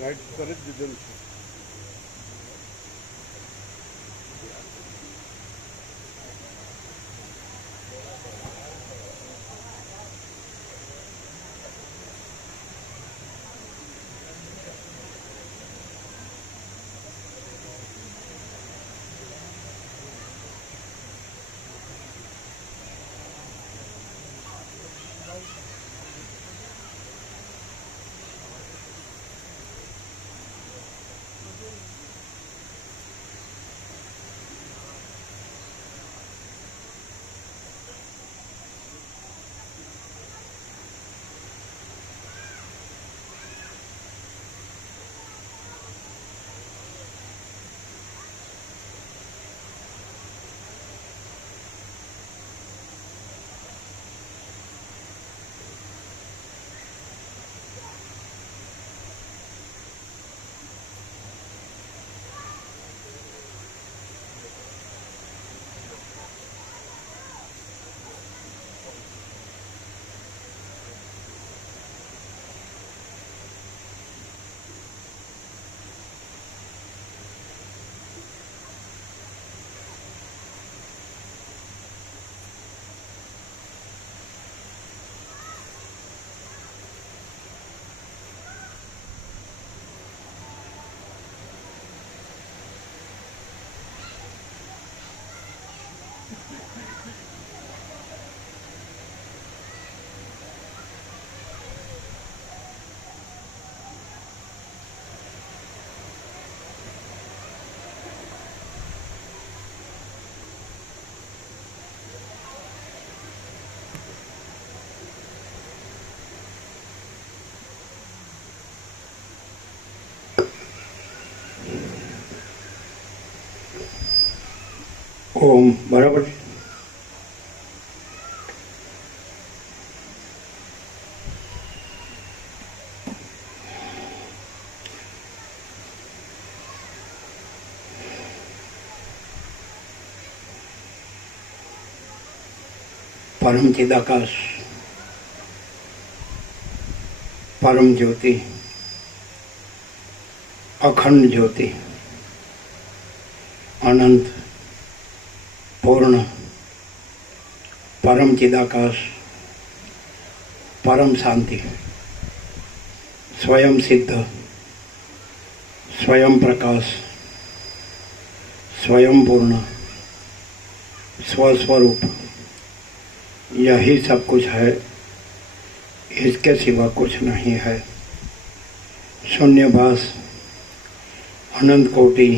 Right કરે જ દીધેલું છે. ઓમ બરાબર છે. परम चिदाकाश, परम ज्योति, अखंड ज्योति, अनंत पूर्ण, परम चिदाकाश, परम शांति, स्वयं सिद्ध, स्वयं प्रकाश, स्वयं पूर्ण, स्वस्वरूप, यही सब कुछ है, इसके सिवा कुछ नहीं है। शून्यवास, अनंत कोटि,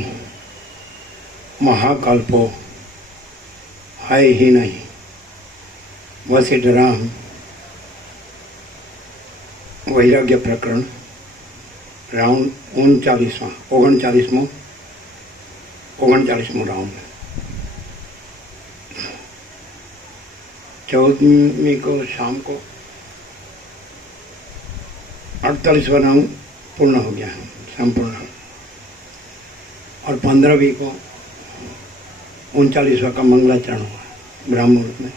महाकल्पो है ही नहीं। वशिष्ठराम वैराग्य प्रकरण राउंड 39वां राउंड। 14वीं को शाम को 48वां राउंड पूर्ण हो गया है, संपूर्ण। और 15वीं को 39वां का मंगलाचरण हुआ ब्राह्म मुहूर्त में।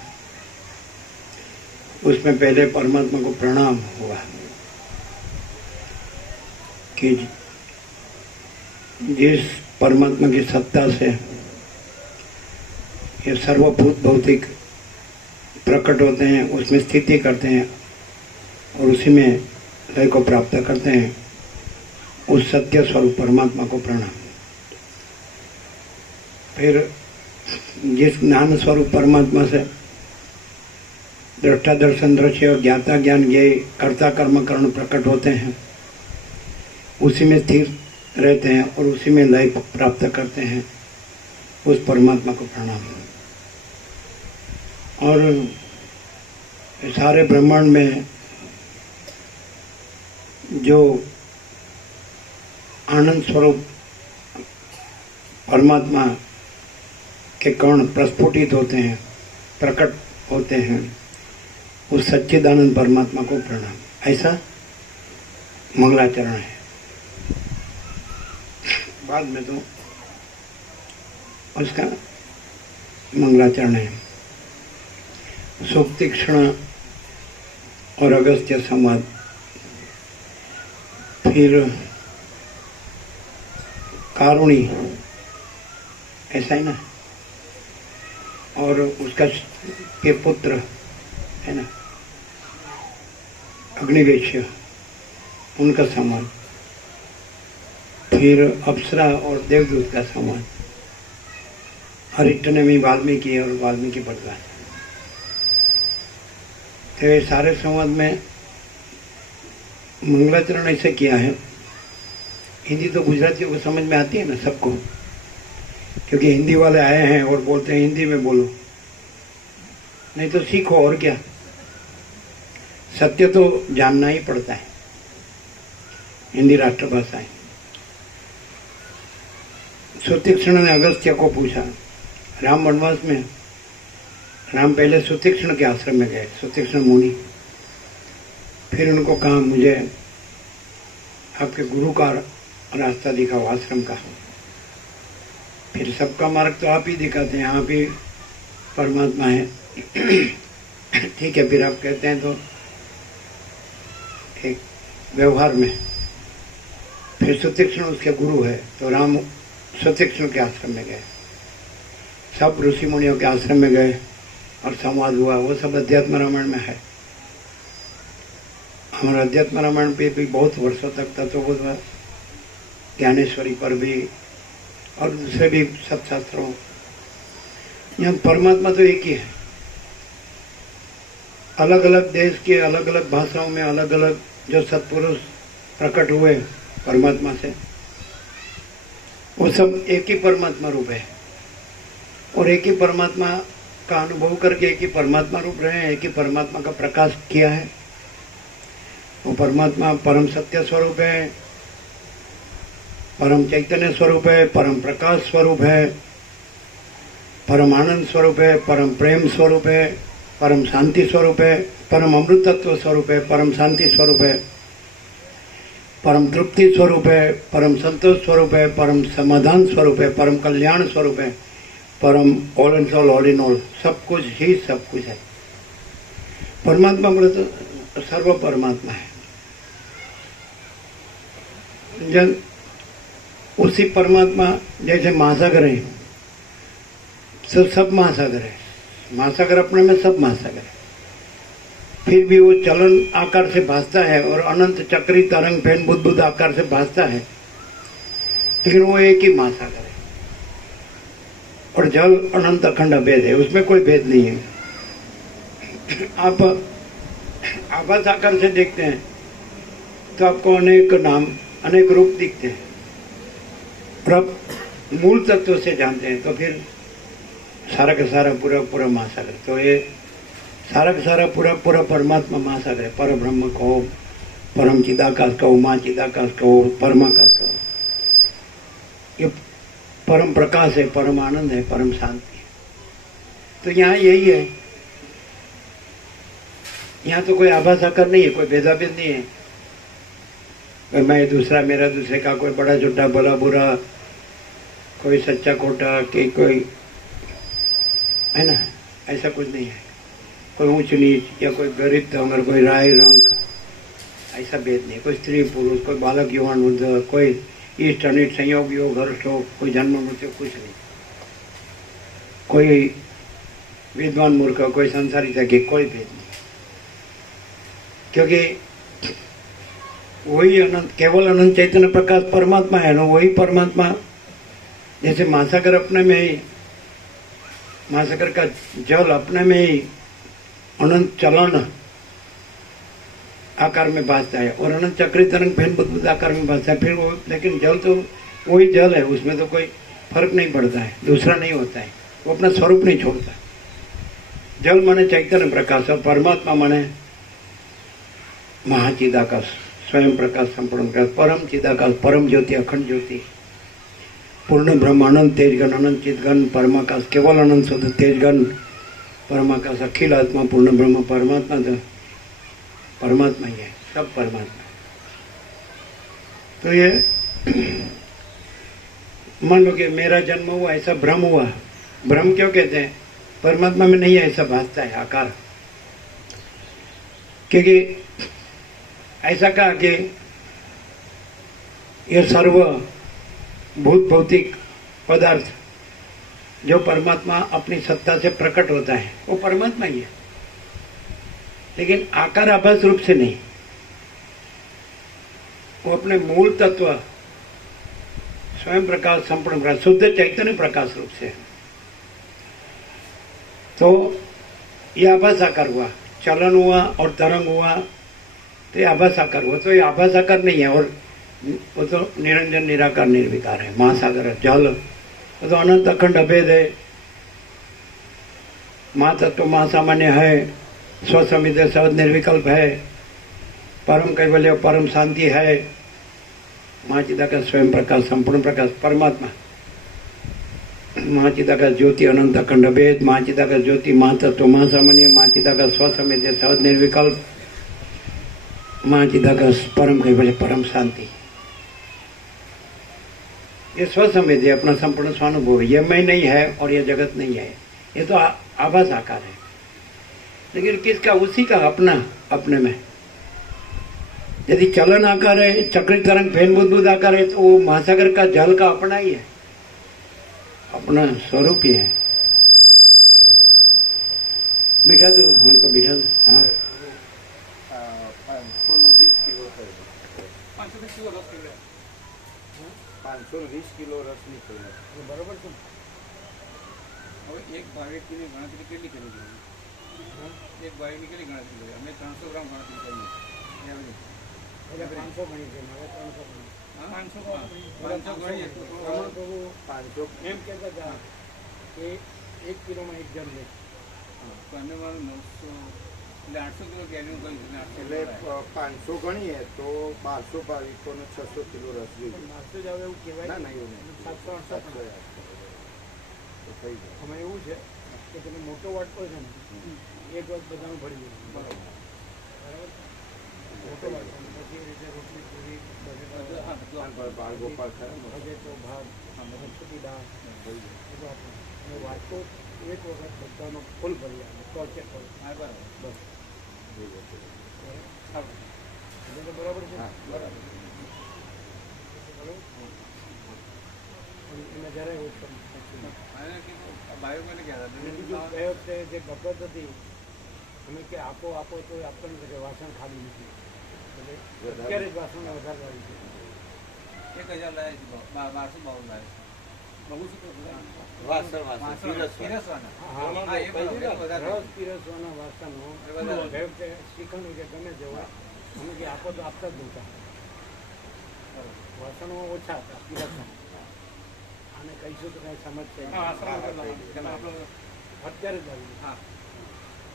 उसमें पहले परमात्मा को प्रणाम हुआ कि जिस परमात्मा की सत्ता से ये सर्वभूत भौतिक प्रकट होते हैं, उसमें स्थिति करते हैं और उसी में लय को प्राप्त करते हैं, उस सत्य स्वरूप परमात्मा को प्रणाम। फिर जिस ज्ञान स्वरूप परमात्मा से दृष्टा दर्शन दृश्य और ज्ञाता ज्ञान ये कर्ता कर्म कर्ण प्रकट होते हैं, उसी में स्थिर रहते हैं और उसी में लय प्राप्त करते हैं, उस परमात्मा को प्रणाम। और सारे ब्रह्मांड में जो आनंद स्वरूप परमात्मा के कण प्रस्फुटित होते हैं, प्रकट होते हैं उस सच्चिदानंद परमात्मा को प्रणाम, ऐसा मंगलाचरण है। बाद में तो उसका मंगलाचरण है। सुप्तीक्ष्ण और अगस्त्य संवाद, फिर कारुणी, ऐसा है ना, और उसका के पुत्र है ना अग्निवेश्य, उनका संवाद, फिर अप्सरा और देवदूत का संवाद, हरिट्टनमी वाल्मीकि और वाल्मीकि बदला। तो ये सारे संवाद में मंगलाचरण ऐसे किया है। हिंदी तो गुजरातियों को समझ में आती है ना सबको, क्योंकि हिंदी वाले आए हैं और बोलते हैं हिंदी में बोलो, नहीं तो सीखो, और क्या, सत्य तो जानना ही पड़ता है। हिंदी राष्ट्रभाषा है। सुतीक्ष्ण ने अगस्त्य को पूछा, राम वनवास में, राम पहले सुतीक्ष्ण के आश्रम में गए, सुतीक्ष्ण मुनि, फिर उनको कहा मुझे आपके गुरु का रास्ता दिखाओ, आश्रम का। फिर सबका मार्ग तो आप ही दिखाते हैं, आप ही परमात्मा है। ठीक है, फिर आप कहते हैं तो एक व्यवहार में, फिर सुतीक्ष्ण उसके गुरु है, तो राम सुतीक्ष्ण के आश्रम में गए, सब ऋषि मुनियों के आश्रम में गए और संवाद हुआ। वो सब अध्यात्म रामायण में है। हमारा अध्यात्म रामायण पे भी बहुत वर्षों तक तत्वबोध, ज्ञानेश्वरी पर भी और दूसरे भी सब शास्त्रों, यहाँ परमात्मा तो एक ही है। अलग अलग देश के अलग अलग भाषाओं में अलग अलग जो सत्पुरुष प्रकट हुए परमात्मा से, वो सब एक ही परमात्मा रूप है, और एक ही परमात्मा का अनुभव करके एक ही परमात्मा रूप रहे हैं, एक ही परमात्मा का प्रकाश किया है। वो परमात्मा परम सत्य स्वरूप है, परम चैतन्य स्वरूप है, परम प्रकाश स्वरूप है, परम आनंद स्वरूप है, परम प्रेम स्वरूप है, परम शांति स्वरूप है, परम अमृत तत्व स्वरूप है, परम शांति स्वरूप है, परम तृप्ति स्वरूप है, परम संतोष स्वरूप है, परम समाधान स्वरूप है, परम कल्याण स्वरूप है, परम all and all in all, सब कुछ ही सब कुछ है। परमात्मा बोले तो सर्व परमात्मा है। जब उसी परमात्मा जैसे महासागर है, सब महासागर है, महासागर अपने में सब महासागर है, फिर भी वो चलन आकार से भासता है और अनंत चक्री तरंग फैन बुद्ध आकार से भासता है, लेकिन वो एक ही महासागर है। और जल अनंत अखंड भेद है, उसमें कोई भेद नहीं है। आप आभास आकार से देखते हैं तो आपको अनेक नाम अनेक रूप दिखते हैं, और आप मूल तत्व से जानते हैं तो फिर सारा का सारा पूरा पूरा महासागर। तो ये सारा का सारा पूरा पूरा परमात्मा महासागर है। पर ब्रह्म कहो, परम चिदाकाश कहो, माँ चिदाकाश कहो, परमाकाश कहो, ये परम प्रकाश है, परम आनंद है, परम शांति है। तो यहाँ यही है, यहाँ तो कोई आभास आकर नहीं है, कोई भेदाभेद नहीं है, मैं दूसरा मेरा दूसरे का, कोई बड़ा छोटा भला बुरा, कोई सच्चा खोटा, कि कोई है ना, ऐसा कुछ नहीं है। कोई ऊंच नीच या कोई गरीब तंगर, कोई राय रंग, ऐसा भेद नहीं। कोई स्त्री पुरुष, कोई बालक युवान वृद्ध, कोई इष्ट अनिष्ट, संयोग योग हर्ष हो, कोई जन्म मृत्यु, कुछ नहीं। कोई विद्वान मूर्ख, कोई संसारी त्यागी, कोई भेद नहीं, क्योंकि वही अनंत, केवल अनंत चैतन्य प्रकाश परमात्मा है ना। वही परमात्मा जैसे महासागर अपने में ही, महासागर का जल अपने में ही अनंत चलन आकार में भासता है, और अनंत चक्री तरंग फैन बुद्ध आकार में भासता है। फिर वो, लेकिन जल तो वही जल है, उसमें तो कोई फर्क नहीं पड़ता है, दूसरा नहीं होता है, वो अपना स्वरूप नहीं छोड़ता। जल माने चैतन्य प्रकाश और परमात्मा माने महाचिदाकाश, स्वयं प्रकाश, संपूर्ण प्रकाश, परम चिदाकाश, परम ज्योति, अखंड ज्योति, पूर्ण ब्रह्म, अनंत तेजगन, अनंत चितगन, परमाकाश, केवल अनंत शुद्ध तेजगन, परमाकाश अखिल आत्मा पूर्ण ब्रह्म परमात्मा तो परमात्मा ही है, सब परमात्मा। तो ये मान लो कि मेरा जन्म हुआ, ऐसा भ्रम हुआ। भ्रम क्यों कहते हैं? परमात्मा में नहीं ऐसा भासता है आकार, क्योंकि ऐसा कहा कि ये सर्व भूत भौतिक पदार्थ जो परमात्मा अपनी सत्ता से प्रकट होता है वो परमात्मा ही है, लेकिन आकार आभास रूप से नहीं, वो अपने मूल तत्व स्वयं प्रकाश संपूर्ण प्रकाश शुद्ध चैतन्य प्रकाश रूप से। तो ये आभास आकार हुआ, चलन हुआ और तरंग हुआ, तो ये आभास आकार हुआ। तो ये आभास आकार नहीं है, और वो तो निरंजन निराकार निर्विकार है, महासागर है, जल, वो तो अनंत अखंड अभेद है, महातत्व महासामान्य है, स्वसमित सहज निर्विकल्प है, परम कैवल्य परम शांति है, महाचिदाकाश स्वयं प्रकाश संपूर्ण प्रकाश परमात्मा, महाचिदाकाश ज्योति अनंत अखंड भेद, महाचिदाकाश ज्योति महातत्व महासामान्य, महाचिदाकाश स्वसमित सहज निर्विकल्प, महाचिदाकाश परम कैवल्य परम शांति। ये स्वसमित है, अपना संपूर्ण स्वानुभव है, ये मैं नहीं है और ये जगत नहीं है, ये तो आभास आकार है। लेकिन किसका? उसी का, अपना, अपने में। यदि चलन आकार है, चक्री तरंग फैन बुद्ध आकार है, तो वो महासागर का जल का अपना ही है, अपना स्वरूप ही है। बिठा दो उनको, बिठा दो। हाँ 520 કિલો રસ નીકળ્યો બરોબર છે। હવે એક ભાવેકની ગણતરી કેટલી કરવી જોઈએ? એક ભાવેકની કેટલી ગણતરી કરીએ? અમે 300 ગ્રામ ગણતરી કરીએ, 500 ગણી છે, હવે 300 ગણી, 500 ગણીએ તો 500 એમ કહેતા હતા કે 1 કિલોમાં 1 જણ લે, તો અમે મારું 900 એટલે 800 કિલો કેરીનું કર્યું છે, એટલે 500 ગણીએ તો 1200 ભાવિકોને 600 કિલો રસ જોઈએ। 1200 જ આવે એવું કહેવાય? ના ના, એવું નહીં, 700 તો થઈ જાય। અમે એવું છે કે તમે મોટો વાટકો છે ને, એક વાત બધાનું ભરી દે, બરાબર બરાબર, મોટો વાટકો પછી એ રીતે રોટલી પૂરી બાળ ગોપાલ થાય, હજે તો ભાત, છૂટી દાળ થઈ જાય, બધું આપણે વાટકો એક વખત બધાનો ફૂલ ભરી આવે તો ચેક કરો, હા બરાબર, બસ બરાબર છે, બરાબર એમાં જરાય ઓછો બાયોને કહેતા જે ગપત હતી અમે કે આપો આપો તો આપણને કે વાસણ ખાલી નથી, એટલે અત્યારે જ વાસણ વધારવાની છે। 1000 લાવે છે, 1252 લાવે છે, બહુ શું વાસણ પીરસવાના વાસણો શ્રીખંડ કે ગમે તેવા અમે કે આપો તો આપતા જ નહોતા, વાસણો ઓછા હતા પીરસવાના, આને કહીશું તો કઈ સમજશે અત્યારે જ આવી, હા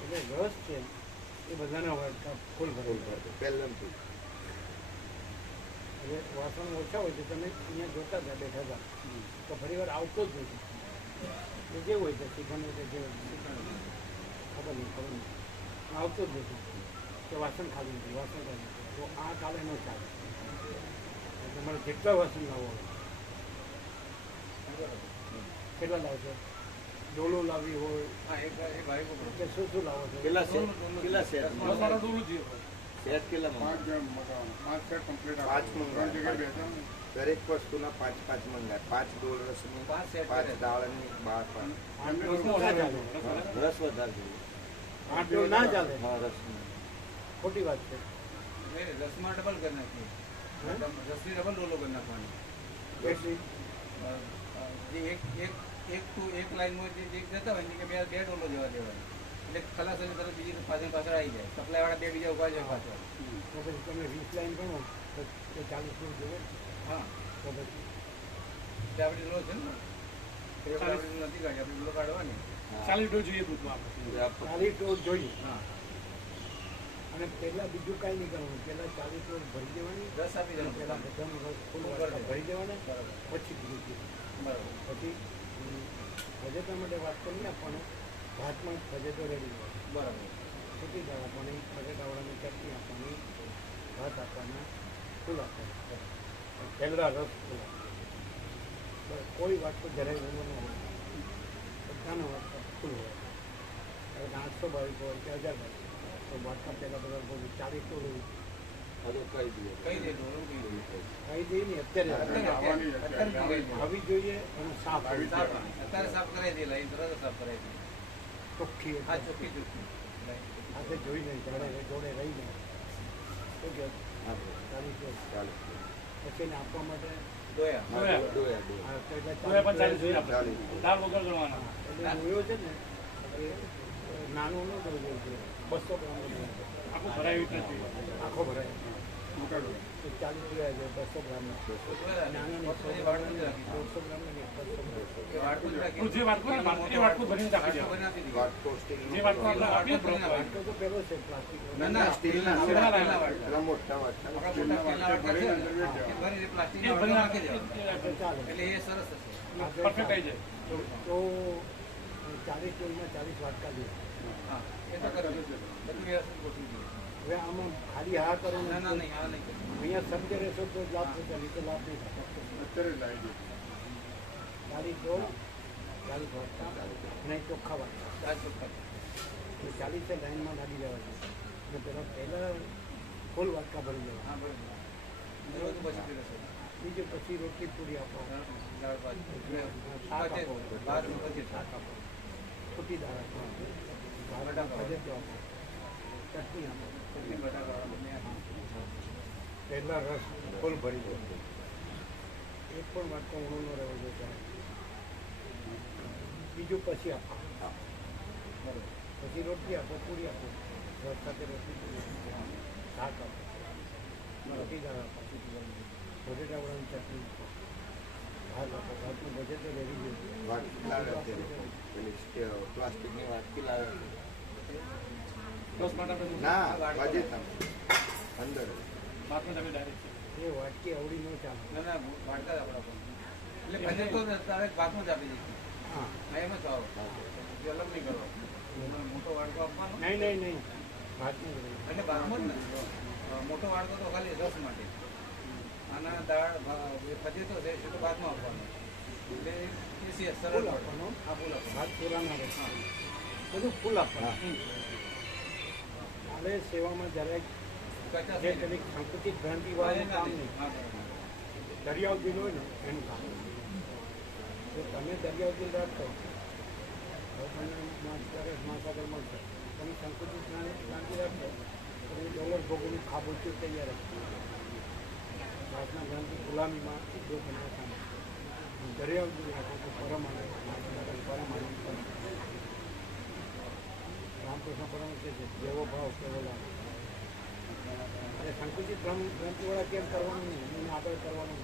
એટલે રસ છે એ બધાના ફૂલ ભરેલ પહેલાંથી, એટલે વાસણ ઓછા હોય તો તમે અહીંયા જોતા હતા બેઠા હતા તો ફરી વાર આવતો જ નથી, એ જે હોય છે શ્રીખંડ હોય જે ખબર નહીં આવતો જ નથી કે વાસણ ખાલી નથી, વાસણ ખાલી નથી, તો આ કાલે ન ચાલે, તમારે જેટલા વાસણ લાવો કેટલા લાવશો? ડોલો લાવી હોય કે શું શું લાવો છો? કેટલા સેટ કેટલા? 5 સેટ કમ્પ્લીટ, 5 મંગાવે, દરેક વસ્તુના 5 મંગાવે, 5 ડોલ રસની, 5 દાળની, 12 રસ વધારે જોઈએ, 8 ડોલ ના ચાલે, હા રસની ખોટી વાત છે, રસમાં ડબલ કરી નાખીએ, રસની ડબલ ડોલો કરી નાખવાની, જે એક લાઈનમાં જે જતા હોય કે 2 ડોલો જવા દેવાય, એટલે ખલાસ હોય તરત બીજી પાછળ આવી જાય, સપ્લાય વાળા 2 બીજા ઉભા જાય પાછળ, તો પછી તમે 20 લાઈન ગણો તો 40 ડોલ જોઈએ, હા તો પછી આપણી ડોલો છે ને નથી કાઢી, આપણે ડોલો કાઢવાની 40 ડોલ જોઈએ દૂધમાં, 40 ડોલ જોઈએ, હા, અને પહેલાં બીજું કાંઈ નહીં કરવાનું, પહેલાં 40 ડોલ ભરી દેવાની, રસ આપી દેવાનું, પહેલાં બધાનો રસ ફૂલ ભરી દેવાના, પછી બીજું બરાબર, પછી હજેતા માટે વાત કરી આપવાનું ભાતમાં ભજે તો રેડી હોય બરાબર. છૂટી દાળ આપવાની બટેટાવાળાની ચટણી આપવાની ભાત આપવાના ફૂલ આપવાના ખેલડા રસ ફૂલ આપવાના બસ કોઈ વાત તો જરાય ઉંમર ન હોય બધાનો વાત ફૂલ હોય કારણ કે 800 બાવીસ હોય કે 1000 બાવીસ તો વાટકા પહેલાં બધા 40 ટોળું કઈ દે ઢોલું કઈ દે. ખાઈ દઈએ ને અત્યારે આવી જોઈએ અને સાફ આવી સાફ આવે. અત્યારે સાફ કરાવી દે લાઈન તરત જ સાફ કરાવી દે. ચોખ્ખી હા ચોખ્ખી ચોખ્ખી લાઈન. હાથે જોઈ નહીં જોડે રહીને શું કહે ચાલી પછી એને આપવા માટે દોયા. હા, તો એટલે દાળ વગર ગણવાના. એટલે જોયો છે ને એ નાનું ન કરવું જોઈએ 200 ગ્રામ આખું ભરાય એવી નથી. આખો ભરાય તો 40 જોયા છે 200 ગ્રામ નાના 100 ગ્રામ 150 ગ્રામ ને 150 એ વાટકું જ રાખી. જે વાટકો ને એ વાટકો ભરીને રાખી વાટકું દેવાનું. બનાવી દીધી. જે વાટકો આપણે આપીએ ને વાટકો તો પેલો છે પ્લાસ્ટિક ના ના સ્ટીલના સ્ટીલના સ્ટીલના વાટકા. આપણા મોટા સ્ટીલના વાટકા છે ને, એ ભરીને પ્લાસ્ટિકના એ વાટકા ભરીને નાખી દેવાના. તો ચાલે એટલે એ સરસ થશે. પરફેક્ટ આવી જાય. તો 40 કિલોમાં 40 વાટકા જોઈએ હા એ તો કરવું જ. બધું વ્યવસ્થિત ગોઠવી દઈએ. હવે આમાં ખાલી હા કરો ના ના નહીં આ નહીં કરવું. અહીંયા સમજે રહેશો તો લાભ થશે નહીં તો લાભ નહીં થશે 40 ગોળ 40 વાટકા અને ચોખ્ખા વાટકા આ ચોખ્ખા. તો 40 લાઈનમાં લાગી જવા છે અને પહેલાં ફૂલ વાટકા ભરી દેવા હા બરાબર. બીજું બધું પછી પીરસે. બીજું પછી રોટલી પૂરી આપો દાળ ભાત. શાક પછી આપો ભાત પછી શાક આપો છૂટી દાળ આપો બટાકા ભજેતો આપો ચટણી આપો ચટણી બટાકા બંને આપો. પહેલાં રસ ફૂલ ભરી દો એક પણ વાટકો ઊણો ન રહેવો જોઈએ બીજું પછી આપો બરાબર. પછી રોટલી આપો પૂરી આપો રસ સાથે રોટલી પૂરી આપો શાક આપો રોટી દાળ આપો બટેટાવાળાની ચટણી આપો ભાત આપો ભાતનું બજેટ તો રેડી જોઈએ પ્લાસ્ટિકની વાટકી લાવે દસ માટે આપણે ના વાજે અંદર ભાતમાં તમે ડાયરેક્ટ એ વાટકી અવળી ન ચાલે ના ના વાટકા જ આપણા પણ. એટલે ભજે તો તારે ભાતમાં જ આપી દઈશું. હા હા એમ જ આવો. એ અલગ નહીં કરવાનો. મોટો વાડકો આપવાનો. નહીં ભાતનું જ રહે. એટલે ભાતમાં જ ને મોટો વાડકો તો ખાલી રસ માટે. આના દાળ ભજે તો છે એ તો ભાતમાં આપવાનો. એટલે એ સરળ ફૂલ પડે. આપવાનો હા ફૂલ આપવાનો. ભાત પૂરાના રહે હા બધું ફૂલ આપવાનું હવે સેવામાં જરાક કચાશ જે નહીં. પેલી સંકુચિત ભ્રાંતિ હા, વાળું એ કામ નથી. નહીં હા, બરાબર. દરિયાવ દિલ હોય ને એનું કામ જો તમે દરિયાવ દિલ રાખશો તો તમને મહાસાગર મળશે તમે સંકુચિત ભ્રાંતિ રાખશો તો એ ડોલર ભોગવનું ખાબોચું તૈયાર હશે ભાતના ભ્રાંતિ ગુલામીમાં જો તમને કામ દરિયાવ દિલ રાખો તો પરમાણે પરમાણે રામકૃષ્ણ પરમહંસ કહે છે જેવો ભાવ કેવો લાભ અને સંકુચિત ગ્રંથિવાળા કેમ કરવાનું નહીં એને આગળ કરવાનું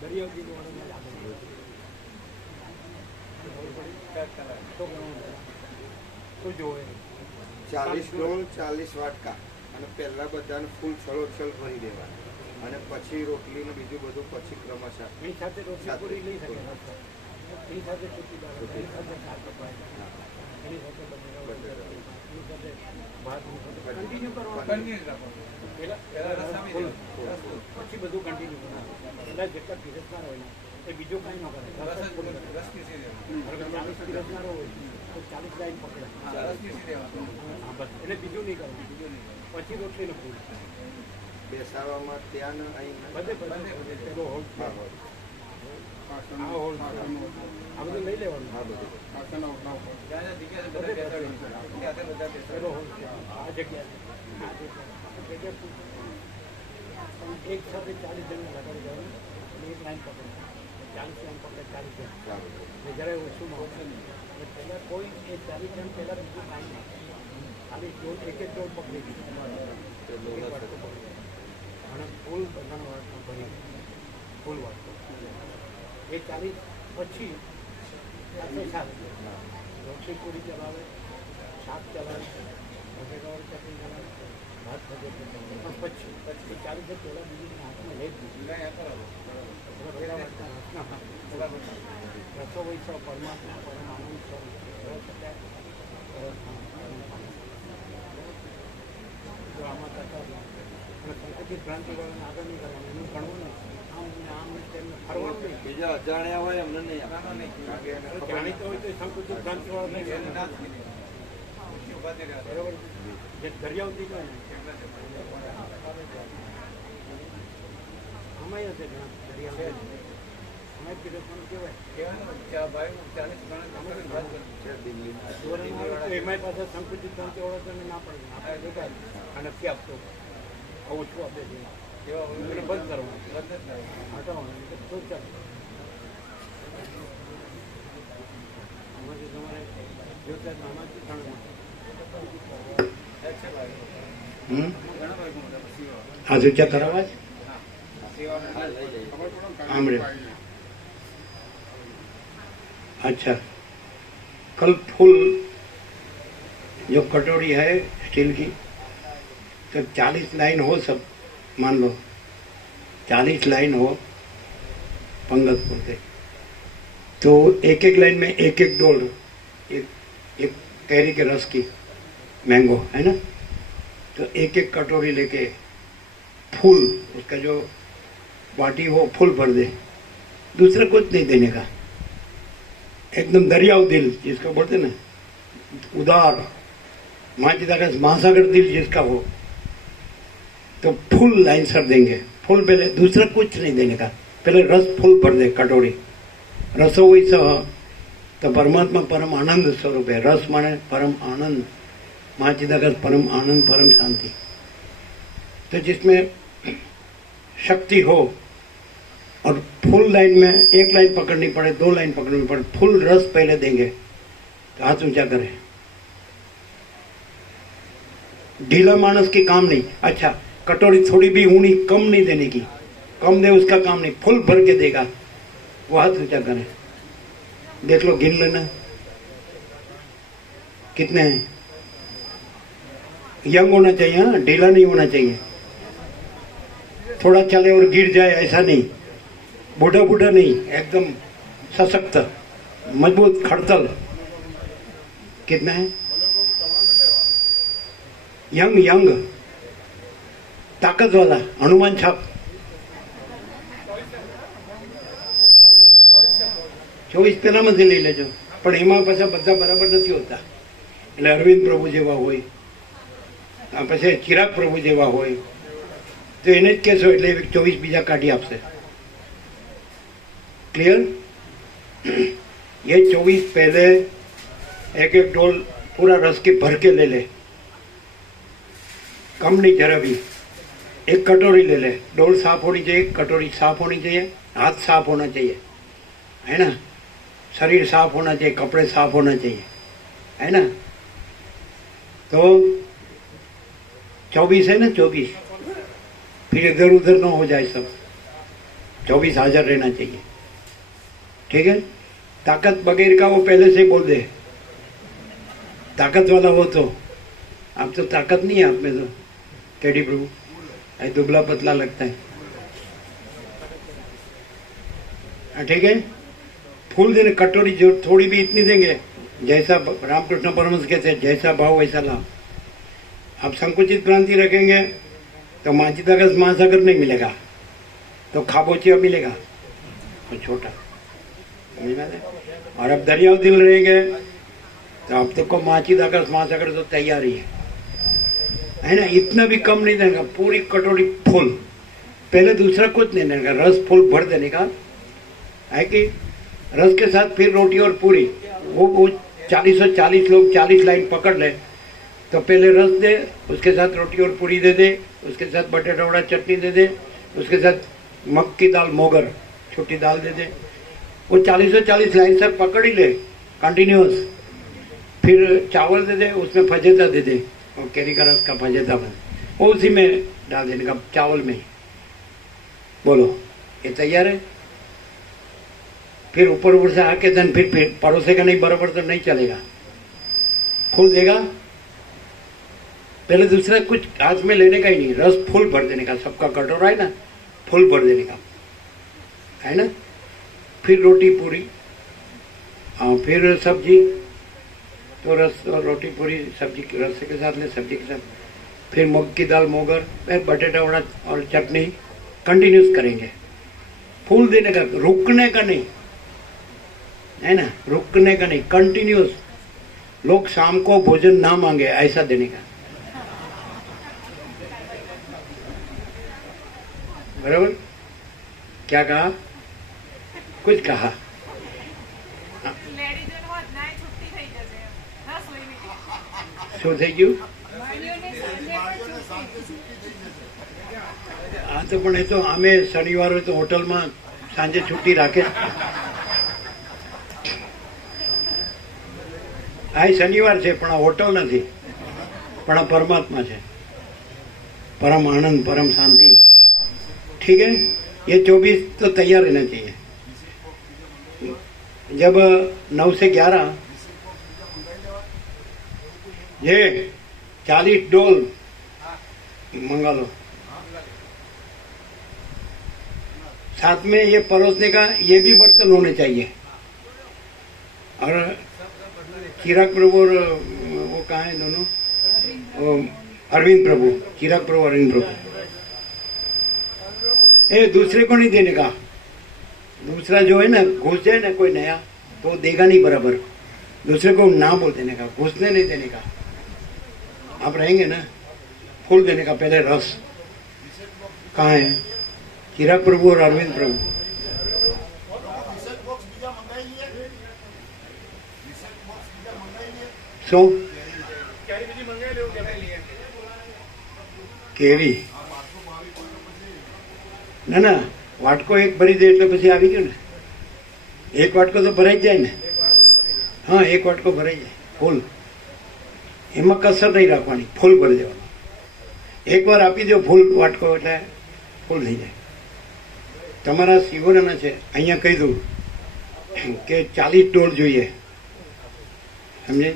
દરિયાવ દિલવાળાને જ આગળ પેક કરાય. શું કરવાનું શું જોવે 40 ડોલ 40 વાટકા અને પહેલા બધાને ફૂલ છલોછલ ભરી દેવાના અને પછી રોટલી ને બીજું બધું પછી ક્રમશઃ એની સાથે રોટલી પૂરી લઈ શકે એની સાથે ચૂકી દાળ એની સાથે શાક કપાય એની સાથે બટેટા એની સાથે ભાત કન્ટિન્યુ કરવાનું કન્ટિન્યુ રાખવાનું. પહેલા રસ આપી ફૂલ દેવાનો. રસ ફૂલ. પછી બધું કન્ટિન્યુ કરવાનું પહેલાં જેટલા પીરસનાર હોય ને એ બીજું કાંઈ ન કરે રસ રસ જ જ ફૂલ કરે રસ પીસી દેવાનો. હવે 40 પીરસનાર હોય તો 40 લાઈન પકડે હા, રસ પીસી દેવાનો. હા, બસ એટલે બીજું નહીં કરવાનું બીજું નહીં કરવાનું. પછી રોટલીને ફૂલ બેસાડવામાં ત્યાં ને અહીં બધે પેલો હોલ છે હા હોય. આ હોલ છે આ બધું લઈ લેવાનું હા બધું જ્યાં જ્યાં જગ્યા છે બધા બેસાડી. ત્યાં ત્યાં બધા પેલો બેસાડી. હોલ છે આ જગ્યા આ જગ્યા પણ એક સાથે 40 જણને લગાડી દેવાનું અને એક લાઈન પકડે 40 લાઈન પકડે 40 જણ સારું એટલે જરાય ઓછું ના હોય એટલે પહેલાં કોઈ એ 40 જણ પહેલાં બીજું કાંઈ ના ખાલી ડોલ એક જ ડોલ પકડી દીધી એક વાટકો પકડી અને ફૂલ બધાનો વાટકો ભરી ફૂલ વાટકો એ 40 પછી સાથે શાક રોટલી પૂરી ચલાવે શાક ચલાવે બટેટાવાળી ચટણી ચલાવે ભાત ભજે પણ પછી 40 પહેલાં બીજી હાથમાં લઈ જ દીધી ત્યાં કરાવો. બરાબર. રસો વૈસવ પરમાત્મા પરમ આનંદ સ્વરૂપ તો આમાં કરતા હતા અને સંકુચિત ભ્રાંતિવાળાને આગળ નહીં કરવાનું, એનું ગણવું નહીં, આમ ને આમ ને તેમ ફરવાનું નહીં. બીજા અજાણ્યા હોય એમને નહીં નાનો નહીં કારણ કે એને હવે ખબર જાણીતો હોય તો એ સંકુચિત ભ્રાંતિવાળો નહીં એને ના કરવાનો. જ મિલે. ઉભા થઈ રહ્યા છે. બરોબર જે દરિયાવતી કહે ને આમાંય હશે ઘણા દરિયાવતી અમે કીધું પણ કહેવાય કહેવાનું કે આ ભાઈ 40 ગણા પકડીને વાત કરી. છે દિલ્હીના ધોરણમાં આવે તો એમાંય પાસે સંકુચિત ભ્રાંતિવાળો તો ના પડે ને આપણે દેખાય અને નથી આપતો આવું શું આપે છે કેવા હોય એને બંધ કરવાનું, બંધ જ થાય. હટાવવાનું એટલે તો ચાલે. આમાંથી તમારે જોતા આમાંથી જાણવાનું. એક છે ભાઈ. हम्म? ઘણા ભાઈ મોટા સીવા. हाथ ऊंचा करो आज હા સીવા હા, લઈ જઈએ. आमरे अच्छा कल फुल जो कटोरी है स्टील की तो 40 लाइन हो सब मान लो 40 लाइन हो पंगत बोलते तो एक एक लाइन में एक एक डोल एक कैरी के रस की मैंगो है ना तो एक एक कटोरी लेके फूल उसका जो बाटी हो फुल भर दे, दूसरा कुछ नहीं देने का, एकदम दरियाव दिल जिसको बोलते ना, उदार महासागर दिल जिसका हो तो फुल लाइन सर देंगे, फुल पहले दूसरा कुछ नहीं देने का, पहले रस फुल भर दे कटोरी, रसो वैसा तो परमात्मा परम आनंद स्वरूप है, रस माने परम आनंद, महाचिदाकाश परम आनंद परम शांति। तो जिसमें शक्ति हो और फुल लाइन में एक लाइन पकड़नी पड़े, 2 लाइन पकड़नी पड़े, फुल रस पहले देंगे तो हाथ ऊंचा करें। ढीला मानस की काम नहीं, अच्छा कटोरी थोड़ी भी ऊनी कम नहीं देने की, कम दे उसका काम नहीं, फुल भर के देगा वो हाथ ऊंचा करें। देख लो गिन लेना कितने हैं। यंग होना चाहिए, हाँ ढीला नहीं होना चाहिए, थोड़ा चले और गिर जाए ऐसा नहीं, बूढ़ा बूढ़ा नहीं, एकदम सशक्त मजबूत खड़तल। कितना है? यंग यंग ताकत वाला हनुमान छाप 24 પેલામાંથી લઈ લેજો, પણ એમાં પાછા બધા બરાબર નથી હોતા, એટલે અરવિંદ પ્રભુ જેવા હોય, પછી ચિરાગ પ્રભુ જેવા હોય तो એને જ કહેશો એટલે 24 બીજા કાઢી આપશે। क्लियर? ये 24 पहले एक एक डोल पूरा रस के भर के ले ले, कम नहीं जरा भी, एक कटोरी ले ले, डोल साफ होनी चाहिए, कटोरी साफ होनी चाहिए, हाथ साफ होना चाहिए, है ना, शरीर साफ होना चाहिए, कपड़े साफ होना चाहिए, है ना। तो 24 है ना, 24 फिर इधर उधर ना हो जाए सब, 24 हाजिर रहना चाहिए, ठीक है। ताकत बगैर का वो पहले से बोल दे, ताकत वाला हो तो आप तो ताकत नहीं है आप में, तो टेडी प्रभु ऐ दुबला पतला लगता है, ठीक है। फूल देने कटोरी जो थोड़ी भी इतनी देंगे, जैसा रामकृष्ण परमहंस कहते हैं जैसा भाव वैसा लाभ। आप संकुचित क्रांति रखेंगे तो महाचिदाकाश महासागर नहीं मिलेगा, तो खाबोचिया मिलेगा तो छोटा, और अब दरियाव दिल रहेंगे तो अब तक को महाचिदाकाश महासागर तो तैयार ही है ना। इतना भी कम नहीं देने का, पूरी कटोरी फुल, पहले दूसरा कुछ नहीं देने का, रस फुल भर देने का है कि रस के साथ फिर रोटी और पूरी, वो 40 लोग 40 लाइन पकड़ ले तो पहले रस दे, उसके साथ रोटी और पूरी दे दे, उसके साथ बटेटा वड़ा चटनी दे दे, उसके साथ मग की दाल मोगर छोटी दाल दे दे, वो 40 लाइन से पकड़ ही ले कंटिन्यूस, फिर चावल दे दे, उसमें फजेता दे दे, और केरी का रस का फजेता बन वो उसी में डाल देने का, चावल में। बोलो ये तैयार है? फिर ऊपर ऊपर से आके धन फिर परोसेगा नहीं बराबर तो नहीं चलेगा, फुल देगा, पहले दूसरा कुछ हाथ में लेने का ही नहीं, रस फुल भर देने का, सबका कटोरा है ना, फुल भर देने का, है ना। फिर रोटी पूरी, फिर सब्जी, तो रस और रोटी पूरी सब्जी रस के साथ ले, सब्जी के साथ, फिर मूंग की दाल मोगर, फिर बटेटा वड़ा और चटनी कंटिन्यूस करेंगे। फूल देने का, रुकने का नहीं है ना, रुकने का नहीं, कंटिन्यूस। लोग शाम को भोजन ना मांगे ऐसा देने का, बराबर? क्या कहा? कुछ कहा? શું થઈ ગયું? હા તો પણ એ તો અમે શનિવાર હોય તો હોટલમાં સાંજે છુટ્ટી રાખે. આ શનિવાર છે પણ આ હોટલ નથી, પણ આ પરમાत्मा છે, परम आनंद, परम शांति. ठीक है, ये 24 तो तैयार रहना चाहिए. जब 9 से 11 ये 40 डोल मंगा लो. साथ में ये परोसने का ये भी बर्तन होने चाहिए. और चिराग प्रभु और वो कहाँ है दोनों? अरविंद प्रभु, चिराग प्रभु, अरविंद प्रभु. ये दूसरे को नहीं देने का. दूसरा जो है ना, घुस जाए ना कोई नया तो देगा नहीं बराबर. दूसरे को ना बोल देने का, घुसने नहीं देने का. आप रहेंगे ना, फूल देने का. पहले रस कहाँ है? चिराग प्रभु और अरविंद प्रभु. શું કેવી? ના ના, વાટકો એક ભરી દે એટલે પછી આવી ગયું ને. એક વાટકો તો ભરાઈ જાય ને. હા, એક વાટકો ભરાઈ જાય ફૂલ. એમાં કસર નહીં રાખવાની, ફૂલ ભરી દેવાનું. એકવાર આપી દો ફૂલ વાટકો એટલે ફૂલ થઈ જાય. તમારા શિવોના છે અહીંયા કહી દઉં કે 40 ડોલ જોઈએ, સમજે?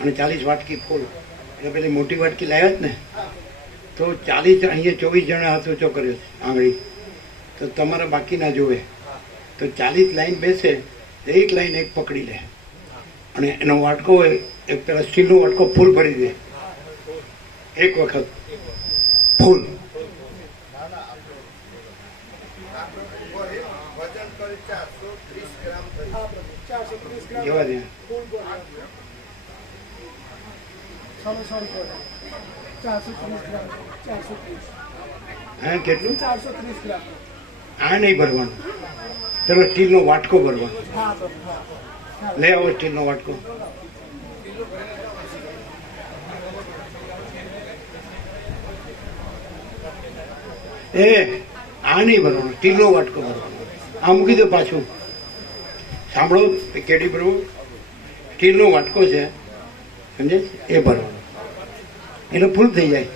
અને 40 વાટકી ફૂલ. એટલે પેલી મોટી વાટકી લાવ્યા જ ને, તો 40 અહીંયા 24 જણા હાથ ઊંચો કર્યો છે આંગળી, તો તમારા બાકી ના જોવે. તો 40 લાઈન બેસે તો એક લાઈન એક પકડી લે અને એનો વાટકો હોય એક પેલા સ્ટીલનો વાટકો ફૂલ ભરી દે. એક વખત ફૂલ. વજન કરી 430 ગ્રામ થઈ. જવા દે. 430 ગ્રામ. હા, કેટલું? 430 ગ્રામ. આ નહીં ભરવાનું, પેલો સ્ટીલનો વાટકો ભરવાનો. હા, લઈ આવો સ્ટીલનો વાટકો. એ આ નહીં ભરવાનો, સ્ટીલનો વાટકો ભરવાનો. આ મૂકી દો પાછું. સાંભળો કેડી પ્રભુ, સ્ટીલનો વાટકો છે, સમજે? એ ભરવાનો એટલે ફૂલ થઈ જાય.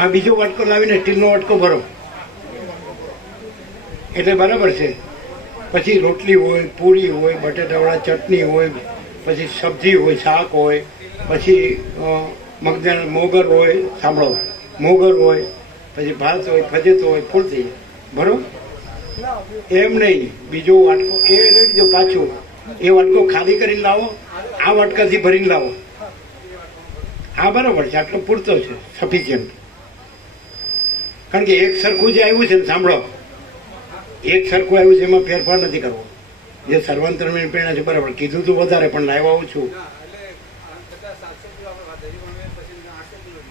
આ બીજો વાટકો લાવીને સ્ટીલનો વાટકો ભરો એટલે બરાબર છે. પછી રોટલી હોય, પૂરી હોય, બટેટાવાળા ચટણી હોય, પછી સબ્જી હોય, શાક હોય, પછી મગદાળ મોગર હોય, સાંભળો, મોગર હોય, પછી ભાત હોય, ફજેતો હોય, ફૂલ થઈ જાય. બરોબર? એમ નહીં, બીજો વાટકો એ રેડી દો પાછું. એ વાટકો ખાલી કરીને લાવો, આ વાટકાથી ભરીને લાવો. હા, બરાબર છે, આટલો પૂરતો છે, સફિશિયન્ટ. કારણ કે એક સરખું જે આવ્યું છે ને, સાંભળો, એક સરખું આવ્યું છે, એમાં ફેરફાર નથી કરવો. જે સર્વાંતરની પ્રેરણા છે બરાબર, કીધું તું વધારે પણ લાવ્યા ઓછું.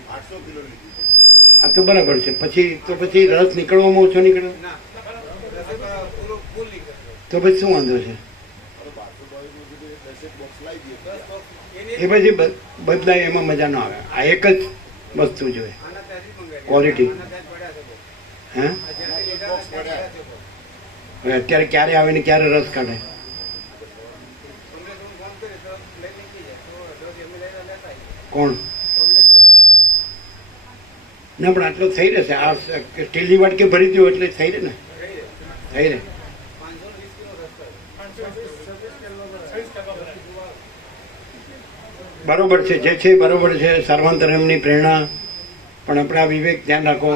800 કિલો લીધી. આ તો બરાબર છે. પછી રસ નીકળવામાં ઓછો નીકળે તો પછી શું વાંધો છે? એ પછી બદલાય એમાં મજા ન આવે. આ એક જ વસ્તુ જોઈએ, ક્વોલિટી. હે, હવે અત્યારે ક્યારે આવે ને ક્યારે રસ કાઢે? કોણ? ના, પણ આટલો થઈ રહેશે. આ સ્ટીલની વાટકી ભરી દો એટલે થઈ રહે ને, થઈ રહે. બરોબર છે, જે છે બરોબર છે. સર્વાંતરમની પ્રેરણા, પણ આપણે આ વિવેક ધ્યાન રાખો.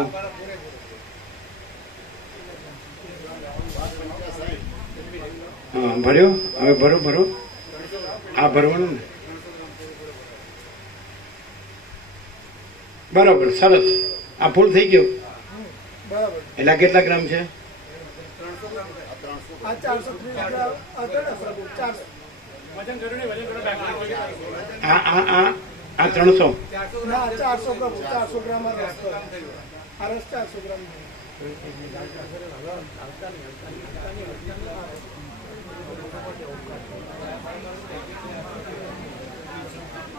હા ભર્યો હવે ભરો ભરો આ ભરવાનું ને બરાબર સરસ આ ફૂલ થઈ ગયું બરાબર એટલે આ કેટલા ગ્રામ છે આ 430 ગ્રામ હતો ને પ્રભુ 400 વજન જરૂરી વજન થોડો બાકી આ 300 ના 400 પ્રભુ 400 ગ્રામ આ રસ હતો. આ રસ 400 ગ્રામ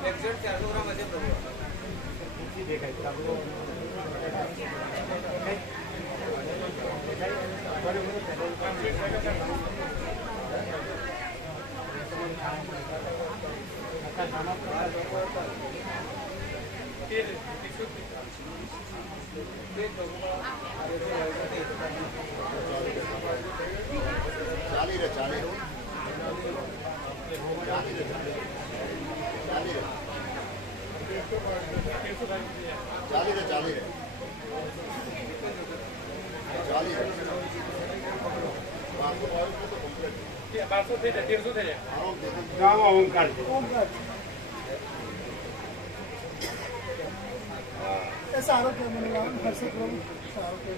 એક્ઝેક્ટ 400 ગ્રામ હશે પ્રભુ. ચાલી રહે ચાલી રહે ચાલી રહે ચાલી રહે ચાલી રહે 1200 થઈ જાય 1300 થઈ જાય આમાં ઓમકાર છે ઓમકાર એ સારો કે મને લાવ હર્ષદ પ્રભુ સારો કે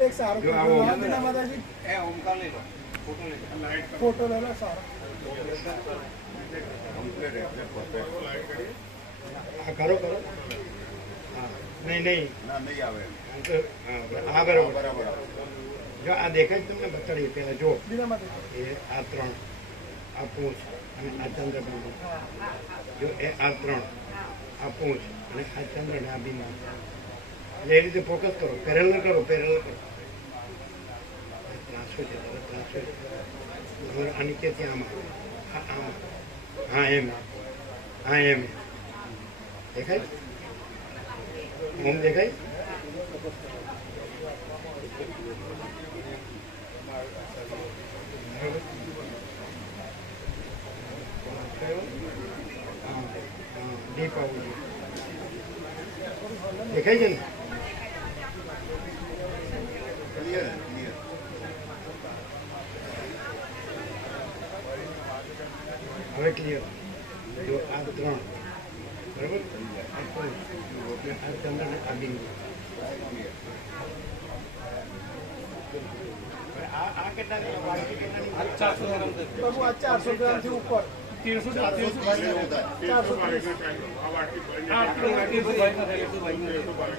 એક સારો કે બીના માતાજી એ ઓમકાર લઈ લો, ફોટો લઈ લો. ફોટો લે લો સારો આ કરો કરો હા નહીં નહીં ના નહીં આવે હા બરાબર બરાબર જો આ દેખાય તમને બતાડીએ પહેલા જો બીના માતાજી એ આ 3 આ પૂંછ અને આ ચંદ્રબિંદુ જો એ આ 3 આ પૂંછ અને આ ચંદ્ર અને આ બિંદુ એટલે એ રીતે ફોકસ કરો પેરેલલ કરો પેરેલલ કરો ત્રાસો છે ત્રાસો છે આની કે ત્યાં આમાં હા એમ હા એમ દેખાય ઓમ દેખાય દેખાય છે ને ક્લિયર ક્લિયર હવે ક્લિયર જો આ 3 બરાબર આ ચંદ્ર ને આ બિંદુ આ કેટલા વાટકી કેટલાની 400 ગ્રામ થઈ પ્રભુ આ 400 ગ્રામ થી ઉપર 1300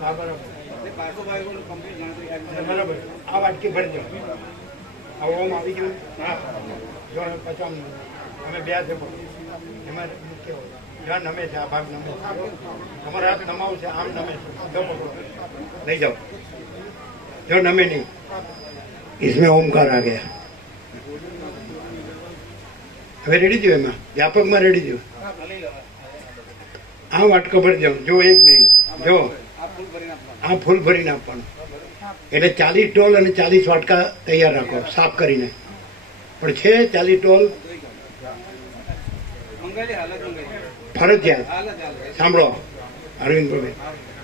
હા બરાબર એટલે 500 બાય કમ્પ્લીટ ગણતરી આવી. બરાબર આ વાટકી ભરી દો આ ઓમ આવી ગયું હા જો 50 અમે બે છે એમાં મુખ્ય જ્યાં નમે છે આ ભાગ નમે છે તમારે હાથ નમાવું છે આમ નમે છે જો પકડો લઈ જાઓ જો नमे नहीं इसमें ओमकार आ गया હવે રેડી થયો એમાં વ્યાપકમાં રેડી થયો આ વાટકો ભરી દો જો 1 મિનિટ જો આ ફૂલ ભરીને આપવાનું એટલે 40 ટોલ અને 40 વાટકા તૈયાર રાખો સાફ કરીને પણ છે 40 ટોલ મંગાવી હાલત મંગાવી ફરજિયાત હાલત હાલત સાંભળો અરવિંદભાઈ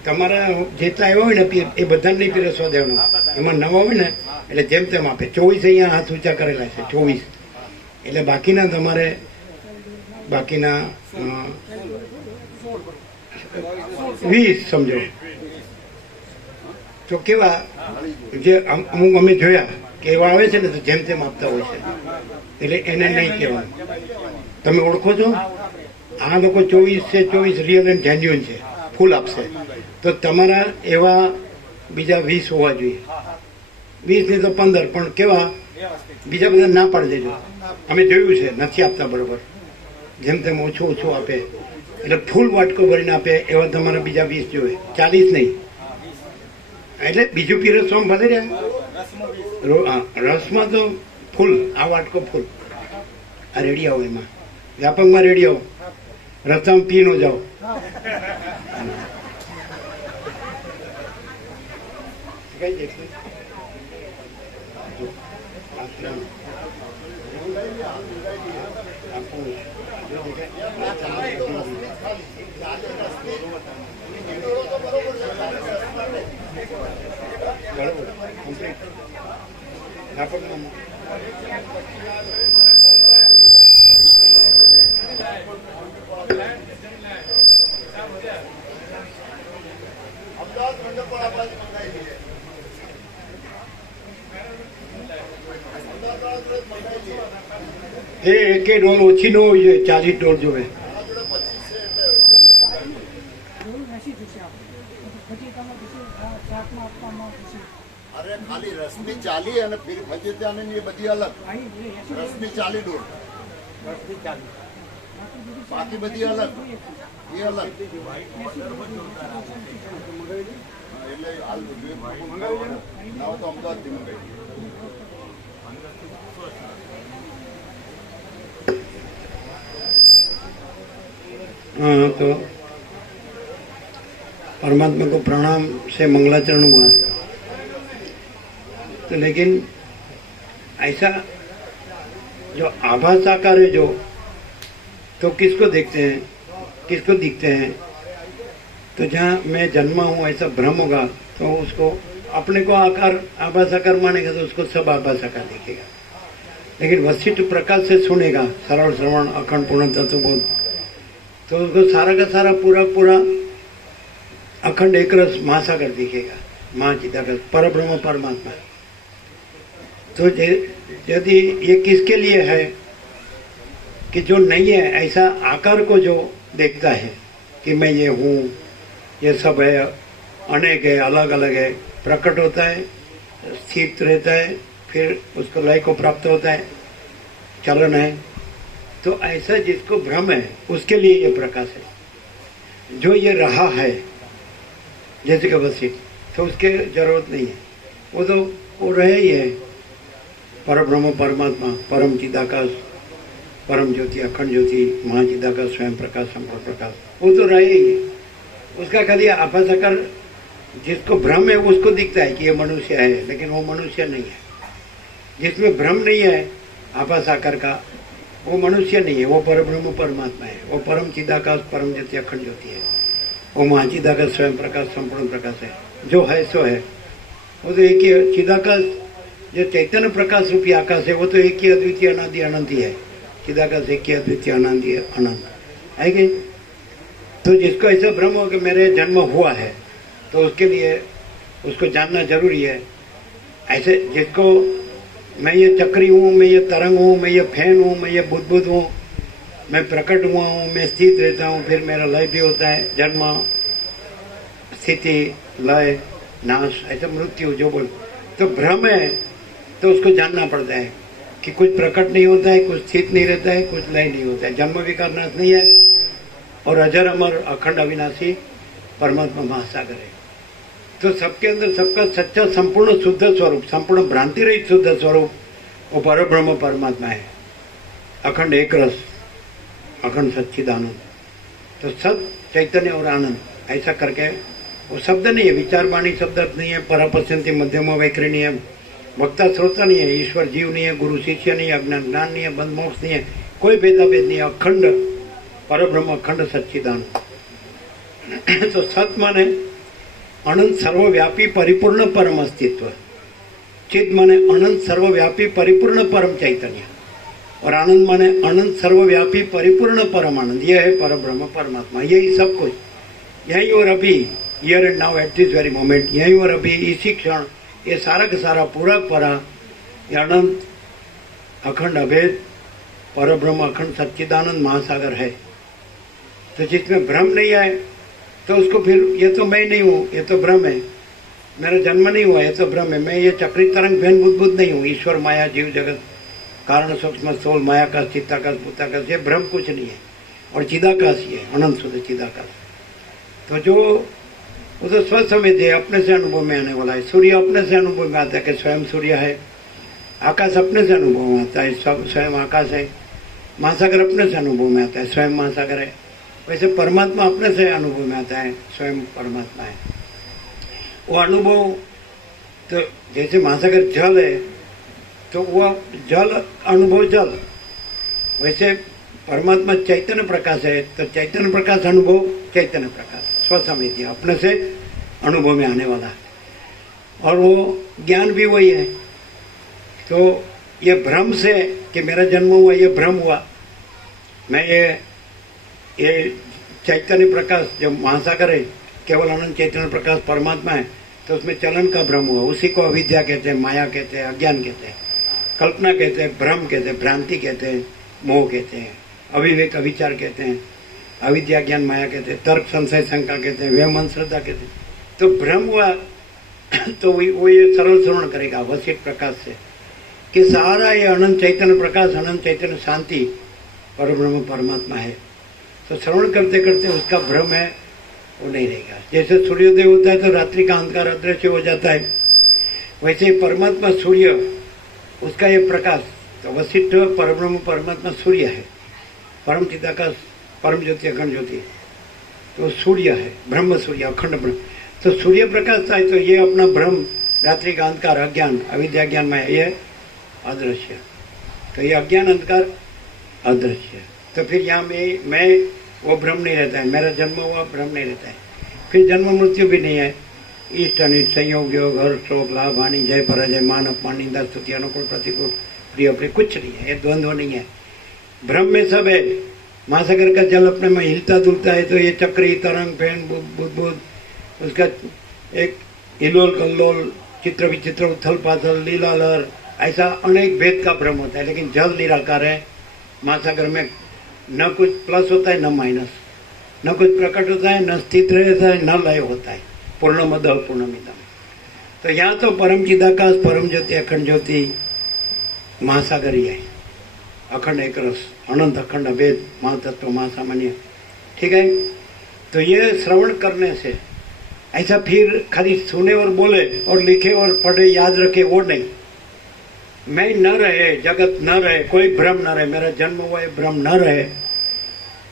તમારા જેટલા આવ્યા હોય ને એ બધાને નહીં પીરસવા દેવાનું એમાં નવા હોય ને એટલે જેમ તેમ આપે 24 અહીંયા હાથ ઊંચા કરેલા છે 24 એટલે બાકીના તમારે બાકીના 20 સમજો તો કેવા જે અમુક અમે જોયા કે એવા આવે છે ને તો જેમ તેમ આપતા હોય છે એટલે એને નહીં કહેવાનું તમે ઓળખો છો આ લોકો 24 છે 24 રિયલ એન્ડ જેન્યુઅન છે ફૂલ આપશે તો તમારા એવા બીજા 20 હોવા જોઈએ 20 નહીં તો 15 પણ કેવા બીજા બધા ના પાડી દેજો અમે જોયું છે નથી આપતા બરોબર જેમ તેમ ઓછું ઓછું આપે એટલે ફૂલ વાટકો ભરીને આપે એવા તમારે બીજા 20 જોઈએ 40 નહીં એટલે બીજું પીરસવામાં ભલે રહ્યા રસમાં તો ફૂલ આ વાટકો ફૂલ આ રેડી આવો એમાં વ્યાપકમાં રેડી આવો રસ્તામાં પી નો જાઓ કઈ દેખે બરોબર એ એકે ડોલ ઓછી ન હોવી જોઈએ, 40 ડોલ જોવે. અરે ખાલી રસની 40 અને ફીર ફજીતાની એ બધી અલગ. રસની 40 ડોલ, બાકી બધી અલગ, એ અલગ. એટલે હાલ ના તો અમદાવાદથી મંગાવી. हाँ, तो परमात्मा को प्रणाम से मंगलाचरण हुआ. तो लेकिन ऐसा जो आभास आकार है जो, तो किसको देखते हैं, किसको दिखते हैं? तो जहाँ मैं जन्मा हूँ ऐसा भ्रम होगा तो उसको अपने को आकार आभास आकार मानेगा तो उसको सब आभास आकार दिखेगा. लेकिन वशिष्ठ प्रकाश से सुनेगा, सरल श्रवण अखंड पूर्ण तत्वबोध, तो उसको सारा का सारा पूरा पूरा अखंड एक रस महासागर दिखेगा, महाचिदागर परब्रह्म परमात्मा. तो यदि ये किसके लिए है कि जो नहीं है ऐसा आकार को जो देखता है कि मैं ये हूँ, ये सब है, अनेक है, अलग अलग है, प्रकट होता है, स्थित रहता है, फिर उसको लय को प्राप्त होता है, चलन है. तो ऐसा जिसको भ्रम है उसके लिए ये प्रकाश है. जो ये रहा है जैसे कि वशिष्ठ, तो उसके जरूरत नहीं है, वो तो वो रहे ही है. परब्रह्म परमात्मा, परम चिदाकाश, परम ज्योति, अखंड ज्योति, महाचिदाकाश, स्वयं प्रकाश, संपूर्ण प्रकाश, वो तो रहे ही है. उसका खाली आभास आकार जिसको भ्रम है उसको दिखता है कि ये मनुष्य है, लेकिन वो मनुष्य नहीं है. जिसमें भ्रम नहीं है आभास आकार का, वो मनुष्य नहीं है, वो परब्रह्म परमात्मा है, वो परम चिदाकाश, परम ज्योति, अखंड ज्योति है, वो महाचिदाकाश, स्वयं प्रकाश, संपूर्ण प्रकाश है. जो है सो है, वो तो एक ही चिदाकाश, जो चैतन्य प्रकाश रूपी आकाश है, वो तो एक ही अद्वितीय अनादि अनंत ही है. चिदाकाश एक ही अद्वितीय अनादि अनंत है कि. तो जिसको ऐसा भ्रम हो कि मेरे जन्म हुआ है, तो उसके लिए उसको जानना जरूरी है. ऐसे जिसको मैं ये चक्री हूँ, मैं ये तरंग हूँ, मैं ये फैन हूँ, मैं ये बुद्ध हूँ, मैं प्रकट हुआ हूँ, मैं स्थित रहता हूँ, फिर मेरा लय भी होता है, जन्म, स्थिति, लय, नाश, ऐसा मृत्यु जो बोल. तो भ्रम है तो उसको जानना पड़ता है कि कुछ प्रकट नहीं होता है, कुछ स्थित नहीं रहता है, कुछ लय नहीं होता है, जन्म विकार नाश नहीं है, और अजर अमर अखंड अविनाशी परमात्मा महासागर है. तो सबके अंदर सबका सच्चा संपूर्ण शुद्ध स्वरूप, संपूर्ण भ्रांति रहित शुद्ध स्वरूप वो परब्रह्म परमात्मा है, अखंड एक रस, अखंड सच्चिदानंद. तो सत चैतन्य और आनंद ऐसा करके, वो शब्द नहीं है, विचार वाणी शब्द नहीं है, परापश्यंती मध्यम वैखरी नहीं है, वक्ता श्रोता नहीं है, ईश्वर जीव नहीं है, गुरु शिष्य नहीं है, अज्ञान ज्ञान नहीं है, बंध मोक्ष नहीं है, कोई भेदाभेद नहीं है, अखंड परब्रह्म, अखंड सच्चिदानंद. तो सत माने अनंत सर्वव्यापी परिपूर्ण परम अस्तित्व, चित माने अनंत सर्वव्यापी परिपूर्ण परम चैतन्य, और आनंद माने अनंत सर्वव्यापी परिपूर्ण परम आनंद. यह है परब्रह्म परमात्मा. यही सब कुछ यही और अभी, here and now at this very moment, यही और अभी इसी क्षण, ये सारा का सारा पूरा परा ये अनंत अखंड अभेद परब्रह्म अखंड सच्चिदानंद महासागर है. तो जिसमें भ्रम नहीं आए तो उसको फिर ये तो मैं नहीं हूँ, ये तो भ्रम है, मेरा जन्म नहीं हुआ, ये तो भ्रम है, मैं ये चक्री तरंग फैन बुद्ध नहीं हूँ, ईश्वर माया जीव जगत कारण सूक्ष्म स्थूल मायाकाश चित्ताकाश भूताकाश, ये भ्रम कुछ नहीं है, और चिदाकाश ही है, अनंत शुद्ध चिदाकाश. तो जो वो तो स्वसमित है, अपने से अनुभव में आने वाला है. सूर्य अपने से अनुभव में आता है कि स्वयं सूर्य है, आकाश अपने से अनुभव में आता है, स्वयं आकाश है, महासागर अपने से अनुभव में आता है, स्वयं महासागर है. वैसे परमात्मा अपने से अनुभव में आता है, स्वयं परमात्मा है. वो अनुभव तो जैसे महासागर जल है तो वह जल अनुभव जल, वैसे परमात्मा चैतन्य प्रकाश है तो चैतन्य प्रकाश अनुभव चैतन्य प्रकाश स्वसमिति अपने से अनुभव में आने वाला है. और वो ज्ञान भी वही है. तो ये भ्रम से कि मेरा जन्म हुआ, ये भ्रम हुआ। मैं ये चैतन्य प्रकाश जो महासागर है, केवल अनंत चैतन्य प्रकाश परमात्मा है, तो उसमें चलन का भ्रम हुआ। उसी को अविद्या कहते हैं, माया कहते हैं, अज्ञान कहते हैं, कल्पना कहते हैं, भ्रम कहते हैं, भ्रांति कहते हैं, मोह कहते हैं, अविवेक अविचार कहते हैं, अविद्या ज्ञान माया कहते हैं, तर्क संशय शंका कहते हैं, व्यमन श्रद्धा कहते हैं। तो भ्रम हुआ तो वो ये सरल श्रवण करेगा वशिष्ठ प्रकाश से कि सारा ये अनंत चैतन्य प्रकाश, अनंत चैतन्य शांति परब्रह्म परमात्मा है। तो श्रवण करते करते उसका भ्रम है वो नहीं रहेगा। जैसे सूर्योदय होता है तो रात्रि का अंधकार अदृश्य हो जाता है, वैसे ही परमात्मा सूर्य, उसका ये प्रकाश, तो वशिष्ठ परब्रह्म परमात्मा सूर्य है, परम चिदाकाश, परम ज्योति, अखंड ज्योति, तो सूर्य है, ब्रह्म सूर्य, अखंड ब्रह्म। तो सूर्य प्रकाश था, तो ये अपना भ्रम, रात्रि का अंधकार, अज्ञान, अविद्या ज्ञान माया, ये अदृश्य। तो ये अज्ञान अंधकार अदृश्य। तो फिर यहाँ मैं वो भ्रम नहीं रहता है, मेरा जन्म हुआ भ्रम नहीं रहता है। फिर जन्म मृत्यु भी नहीं है, इष्ट अनिष्ट, संयोग योग, हर्ष शोक, लाभ हानि, जय पराजय, मान अपमान, निंदा स्तुति, अनुकूल प्रतिकूल, प्रिय अप्रिय, कुछ नहीं है, ये द्वंद्व नहीं है। भ्रम में सब है। महासागर का जल अपने में हिलता डुलता है, तो ये चक्री, तरंग, फेन, बुद्ध, उसका एक हिलोल कल्लोल, चित्र विचित्र, उथल पाथल, लीला लहर, ऐसा अनेक भेद का भ्रम होता है। लेकिन जल निराकार है। महासागर में न कुछ प्लस होता है न माइनस, न कुछ प्रकट होता है, न स्थित रहता है, न लय होता है। पूर्णमद पूर्णमिदम्। तो यहाँ तो परम चिदाकाश, परम ज्योति, अखंड ज्योति, महासागर ही है, अखंड एक रस, अनंत अखंड अभेद, महातत्व, महासामान्य। ठीक है। तो ये श्रवण करने से ऐसा फिर खाली सुने और बोले और लिखे और पढ़े याद रखे वो नहीं। मैं न रहे, जगत न रहे, कोई भ्रम न रहे, मेरा जन्म हुआ है भ्रम न रहे,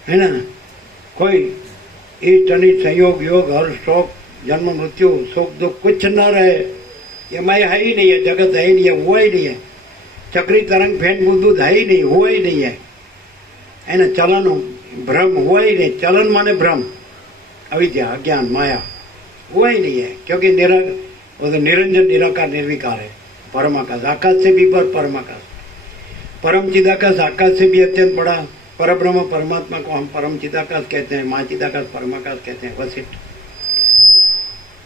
है ना। कोई इष्ट अनिष्ट, संयोग योग, हर्ष शोक, जन्म मृत्यु, सुख दुख कुछ न रहे। ये मैं है ही नहीं है, जगत है ही नहीं है, हुआ ही नहीं है। चक्री तरंग फेन बुद्ध है ही नहीं, हुआ ही नहीं है ना। चलन भ्रम हुआ ही नहीं, चलन माने भ्रम, अविद्या अज्ञान माया हुआ ही नहीं है। क्योंकि वो तो निरंजन निराकार निर्विकार है, परम आकाश, आकाश से भी पर परम आकाश, परम चिदाकाश, आकाश से भी अत्यंत बड़ा परब्रह्म परमात्मा को हम परम चिदाकाश कहते हैं, माँ चिदाकाश परमाकाश कहते हैं, वशिष्ठ।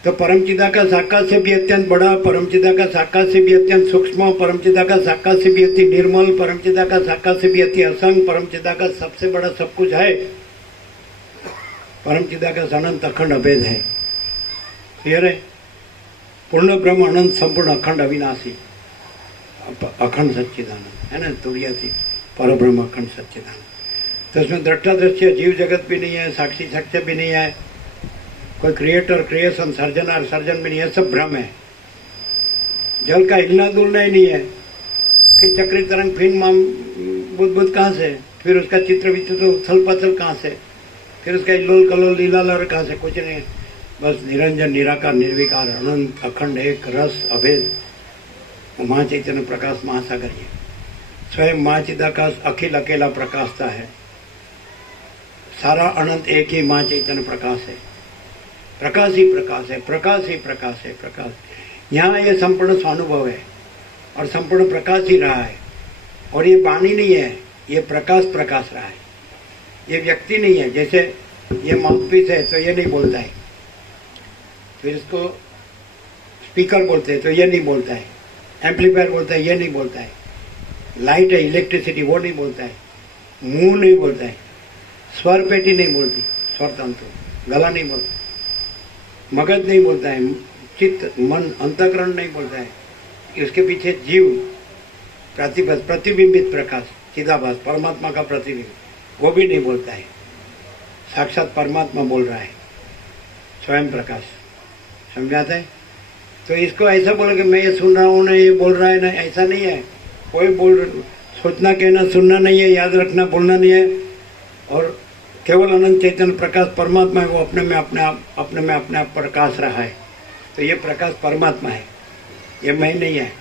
तो परम चिदाकाश आकाश से भी अत्यंत बड़ा, परम चिदाकाश आकाश से भी अत्यंत सूक्ष्म, परम चिदाकाश आकाश से भी अति निर्मल, परम चिदाकाश आकाश से भी अति असंग, परम चिदाकाश सबसे बड़ा सब कुछ है। परम चिदाकाश अनंत अखंड अभेद है। क्लियर है। पूर्ण ब्रह्म अनंत संपूर्ण अखंड अविनाशी, अखंड सच्चिदानंद है ना, तुर्यासी पर ब्रह्म अखंड सच्चिदानंद। तो उसमें दृष्टा दृश्य जीव जगत भी नहीं है, साक्षी साक्ष्य भी नहीं है, कोई क्रिएटर क्रिएशन, सर्जन सर्जन भी नहीं है, सब भ्रम है। जल का हिलना डुलना ही नहीं है। फिर चक्री तरंग फिर बुद्ध कहाँ से, फिर उसका चित्र विचित्र उथल पथल कहाँ से, फिर उसका इल्लोल कल्लोल लीला लहर कहाँ से, कुछ नहीं। बस निरंजन निराकार निर्विकार अनंत अखंड एक रस अभेद माँ चैतन्य प्रकाश महासागर ये स्वयं माँ चिदाकाश अखिल अकेला प्रकाशता है। सारा अनंत एक ही माँ चैतन्य प्रकाश है, प्रकाश ही प्रकाश है, प्रकाश ही प्रकाश है, प्रकाश। यहाँ ये संपूर्ण स्वानुभव है और संपूर्ण प्रकाश ही रहा है। और ये वाणी नहीं है, ये प्रकाश प्रकाश रहा है। ये व्यक्ति नहीं है। जैसे ये माउथपीस है तो ये नहीं बोलता है, फिर इसको स्पीकर बोलते हैं तो ये नहीं बोलता है, एम्पलीफायर बोलता है ये नहीं बोलता है, लाइट है इलेक्ट्रिसिटी वो नहीं बोलता है, मुंह नहीं बोलता है, स्वर पेटी नहीं बोलती, स्वर तंतु, गला नहीं बोलता, मगज नहीं बोलता है, चित्त मन अंतःकरण नहीं बोलता है, इसके पीछे जीव प्रतिबिंबित प्रकाश चिदाभास परमात्मा का प्रतिबिंब वो भी नहीं बोलता है। साक्षात परमात्मा बोल रहा है, स्वयं प्रकाश। समझाते हैं। तो इसको ऐसा बोले कि मैं ये सुन रहा हूँ ना, ये बोल रहा है ना, ऐसा नहीं है। कोई सोचना कहना सुनना नहीं है, याद रखना बोलना नहीं है। और केवल अनंत चैतन्य प्रकाश परमात्मा है, वो अपने में अपने आप प्रकाश रहा है। तो ये प्रकाश परमात्मा है, ये मैं नहीं है,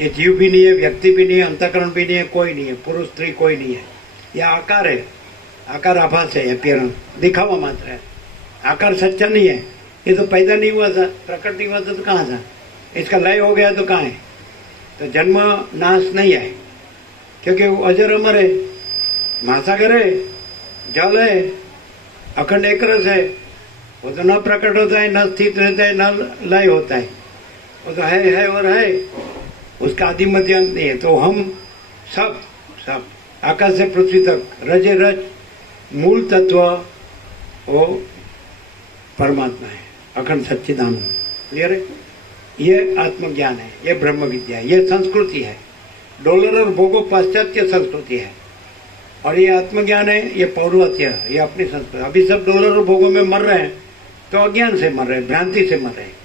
ये जीव भी नहीं है, व्यक्ति भी नहीं है, अंतःकरण भी नहीं है, कोई नहीं है, पुरुष स्त्री कोई नहीं है। यह आकार है, आकार आभास है, अपीयरेंस दिखावा मात्र है। आकार सच्चा नहीं है। ये तो पैदा नहीं हुआ था, प्रकट नहीं हुआ था तो कहाँ था, इसका लय हो गया तो कहाँ है, तो जन्म नाश नहीं है, क्योंकि वो अजर अमर है, महासागर है, जल है, अखंड एक रस है। वो तो न प्रकट होता है, न स्थित रहता है, न लय होता है। वो तो है और है, उसका आदि मध्य अंत नहीं है। तो हम सब सब आकाश से पृथ्वी तक रजे रज मूल तत्व वो परमात्मा है, अखंड सच्चिदानंद। क्लियर है? ये आत्मज्ञान है, ये ब्रह्म विद्या है, ये संस्कृति है। डॉलर और भोगो पाश्चात्य संस्कृति है, और ये आत्मज्ञान है, ये पौर्वात्य है, ये अपनी संस्कृति। अभी सब डॉलर और भोगों में मर रहे हैं, तो अज्ञान से मर रहे हैं, भ्रांति से मर रहे हैं।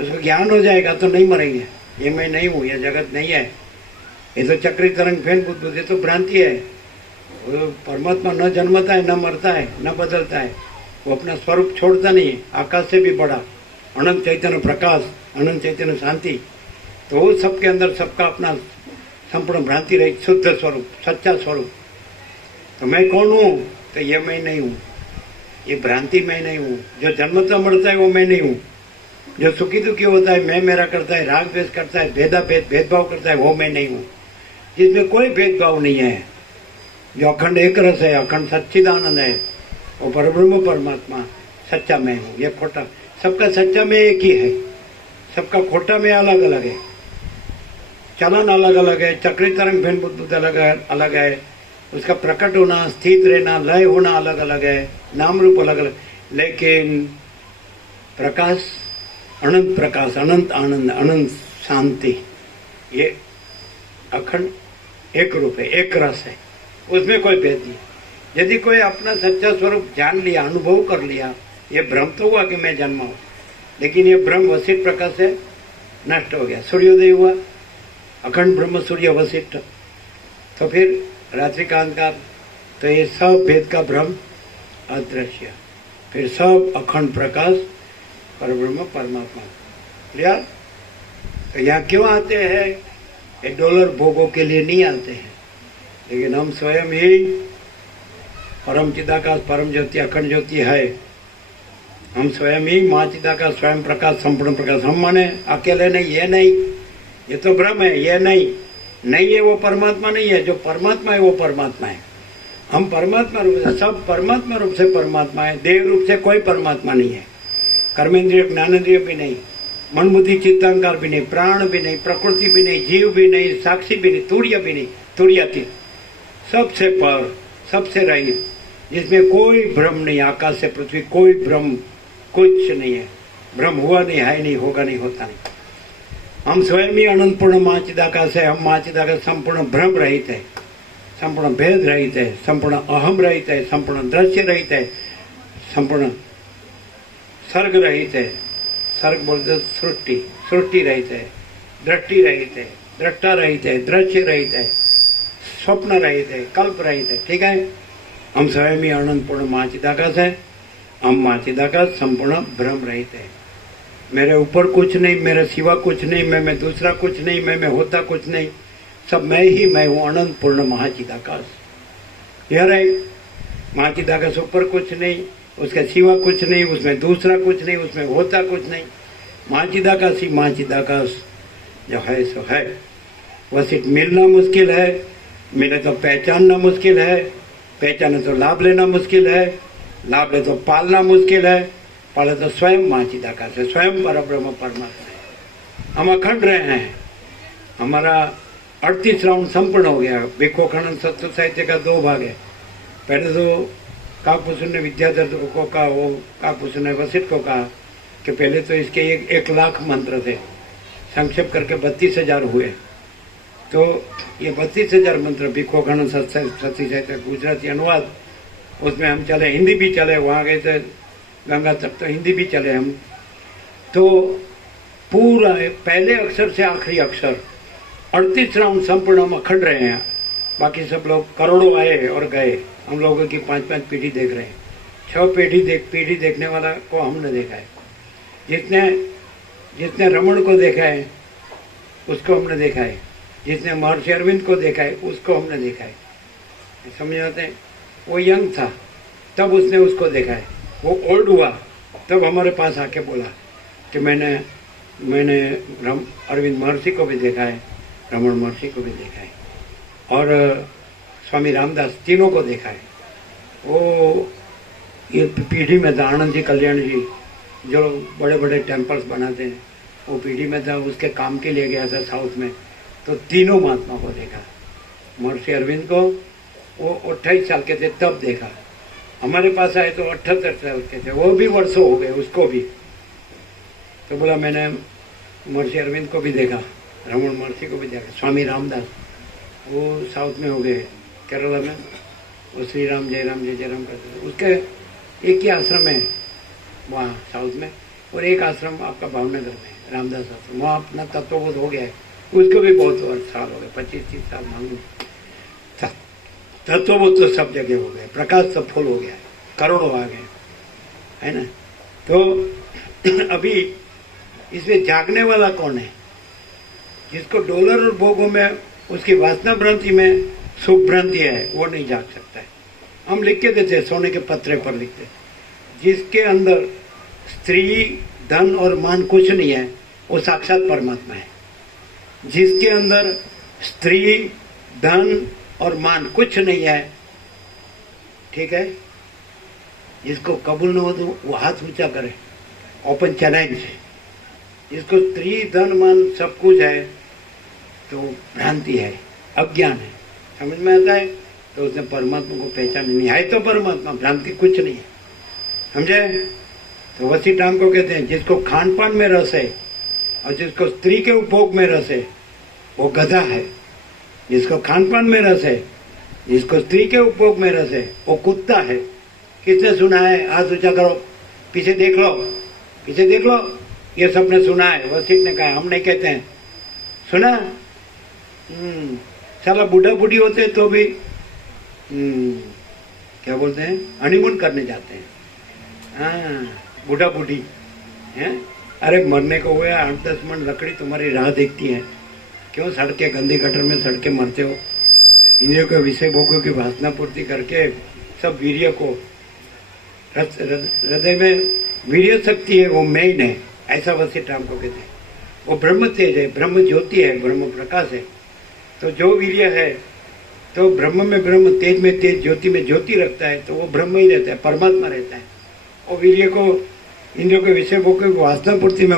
उसको ज्ञान हो जाएगा तो नहीं मरेंगे। ये मैं नहीं हूँ, ये जगत नहीं है, ये तो चक्री तरंग फैन बुद्ध, ये तो भ्रांति है। वो परमात्मा न जन्मता है, न मरता है, न बदलता है। वो अपना स्वरूप छोड़ता नहीं है, आकाश से भी बड़ा, अनंत चैतन्य प्रकाश, अनंत चैतन्य शांति। तो वो सबके अंदर सबका अपना संपूर्ण भ्रांति रही शुद्ध स्वरूप, सच्चा स्वरूप। तो मैं कौन हूँ? तो ये मैं नहीं हूँ, ये भ्रांति मैं नहीं हूँ। जो जन्मता मरता है वो मैं नहीं हूँ। जो सुखी दुखी होता है, मैं मेरा करता है, राग द्वेष करता है, भेदभाव करता है, वो मैं नहीं हूँ। जिसमें कोई भेदभाव नहीं है, जो अखंड एक रस है, अखंड सच्चिदानंद है, वो परब्रह्म परमात्मा सच्चा मैं हूँ। ये खोटा, सबका सच्चा में एक ही है, सबका खोटा में अलग अलग है। चलन अलग अलग है, चक्री तरंग भिन्न बुद्ध अलग है, उसका प्रकट होना, स्थित रहना, लय होना अलग अलग है, नाम रूप अलग अलग। लेकिन प्रकाश, अनंत प्रकाश, अनंत आनंद, अनंत शांति, ये अखंड एक रूप है, एक रस है, उसमें कोई भेद नहीं। यदि कोई अपना सच्चा स्वरूप जान लिया, अनुभव कर लिया, ये भ्रम तो हुआ कि मैं जन्मा हूं, लेकिन ये भ्रम वशिष्ठ प्रकाश से नष्ट हो गया। सूर्योदय हुआ, अखंड ब्रह्म सूर्य वशिष्ठ, तो फिर रात्रि का अंधकार, तो ये सब भेद का भ्रम अदृश्य, फिर सब अखंड प्रकाश परब्रह्म परमात्मा। क्लियर? तो यहाँ क्यों आते हैं? ये डॉलर भोगों के लिए नहीं आते हैं, लेकिन हम स्वयं ही परम चिदाकाश, परम ज्योति, अखंड ज्योति है। हम स्वयं ही माँ चिदाकाश, स्वयं प्रकाश, संपूर्ण प्रकाश। हम माने अकेले नहीं, ये नहीं, ये तो भ्रम है, ये नहीं है, वो परमात्मा नहीं है। जो परमात्मा है वो परमात्मा है। हम परमात्मा रूप से, सब परमात्मा रूप से परमात्मा है, देव रूप से कोई परमात्मा नहीं है। कर्मेंद्रिय ज्ञानेन्द्रिय भी नहीं, मन बुद्धि चित्तांकार भी नहीं, प्राण भी नहीं, प्रकृति भी नहीं, जीव भी नहीं, साक्षी भी नहीं, तुर्य भी नहीं, तुर्यातीत, सबसे पर, सबसे रहित, जिसमें कोई भ्रम नहीं। आकाश से पृथ्वी कोई भ्रम कुछ नहीं है, भ्रम हुआ नहीं, है नहीं, होगा नहीं, होता नहीं। हम स्वयं ही अनंत पूर्ण माँ चिदाकाश है। हम माँ चिदाकाश संपूर्ण भ्रम रहित है, संपूर्ण भेद रहित है, संपूर्ण अहम रहित है, संपूर्ण दृश्य रहित है, संपूर्ण सर्ग रहित है। सर्ग बोलते सृष्टि, सृष्टि रहित है, दृष्टि रहित है, दृष्टा रहित है, दृश्य रहित है, स्वप्न रहित है, कल्प रहित है। ठीक है? हम स्वयं ही अनंत पूर्ण माँ चिदाकाश है। हम माँ चिदाकाश संपूर्ण भ्रम रहित है। मेरे ऊपर कुछ नहीं, मेरे सिवा कुछ नहीं, मैं दूसरा कुछ नहीं, मैं होता कुछ नहीं, सब मैं ही मैं हूँ, अनंत पूर्ण महाचिदाकाश। यह है महाचिदाकाश, ऊपर कुछ नहीं, उसके सिवा कुछ नहीं, उसमें दूसरा कुछ नहीं, उसमें होता कुछ नहीं। महाचिदाकाश ही महाचिदाकाश जो है सो है। वशिष्ठ मिलना मुश्किल है, मिले तो पहचानना मुश्किल है, पहचाने तो लाभ लेना मुश्किल है, लाभ ले तो पालना मुश्किल है, पाले तो स्वयं माँ चिदाकाश है, स्वयं परब्रह्म परमात्मा है। हम अखंड रहे हैं। हमारा 38 राउंड संपूर्ण हो गया। भिक्खु खनन सत्सु साहित्य का 2 भाग है। पहले तो काकभूषण ने विद्याधर को कहा, वो काकभूषण ने वशिष्ठ को कहा कि पहले तो इसके 1 लाख मंत्र थे, संक्षेप करके 32,000 हुए। तो ये 32,000 मंत्र भिक्खु खनन सत्सु साहित्य गुजराती अनुवाद, उसमें हम चले, हिंदी भी चले, वहाँ गए थे गंगा तक, तो हिंदी भी चले हम। तो पूरा पहले अक्षर से आखिरी अक्षर 38 राउंड संपूर्ण हम अखंड रहे हैं। बाकी सब लोग करोड़ों आए और गए, हम लोगों की 5-5 पीढ़ी देख रहे हैं। 6 पीढ़ी देखने वाला को हमने देखा है। जिसने रमण को देखा है उसको हमने देखा है, जिसने महर्षि अरविंद को देखा है उसको हमने देखा है। समझ आते हैं? वो यंग था तब उसने उसको देखा है, वो ओल्ड हुआ तब हमारे पास आके बोला कि मैंने अरविंद महर्षि को भी देखा है, रमण महर्षि को भी देखा है और स्वामी रामदास, तीनों को देखा है। वो ये पीढ़ी में था, आनंद जी कल्याण जी जो बड़े बड़े टेम्पल्स बनाते हैं, वो पीढ़ी में था, उसके काम के लिए गया था साउथ में, तो तीनों महात्मा को देखा। महर्षि अरविंद को वो 28 साल के थे तब देखा, हमारे पास आए तो 78 साल के थे, वो भी वर्षों हो गए उसको भी। तो बोला मैंने महर्षि अरविंद को भी देखा, रमण महर्षि को भी देखा। स्वामी रामदास वो साउथ में हो गए, केरला में, वो श्री राम जय राम जय जय राम करते थे। उसके एक ही आश्रम है वहाँ साउथ में, और एक आश्रम आपका भावनगर में, रामदास आश्रम, वहाँ अपना तत्वबोध हो गया है, उसको भी बहुत साल हो गए, 25-30 साल मांगू। तत्वबोध तो सब जगह हो गए, प्रकाश सब फुल हो गया है, करोड़ों आ गए, है ना। तो अभी इसमें जागने वाला कौन है? जिसको डॉलर और भोगों में, उसकी वासना भ्रांति में सुख भ्रांति है, वो नहीं जाग सकता है। हम लिख के देते, सोने के पत्रे पर लिखते, जिसके अंदर स्त्री, धन और मान कुछ नहीं है, वो साक्षात परमात्मा है। जिसके अंदर स्त्री, धन और मान कुछ नहीं है, ठीक है, जिसको कबूल न हो तो वो हाथ ऊंचा करे, ओपन चैलेंज। जिसको स्त्री, धन, मान सब कुछ है तो भ्रांति है, अज्ञान है, समझ में आता है। तो उसने परमात्मा को पहचान नहीं है, तो परमात्मा, भ्रांति कुछ नहीं है, समझे। तो वसी टांग को कहते हैं जिसको खान पान में रस है और जिसको स्त्री के उपभोग में रस है वो गधा है। जिसको खान पान में रस है, जिसको स्त्री के उपभोग में रस है, वो कुत्ता है। किसने सुना है? हाथ ऊंचा करो, पीछे देख लो, पीछे देख लो, ये सबने सुना है। वशिष्ठ ने कहा, हम नहीं कहते हैं, सुना? साला बूढ़ा बूढ़ी होते तो भी क्या बोलते हैं, हनीमून करने जाते हैं। हाँ, बूढ़ा बूढ़ी है, अरे मरने को हुआ 8-10 मन लकड़ी तुम्हारी राह देखती है, क्यों सड़के गंदी गटर में सड़के मरते हो? इंद्रियों के विषय भोगों की वासना पूर्ति करके सब वीर्य को, हृदय में वीर्य शक्ति है, वो मेन है, ऐसा वशिष्ठ राम को कहते हैं। वो ब्रह्म तेज है, ब्रह्म ज्योति है, ब्रह्म प्रकाश है। तो जो वीर्य है तो ब्रह्म में ब्रह्म, तेज में तेज, ज्योति में ज्योति रखता है, तो वो ब्रह्म ही रहता है, परमात्मा रहता है। और वीर्य को इंद्रियों के विषय भोग की वासना पूर्ति में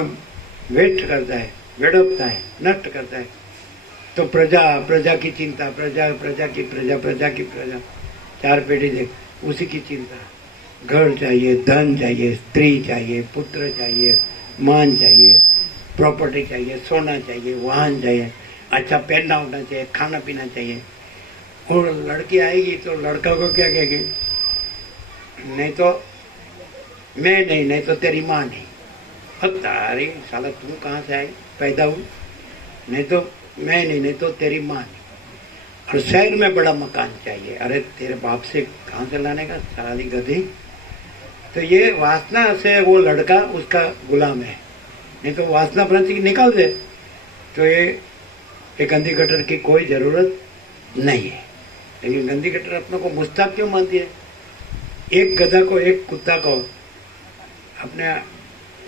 वेस्ट करता है, वेड़पता है, नष्ट करता है। तो प्रजा, प्रजा की चिंता, प्रजा, प्रजा की प्रजा, प्रजा की प्रजा, 4 पीढ़ी देख, उसी की चिंता। घर चाहिए, धन चाहिए, स्त्री चाहिए, पुत्र चाहिए, मान चाहिए, प्रॉपर्टी चाहिए, सोना चाहिए, वाहन चाहिए, अच्छा पहनना होना चाहिए, खाना पीना चाहिए। और लड़की आएगी तो लड़का को क्या कहेगी? नहीं तो मैं नहीं, नहीं तो तेरी माँ नहीं। अरे साला तुम कहाँ से आई, पैदा हूँ? नहीं तो मैं नहीं, नहीं तो तेरी माँ नहीं। और शहर में बड़ा मकान चाहिए, अरे तेरे बाप से कहाँ से लाने का, साली गधी। तो ये वासना से वो लड़का उसका गुलाम है। नहीं तो वासना भ्रांति निकाल दे तो ये गंदी गटर की कोई जरूरत नहीं है। लेकिन गंदी गटर अपने को मुस्ताक क्यों मानती है? एक गधा को, एक कुत्ता को अपने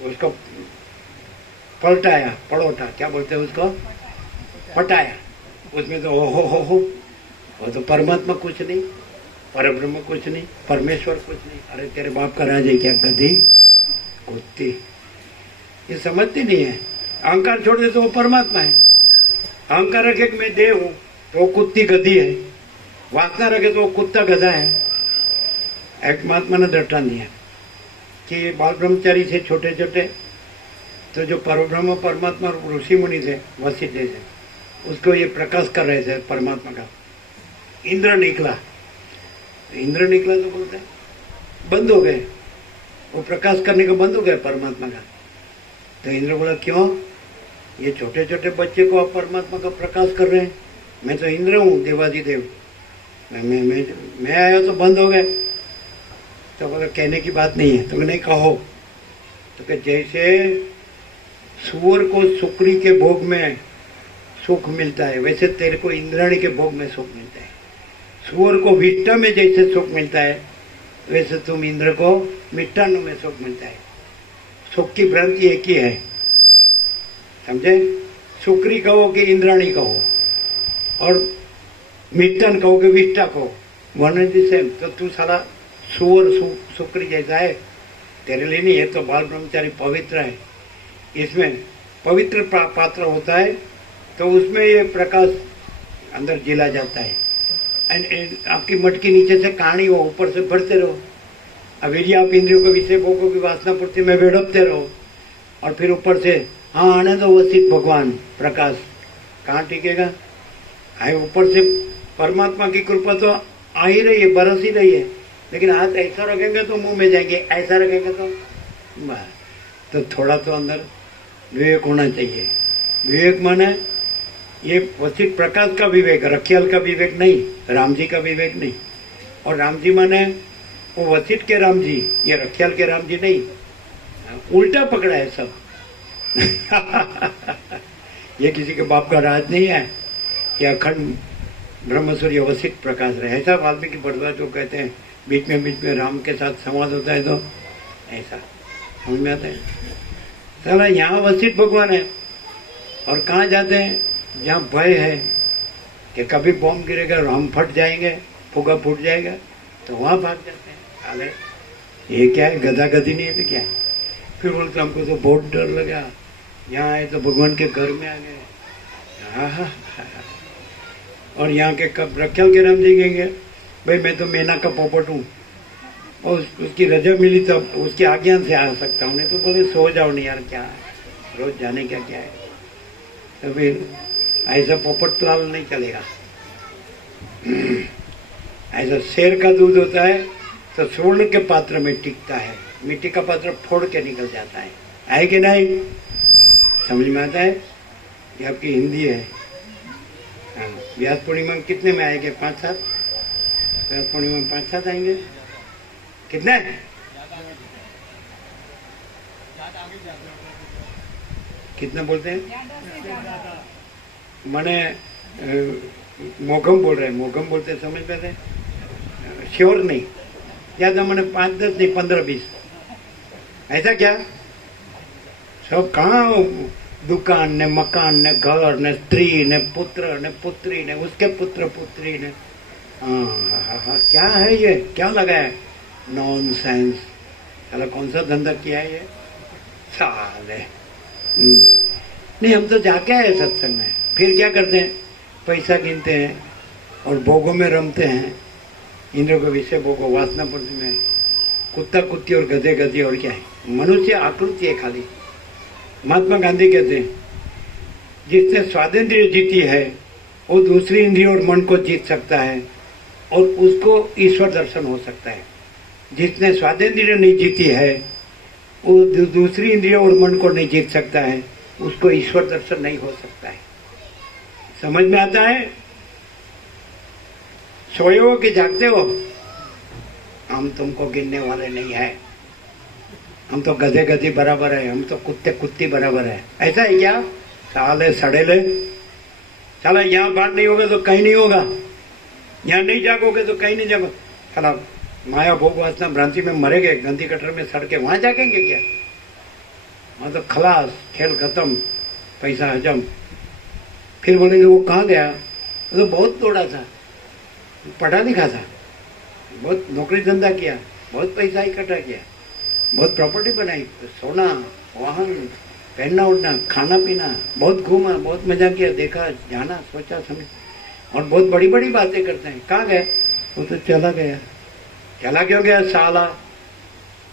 उसको पलटाया, पड़ोटा, क्या बोलते हैं उसको, पटाया, उसमें तो हो वो तो परमात्मा कुछ नहीं, परब्रह्म कुछ नहीं, परमेश्वर कुछ नहीं। अरे तेरे बाप का राज है क्या, गधी कुत्ती? ये समझती नहीं है। अहंकार छोड़ दे तो वो परमात्मा है। अहंकार रखे कि मैं देव हूं तो वो कुत्ती गधी है, वासना रखे तो वो कुत्ता गधा है। एक महात्मा ने दृष्टांत दिया कि बाल ब्रह्मचारी थे छोटे छोटे, तो जो परब्रह्म परमात्मा ऋषि मुनि थे, वशिष्ठ थे, उसको ये प्रकाश कर रहे थे परमात्मा का। इंद्र निकला, इंद्र निकला तो बोलते हैं बंद हो गए, वो प्रकाश करने का बंद हो गया परमात्मा का। तो इंद्र बोला क्यों, ये छोटे छोटे बच्चे को आप परमात्मा का प्रकाश कर रहे हैं? मैं तो इंद्र हूँ, देवादिदेव, मैं आया तो बंद हो गए। तो बोला कहने की बात नहीं है, तो नहीं कहो। तो कि जैसे सूअर को सुकड़ी के भोग में सुख मिलता है, वैसे तेरे को इंद्राणी के भोग में सुख मिलता है। सूअर को विष्ठा में जैसे सुख मिलता है, वैसे तुम इंद्र को मिष्टान्न में सुख मिलता है। सुख की भ्रांति एक ही है, समझे? शुक्री कहो कि इंद्राणी कहो और मिष्टन कहो कि विष्टा कहो, वन इज द सेम। तो तू साला सुअर शुक्री जैसा है, तेरे लिए नहीं है। तो बाल ब्रह्मचारी पवित्र है, इसमें पवित्र पात्र होता है, तो उसमें ये प्रकाश अंदर जिला जाता है। एंड आपकी मटकी नीचे से कहानी हो, ऊपर से भरते रहो। अब यदि आप इंद्रियों को विषय भोगों की वासना पूर्ति में वेड़पते रहो और फिर ऊपर से हाँ आने दो वसित भगवान प्रकाश, कहाँ टिकेगा? आए ऊपर से परमात्मा की कृपा तो आ ही रही है, बरस ही रही है, लेकिन हाथ ऐसा रखेंगे तो मुंह में जाएंगे, ऐसा रखेंगे तो बस। तो थोड़ा तो अंदर विवेक होना चाहिए। विवेक माने ये वसित प्रकाश का विवेक, रखियाल का विवेक नहीं, राम जी का विवेक नहीं। और राम जी माने वो वसित के राम जी, ये रखियाल के राम जी नहीं, उल्टा पकड़ा है सब। ये किसी के बाप का राज नहीं है, ये अखंड ब्रह्म सूर्य वसित प्रकाश रहे। ऐसा वाल्मीकि भरद्वाज जो कहते हैं बीच में राम के साथ संवाद होता है, तो ऐसा समझ में आता है। साला यहाँ वसित भगवान है और कहाँ जाते हैं? जहाँ भय है कि कभी बॉम्ब गिरेगा और हम फट जाएंगे, फुगा फूट जाएगा, तो वहाँ भाग जाते हैं। अरे ये क्या है, गधा गधी नहीं है तो क्या है? फिर बोलते हमको तो बहुत डर लगा, यहाँ आए तो भगवान के घर में आ गए। हाँ, और यहाँ के कब रखियाल के राम जी कहेंगे भाई मैं तो मैना का पोपट हूँ और उसकी रजा मिली तब उसकी आज्ञा से आ सकता हूँ, नहीं तो बोले सो जाओ नहीं यार, क्या है रोज जाने का क्या है। तो फिर ऐसा पोपट लाल नहीं चलेगा। ऐसा शेर का दूध होता है तो स्वर्ण के पात्र में टिकता है, मिट्टी का पात्र फोड़ के निकल जाता है कि नहीं? समझ में आता है? ये आपकी हिंदी है। हाँ, व्यास पूर्णिमा में कितने में आएंगे? 5-7? व्यास पूर्णिमा में 5-7 आएंगे? कितने? कितना बोलते हैं? मैंने मोघम बोल रहे हैं, मोघम बोलते समझ में आते? श्योर नहीं, ज्यादा मैंने 5-10 नहीं 15-20। ऐसा क्या? सब कहाँ दुकान ने, मकान ने, घर ने, स्त्री ने, पुत्र ने, पुत्री ने, उसके पुत्र पुत्री ने। हाँ, क्या है ये? क्या लगा है? नॉनसेंस। चलो कौन सा धंधा किया है ये? साले नहीं, हम तो जाके आए सत्संग में, फिर क्या करते हैं? पैसा गिनते हैं और भोगों में रमते हैं, इंद्रियों के विषय भोगों, वासना पूर्ति में कुत्ता कुत्ती और गधे गधी। और क्या है? मनुष्य आकृति है खाली। महात्मा गांधी कहते हैं जिसने स्वादेंद्रिय जीती है वो दूसरी इंद्रिय और मन को जीत सकता है और उसको ईश्वर दर्शन हो सकता है। जिसने स्वादेंद्रिय नहीं जीती है वो दूसरी इंद्रिय और मन को नहीं जीत सकता है, उसको ईश्वर दर्शन नहीं हो सकता है। समझ में आता है? सोए हो कि जागते हो? हम तुमको गिनने वाले नहीं है, हम तो गधे गधी बराबर है, हम तो कुत्ते कुत्ती बराबर है। ऐसा है क्या? साले सड़ेले, साला यहाँ बात नहीं होगा तो कहीं नहीं होगा, यहाँ नहीं जागोगे तो कहीं नहीं जागो। साला माया भोग वासना भ्रांति में मरे गए, गंदी कटर में सड़ के वहां जागेंगे क्या? वहां तो खलास, खेल खत्म, पैसा हजम। फिर बोलेंगे वो कहाँ गया? वो तो बहुत दौड़ा था, पढ़ा लिखा था, बहुत नौकरी धंधा किया, बहुत पैसा इकट्ठा किया, बहुत प्रॉपर्टी बनाई, सोना, वाहन, पहनना उठना, खाना पीना, बहुत घूमा, बहुत मजा किया, देखा, जाना, सोचा समझ, और बहुत बड़ी बड़ी बातें करते हैं। कहाँ गए? वो तो चला गया। चला क्यों गया साला?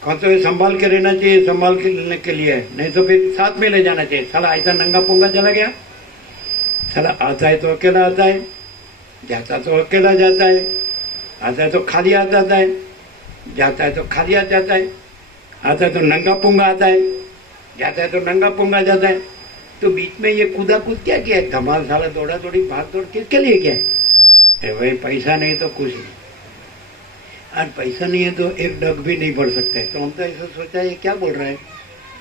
कौन तो संभाल के रहना चाहिए, संभाल के लेने के लिए, नहीं तो फिर साथ में ले जाना चाहिए। साला ऐसा नंगा पुंगा चला गया। साला आता है तो अकेला आता है, जाता तो अकेला जाता है, आता है तो खाली आ जाता है, जाता है तो खाली आ जाता है, आता है तो नंगा पुंगा आता है, जाता है तो नंगा पुंगा जाता है। तो बीच में ये कूदा कूद क्या किया? धमाल, साला दौड़ा दौड़ी भाग दौड़ किसके लिए किया? भाई पैसा नहीं तो कुछ नहीं। आज पैसा नहीं है तो एक डग भी नहीं भर सकते। तो हम तो ऐसा सोचा ये क्या बोल रहा है,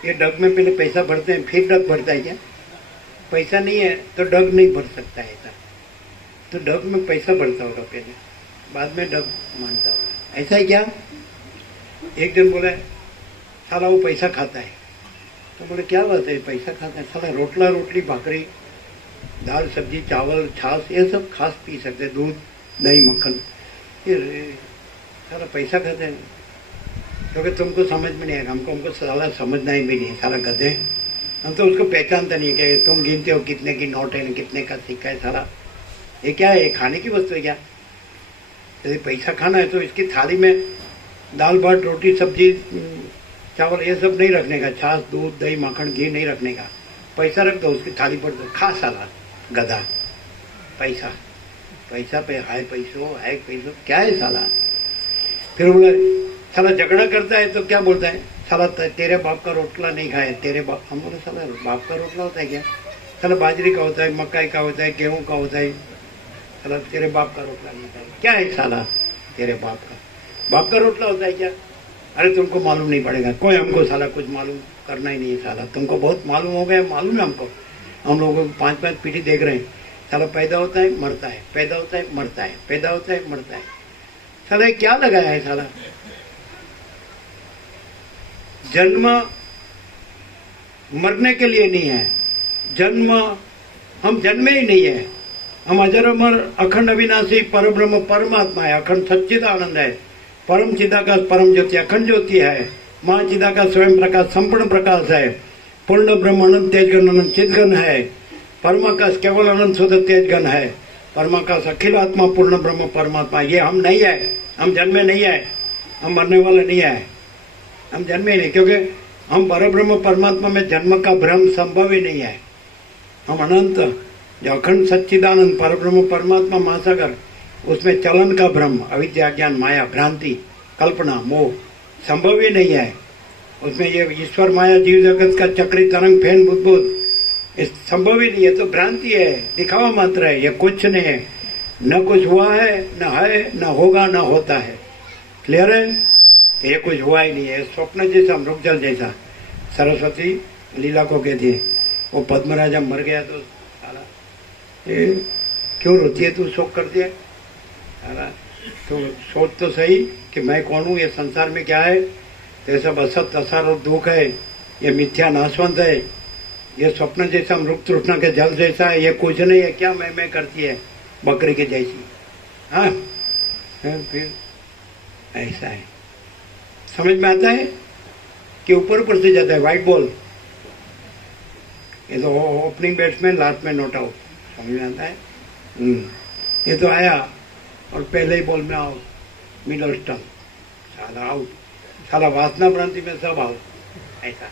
ये डग में पहले पैसा भरते हैं फिर डग भरता है क्या? पैसा नहीं है तो डग नहीं भर सकता है ऐसा। तो डग में पैसा भरता होगा पहले, बाद में डग मानता होगा। ऐसा है क्या? एक दिन बोला साला वो पैसा खाता है। तो बोले क्या बात है पैसा खाता है? साला रोटला रोटली भाकरी दाल सब्जी चावल छाछ ये सब खास पी सकते, दूध दही मक्खन, ये सारा पैसा खाते हैं, क्योंकि तुमको समझ में नहीं आएगा, हमको साला समझना ही भी नहीं, सारा गधे, हम तो उसको पहचानते नहीं है कि तुम गिनते हो कितने की नोट है, कितने का सिक्का है, सारा ये क्या है, ये खाने की वस्तु है क्या? यदि पैसा खाना है तो इसकी थाली में दाल भात रोटी सब्जी चावल ये सब नहीं रखने का, छाछ दूध दही माखन घी नहीं रखने का, पैसा रख दो उसकी थाली पर, तो खा साला गधा, पैसा पैसा पे हाय पैसो क्या है साला। फिर बोला साला झगड़ा करता है तो क्या बोलता है, साला तेरे बाप का रोटला नहीं खाए, तेरे बाप, हम बोले साला बाप का रोटला होता है क्या, साला बाजरी का होता है, मकाई का होता है, गेहूं का होता है, साला तेरे बाप का रोटला नहीं खाए, क्या है साला तेरे बाप का रोटला होता है क्या? अरे तुमको मालूम नहीं पड़ेगा, कोई हमको साला कुछ मालूम करना ही नहीं है साला, तुमको बहुत मालूम हो गया, मालूम है हमको, हम लोगों को 5-5 पीढ़ी देख रहे हैं, साला पैदा होता है मरता है, पैदा होता है मरता है, पैदा होता है मरता है, साला क्या लगाया है साला? जन्म मरने के लिए नहीं है, जन्म हम जन्मे ही नहीं है, हम अजर अमर अखंड अविनाशी परब्रह्म परमात्मा है, अखंड सच्चिद आनंद है, परम चिदाकाश परम ज्योति अखंड ज्योति है, माँ चिदाकाश स्वयं प्रकाश संपूर्ण प्रकाश है, पूर्ण ब्रह्म अनंत तेजगन अनंत चिदगन है, परमाकाश केवल अनंत शुद्ध तेजगन है, परमाकाश अखिल आत्मा पूर्ण ब्रह्म परमात्मा, ये हम नहीं है, हम जन्मे नहीं है, हम मरने वाले नहीं है, हम जन्मे नहीं, क्योंकि हम परब्रह्म परमात्मा में जन्म का भ्रम संभव ही नहीं है, हम अनंत जो अखंड सच्चिदानंद परब्रह्म परमात्मा महासागर, उसमें चलन का भ्रम अविद्या ज्ञान माया भ्रांति कल्पना मोह संभव ही नहीं है, उसमें ये ईश्वर माया जीव जगत का चक्री तरंग फैन बुद्ध इस संभव ही नहीं है, तो भ्रांति है, दिखावा मात्र है, ये कुछ नहीं है, न कुछ हुआ है न होगा न होता है, क्लियर है? ये कुछ हुआ ही नहीं है, स्वप्न जैसा मृगजल जैसा। सरस्वती लीला को कहती है, वो पद्मराजा मर गया तो साला ये क्यों रोती है, तू शोक करती है साला, तो सोच तो सही कि मैं कौन हूँ, ये संसार में क्या है, ये सब असत असार और दुख है, ये मिथ्या नाशवंत है, ये स्वप्न जैसा मृग तृष्णा के जल जैसा है, ये कुछ नहीं है, क्या मैं करती है बकरी के जैसी। हाँ फिर ऐसा है, समझ में आता है कि ऊपर से जाता है व्हाइट बॉल, ये तो ओपनिंग बैट्समैन लास्ट में नॉट आउट, समझ में आता है। ये तो आया और पहले ही बॉल में आउट, मिडल स्टंप, साला आउट, साला वासना भ्रांति में सब आउट। ऐसा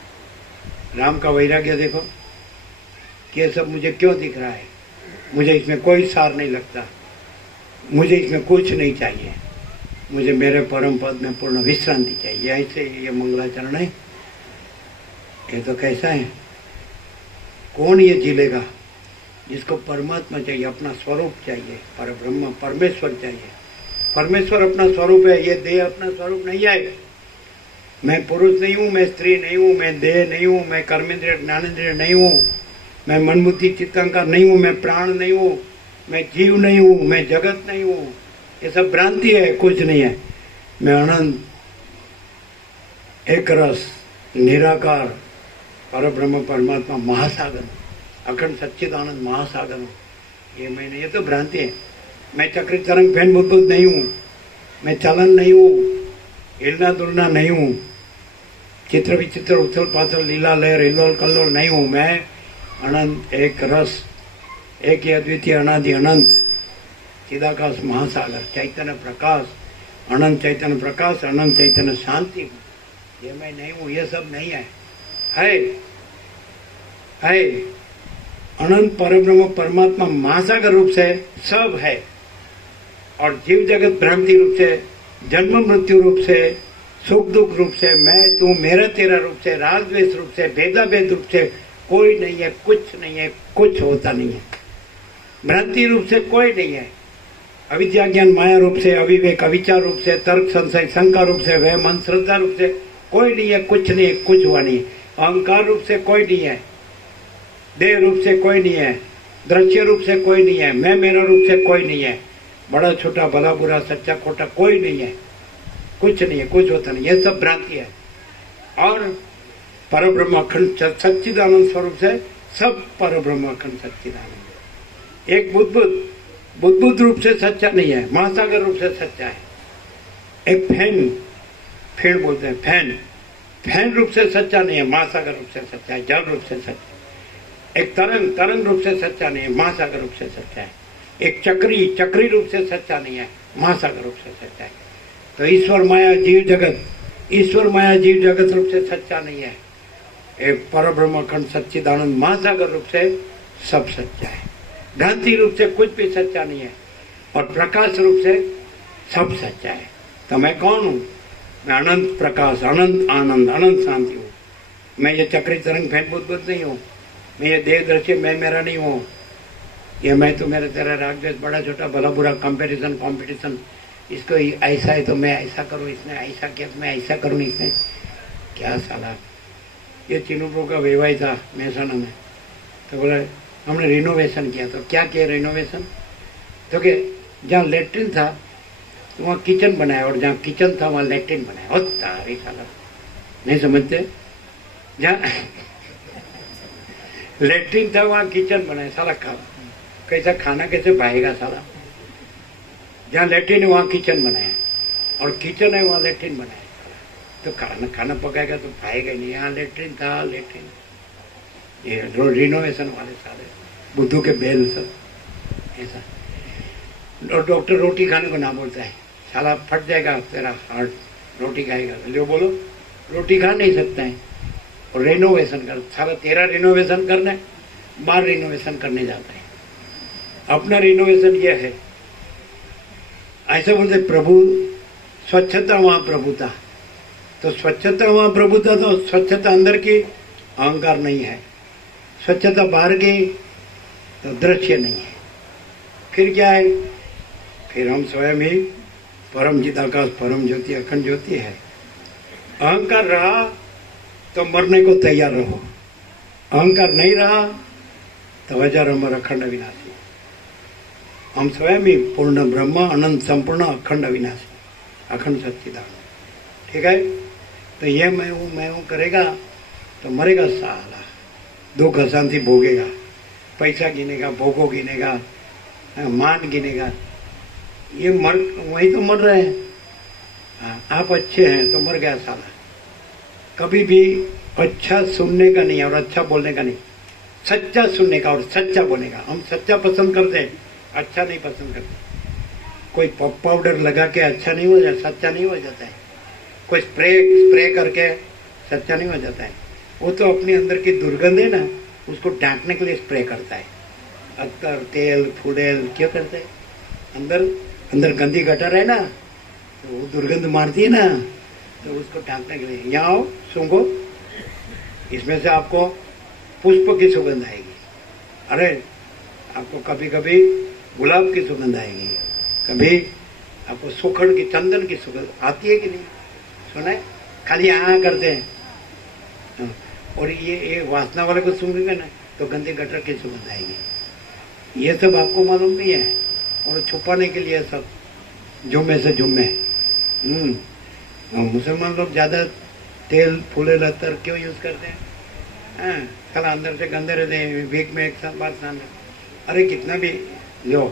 राम का वैराग्य देखो कि ये सब मुझे क्यों दिख रहा है, मुझे इसमें कोई सार नहीं लगता, मुझे इसमें कुछ नहीं चाहिए, मुझे मेरे परम पद में पूर्ण विश्रांति चाहिए। ऐसे ये मंगलाचरण है, ये तो कैसा है, कौन ये जिलेगा जिसको परमात्मा चाहिए, अपना स्वरूप चाहिए, परब्रह्म परमेश्वर चाहिए। परमेश्वर अपना स्वरूप है, ये देह अपना स्वरूप नहीं है। मैं पुरुष नहीं हूँ, मैं स्त्री नहीं हूँ, मैं देह नहीं हूँ, मैं कर्मेंद्रिय ज्ञानेंद्रिय नहीं हूँ, मैं मन बुद्धि चित्तांकार नहीं हूँ, मैं प्राण नहीं हूँ, मैं जीव नहीं हूँ, मैं जगत नहीं हूँ, ये सब भ्रांति है, कुछ नहीं है। मैं अनंत एक रस निराकार परब्रह्म परमात्मा महासागर, अखंड सच्चिदानंद महासागर हूँ, ये मैं नहीं, ये तो भ्रांति है। मैं चक्री तरंग फैन बुद्ध नहीं हूँ, मैं चलन नहीं हूँ, हिलना दुलना नहीं हूँ, चित्र विचित्र उथल पाथल लीला लहर हिलोल कल्लोल नहीं हूँ। मैं अनंत एक रस, एक ही अद्वितीय अनादि अनंत चिदाकाश महासागर, चैतन्य प्रकाश, अनंत चैतन्य प्रकाश, अनंत चैतन्य शांति, ये मैं नहीं हूँ, ये सब नहीं है, है अनंत परब्रह्म परमात्मा महासागर रूप से सब है, और जीव जगत भ्रांति रूप से, जन्म मृत्यु रूप से, सुख दुख रूप से, मैं तू मेरा तेरा रूप से, राग द्वेष रूप से, भेदा भेद रूप से, कोई नहीं है, कुछ नहीं है, कुछ होता नहीं है। भ्रांति रूप से कोई नहीं है, अविद्या ज्ञान माया रूप से, अविवेक अविचार रूप से, तर्क संशय शंका रूप से, वह मन श्रद्धा रूप से कोई नहीं है, कुछ नहीं है, कुछ हुआ नहीं। अहंकार रूप से कोई नहीं है, देह रूप से कोई नहीं है, दृश्य रूप से कोई नहीं है, मैं मेरा रूप से कोई नहीं है, बड़ा छोटा भला बुरा सच्चा खोटा कोई नहीं है, कुछ नहीं है, कुछ होता नहीं, ये सब भ्रांति है। और परब्रह्म अखंड सच्चिदानंद स्वरूप से सब परब्रह्म अखंड सच्चिदानंद, एक बुद्ध रूप से सच्चा नहीं है, महासागर रूप से सच्चा है। एक फेन बोलते हैं, फैन रूप से सच्चा नहीं है, महासागर रूप से सच्चा है, जल रूप से सच्चा है। एक तरंग रूप से सच्चा नहीं है, महासागर रूप से सच्चा है। एक चक्री रूप से सच्चा नहीं है, महासागर रूप से सच्चा है। तो ईश्वर माया जीव जगत रूप से सच्चा नहीं है, एक परब्रह्म अखंड सच्चिदानंद महासागर रूप से सब सच्चा है। भ्रांति रूप से कुछ भी सच्चा नहीं है और प्रकाश रूप से सब सच्चा है। तो मैं कौन हूँ? मैं अनंत प्रकाश, अनंत आनंद, अनंत शांति हूँ। मैं ये चक्री तरंग फैन बुद्ध नहीं हूँ। मैं ये देह दृश्य मैं मेरा नहीं हूँ। ये मैं तो मेरा तेरा राग द्वेष, बड़ा छोटा भला बुरा, कंपटीशन, इसको ऐसा है तो मैं ऐसा करूँ, इसने ऐसा किया तो मैं ऐसा करूँ, इसने क्या साला। ये चिन्नू का विवाह था महसाना में, तो बोला हमने रिनोवेशन किया। तो क्या किया रिनोवेशन? तो कि जहाँ लेट्रिन था तो वहाँ किचन बनाया, और जहाँ किचन था वहाँ लेट्रिन बनाया। और तारी साला नहीं समझते, जहाँ लेट्रिन था वहाँ किचन बनाया। साला कैसा खाना कैसे पाएगा साला? जहाँ लेट्रिन है वहाँ किचन बनाया, और किचन है वहाँ लेट्रिन बनाया। तो खाना पकाएगा तो पाएगा नहीं। यहाँ लेट्रिन था, लेट्रिन ये रिनोवेशन वाले सारे बुद्धू के बेल सब ऐसा। और डॉक्टर रोटी खाने को ना बोलता है, साला फट जाएगा तेरा हार्ट, रोटी खाएगा। जो बोलो रोटी खा नहीं सकता है, और रिनोवेशन कर, साला तेरा रिनोवेशन करना, बाहर रिनोवेशन करने जाता है। अपना रिनोवेशन ये है, ऐसे बोलते प्रभु स्वच्छता वहाँ प्रभुता। तो स्वच्छता वहाँ प्रभुता, तो स्वच्छता अंदर की, अहंकार नहीं है। स्वच्छता बाहर की तो दृश्य नहीं है। फिर क्या है? फिर हम स्वयं ही परम चिदाकाश, परम ज्योति, अखंड ज्योति है। अहंकार रहा तो मरने को तैयार रहो, अहंकार नहीं रहा तो हजार अमर अखंड अविनाशी। हम स्वयं ही पूर्ण ब्रह्म, अनंत संपूर्ण अखंड अविनाशी, अखंड सच्चिदानंद। ठीक है? तो ये मैं हूँ करेगा तो मरेगा साला, दुख अशांति भोगेगा, पैसा गिनेगा, भोगो गिनेगा, मान गिनेगा। ये वही तो मर रहे हैं। आप अच्छे हैं तो मर गया साला। कभी भी अच्छा सुनने का नहीं और अच्छा बोलने का नहीं, सच्चा सुनने का और सच्चा बोलने का। हम सच्चा पसंद करते हैं, अच्छा नहीं पसंद करते। कोई पाउडर लगा के अच्छा नहीं हो जाता, सच्चा नहीं हो जाता है। कोई स्प्रे करके सच्चा नहीं हो जाता है। वो तो अपने अंदर की दुर्गंध है ना, उसको ढांकने के लिए स्प्रे करता है। अत्तर, तेल, फुडेल क्या करते हैं? अंदर गंदी गटर है ना, तो वो दुर्गंध मारती है ना, तो उसको ढांकने के लिए। यहाँ आओ, सूंघो, इसमें से आपको पुष्प की सुगंध आएगी। अरे आपको कभी कभी गुलाब की सुगंध आएगी, कभी आपको सुखड़ की, चंदन की सुगंध आती है कि नहीं? सुना है? खाली यहाँ करते हैं। और ये वासना वाले को सूंघेंगे ना तो गंदे गटर की सुगंध आएगी। ये सब आपको मालूम नहीं है, और छुपाने के लिए सब जुम्मे से जुम्मे। मुसलमान लोग ज्यादा तेल, फूले, लत्तर क्यों यूज करते हैं? साला अंदर से गंदे रहते हैं, वीक में एक साथ बार स्नान। अरे कितना भी लो,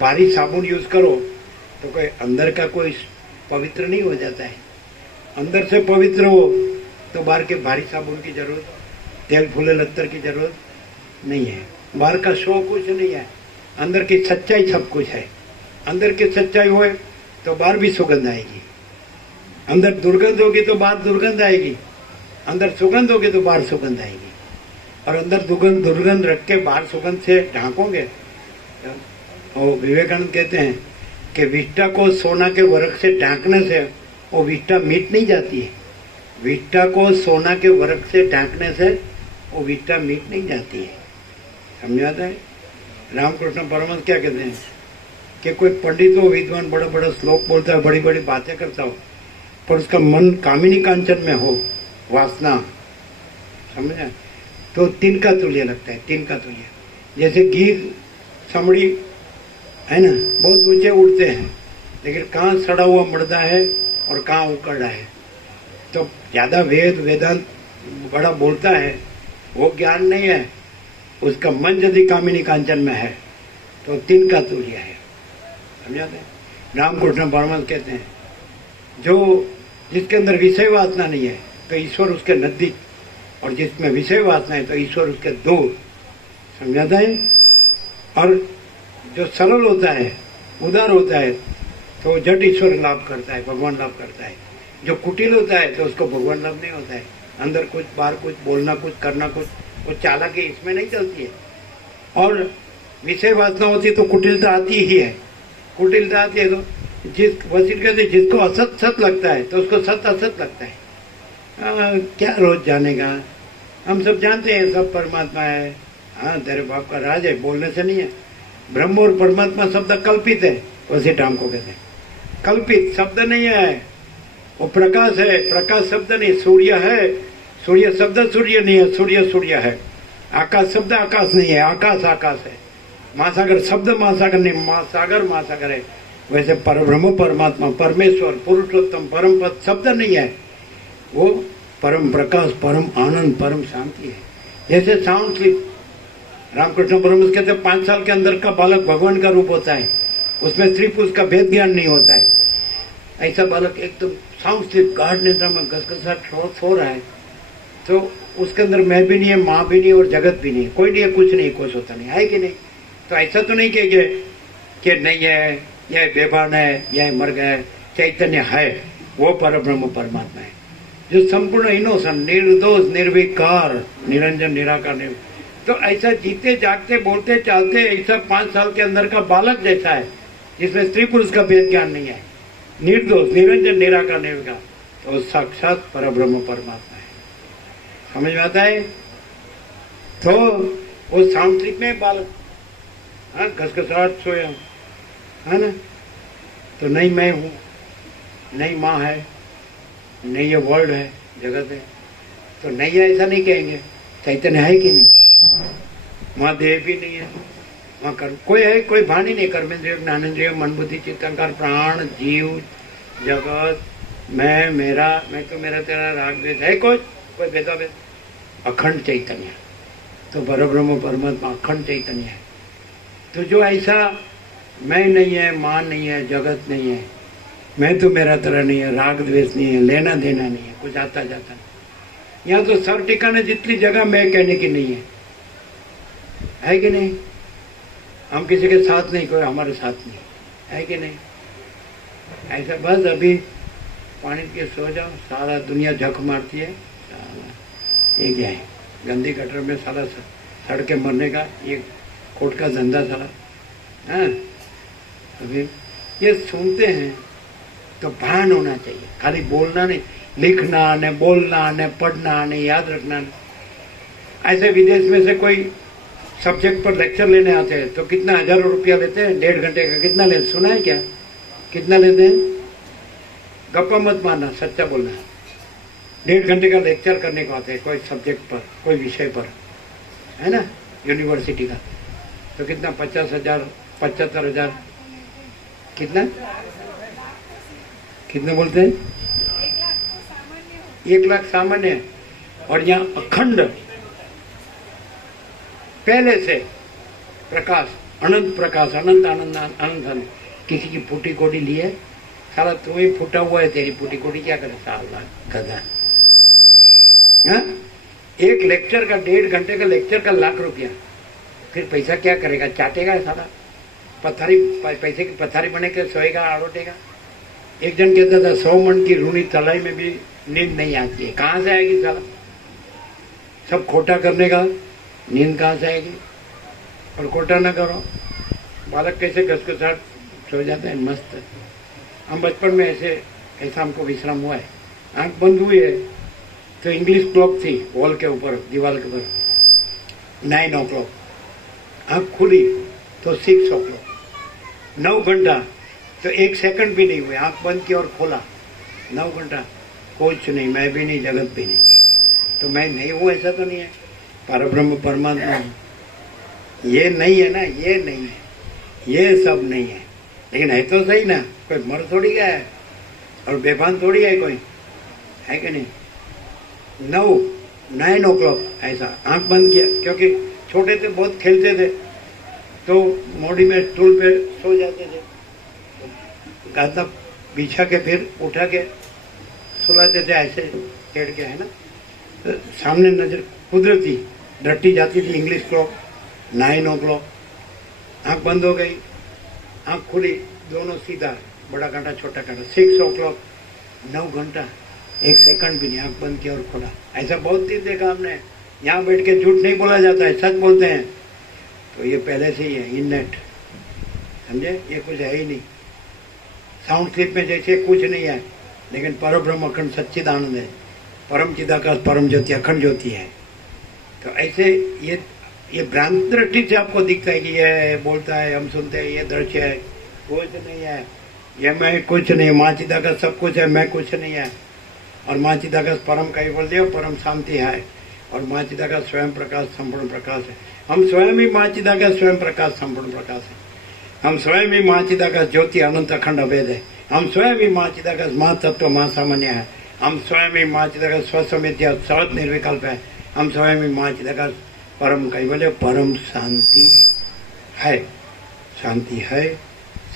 भारी साबुन यूज करो तो कोई अंदर का कोई पवित्र नहीं हो जाता है। अंदर से पवित्र हो तो बाहर के भारी साबुन की जरूरत, तेल, फूले, लत्तर की जरूरत नहीं है। बाहर का शो कुछ नहीं है, अंदर की सच्चाई सब कुछ है। अंदर की सच्चाई होए तो बाहर भी सुगंध आएगी। अंदर दुर्गंध होगी तो बाहर दुर्गंध आएगी, अंदर सुगंध होगी तो बाहर सुगंध आएगी। और अंदर दुर्गंध रख के बाहर सुगंध से ढांकोगे। और विवेकानंद कहते हैं कि विष्ठा को सोना के वर्क से ढांकने से वो विष्ठा मिट नहीं जाती है। विष्ठा को सोना के वर्क से ढांकने से वो विष्ठा मिट नहीं जाती है। समझ आता है? रामकृष्ण परमहंस क्या कहते हैं कि कोई पंडित हो, विद्वान, बड़ा बड़ा श्लोक बोलता है, बड़ी बड़ी बातें करता हो, पर उसका मन कामिनी कांचन में हो, वासना, समझा, तो तिनका तुल्य लगता है। तिनका तुल्य जैसे गिर, समड़ी है ना, बहुत ऊंचे उड़ते हैं, लेकिन कहाँ सड़ा हुआ मर्दा है और कहाँ उकड़ा है। तो ज्यादा वेदांत बड़ा बोलता है वो ज्ञान नहीं है। उसका मन यदि कामिनी कांचन में है तो तिनका तुल्य है। समझाते? रामकृष्ण परमहंस कहते हैं जो जिसके अंदर विषय वासना नहीं है तो ईश्वर उसके नजदीक, और जिसमें विषय वासना है तो ईश्वर उसके दूर। समझाता है? और जो सरल होता है, उदार होता है, तो जट ईश्वर लाभ करता है, भगवान लाभ करता है। जो कुटिल होता है तो उसको भगवान लाभ नहीं होता है। अंदर कुछ, बाहर कुछ, बोलना कुछ, करना कुछ, वो चालाकी इसमें नहीं चलती है। और विषय वासना होती है तो कुटिलता आती ही है। कुटिलता आती है तो वसील कहते जिसको असत सत लगता है तो उसको सत असत लगता है। क्या रोज जानेगा? हम सब जानते हैं सब परमात्मा है। हाँ, तेरे बाप का राज है, बोलने से नहीं है। ब्रह्म और परमात्मा शब्द कल्पित है, वसीठ हमको कहते हैं। कल्पित शब्द नहीं है, वो प्रकाश है, प्रकाश शब्द नहीं। सूर्य है, सूर्य शब्द सूर्य नहीं है, सूर्य सूर्य है। आकाश शब्द आकाश नहीं है, आकाश आकाश है। महासागर शब्द महासागर नहीं, महासागर महासागर है। वैसे परब्रह्म परमात्मा, परमेश्वर, पुरुषोत्तम, परम पद शब्द नहीं है, वो परम प्रकाश, परम आनंद, परम शांति है। जैसे साउंड स्लीप, रामकृष्ण परमहंस कहते हैं 5 साल के अंदर का बालक भगवान का रूप होता है, उसमें स्त्री पुरुष का भेद ज्ञान नहीं होता है। ऐसा बालक एकदम साउंड स्लीप, गाढ़ निद्रा में घसघसाहट सो रहा है, तो उसके अंदर मैं भी नहीं है, माँ भी नहीं और जगत भी नहीं है, कोई नहीं है, कुछ नहीं, कुछ होता नहीं है कि नहीं? तो ऐसा तो नहीं कहेंगे कि नहीं है, यह बेभान है, यह मर गया। चैतन्य है, वो परब्रह्म परमात्मा है जो संपूर्ण इनोसेंट, निर्दोष, निर्विकार, निरंजन, निराकार। तो ऐसा जीते जागते बोलते चालते ऐसा 5 साल के अंदर का बालक जैसा है, जिसमें स्त्री पुरुष का भेद ज्ञान नहीं है, निर्दोष, निरंजन, निराकार, निर्विकार, तो साक्षात परब्रह्म परमात्मा है। समझ में आता है? तो वो सांस्कृतिक में बालक, हाँ, घसघसाहट सोया, है ना? तो नहीं मैं हूँ, नहीं माँ है, नहीं ये वर्ल्ड है, जगत है, तो नहीं है ऐसा नहीं कहेंगे। चैतन्य है कि नहीं? वहाँ देह भी नहीं है, वहाँ कर्म कोई है, कोई भान ही नहीं। कर्मेंद्रिय, ज्ञानेंद्रिय, मन, बुद्धि, चित्त, अहंकार, प्राण, जीव, जगत, मैं, मेरा, मैं तो मेरा, तेरा, राग द्वेष है कोई भेदाभेद? अखंड चैतन्य। तो परब्रह्म परमात्मा अखंड चैतन्य है। तो जो ऐसा मैं नहीं है, मां नहीं है, जगत नहीं है, मैं तो मेरा तरह नहीं है, राग द्वेष नहीं है, लेना देना नहीं है, कुछ आता जाता नहीं। यहाँ तो सब ठिकाने जितनी जगह मैं कहने की नहीं है कि नहीं? हम किसी के साथ नहीं, कोई हमारे साथ नहीं है कि नहीं? ऐसा बस अभी पानी के सो जाओ, सारा दुनिया झक मारती है, ये क्या है? गंदी गटर में सारा सड़के मरने का ये कोट का धंधा सारा। हाँ, अभी ये सुनते हैं तो भान होना चाहिए, खाली बोलना नहीं, लिखना न, बोलना न, पढ़ना न, याद रखना नहीं। ऐसे विदेश में से कोई सब्जेक्ट पर लेक्चर लेने आते हैं तो कितना हजारों रुपया लेते हैं, 1.5 घंटे का। कितना लेते, सुना है क्या? कितना लेते हैं? गप्पा मत मारना, सच्चा बोलना। 1.5 घंटे का लेक्चर करने को आते हैं कोई सब्जेक्ट पर, कोई विषय पर, है ना, यूनिवर्सिटी का। तो कितना, 50,000, 75,000, कितना बोलते हैं? 1 लाख सामान्य। और यहाँ अखंड पहले से प्रकाश, अनंत प्रकाश, अनंत आनंद, अनंत आनंद। किसी की फूटी कोडी ली है, साला तू ही फूटा हुआ है, तेरी फूटी कोडी क्या करे साला गधा। हाँ, एक लेक्चर का 1.5 घंटे का लेक्चर का 1 लाख रुपया, फिर पैसा क्या करेगा? चाटेगा साला, पत्थरी, पैसे की पत्थरी बने के सोएगा, आड़ोटेगा। एक जन कहता था 100 मन की रूनी तलाई में भी नींद नहीं आती है। कहाँ से आएगी साला? सब खोटा करने का, नींद कहाँ से आएगी? और खोटा ना करो, बालक कैसे घसघसाहट सो जाता है, मस्त। हम बचपन में ऐसा हमको विश्राम हुआ है। आंख बंद हुई है तो इंग्लिश क्लॉक थी वॉल के ऊपर, दीवार के ऊपर, 9 o'clock। आंख खुली तो 6 o'clock। 9 घंटा तो 1 सेकंड भी नहीं हुए, आंख बंद की और खोला, 9 घंटा। कुछ नहीं, मैं भी नहीं, जगत भी नहीं। तो मैं नहीं हूँ ऐसा तो नहीं है, परब्रह्म परमात्मा हूँ। ये नहीं है ना, ये नहीं है, ये सब नहीं है, लेकिन है तो सही ना। कोई मर थोड़ी गया है और बेभान थोड़ी है कोई, है कि नहीं? 9 o'clock ऐसा आंख बंद किया, क्योंकि छोटे थे, बहुत खेलते थे, तो मोड़ी में स्टूल पे सो जाते थे, तो गादा बिछा के फिर उठा के सुलाते थे ऐसे टेढ़ के, है ना। तो सामने नजर कुदरती डटी जाती थी इंग्लिश क्लॉक 9 o'clock, आंख बंद हो गई, आंख खुली, दोनों सीधा, बड़ा कांटा छोटा कांटा, 6 o'clock, 9 घंटा, 1 सेकंड भी नहीं, आंख बंद किया और खोला। ऐसा बहुत दिन देखा हमने। यहाँ बैठ के झूठ नहीं बोला जाता है, सच बोलते हैं। तो ये पहले से ही है, इननेट, समझे, ये कुछ है ही नहीं। साउंड स्लीप में जैसे कुछ नहीं है, लेकिन परब्रह्म अखंड सच्चिदानंद है, परम चिदाकाश परम ज्योति अखंड ज्योति है। तो ऐसे ये भ्रांत दृष्टि से आपको दिखता है कि ये बोलता है, हम सुनते हैं, ये दृश्य है, कुछ नहीं है, ये मैं कुछ नहीं, माँ चिदाकाश सब कुछ है, मैं कुछ नहीं है। और माँ चिदाकाश परम कैवल्य परम शांति है, और माँ चिदाकाश स्वयं प्रकाश संपूर्ण प्रकाश है। हम स्वयं ही माँ चिदाकाश स्वयं प्रकाश संपूर्ण प्रकाश है। हम स्वयं ही माँ चिदाकाश ज्योति अनंत अखंड अभेद है। हम स्वयं ही माँ चिदाकाश माँ तत्व माँ सामान्य है। हम स्वयं ही माँ चिदाकाश स्वसमित्य सहज निर्विकल्प है। हम स्वयं ही माँ चिदाकाश परम कैवल्य परम शांति है। शांति है,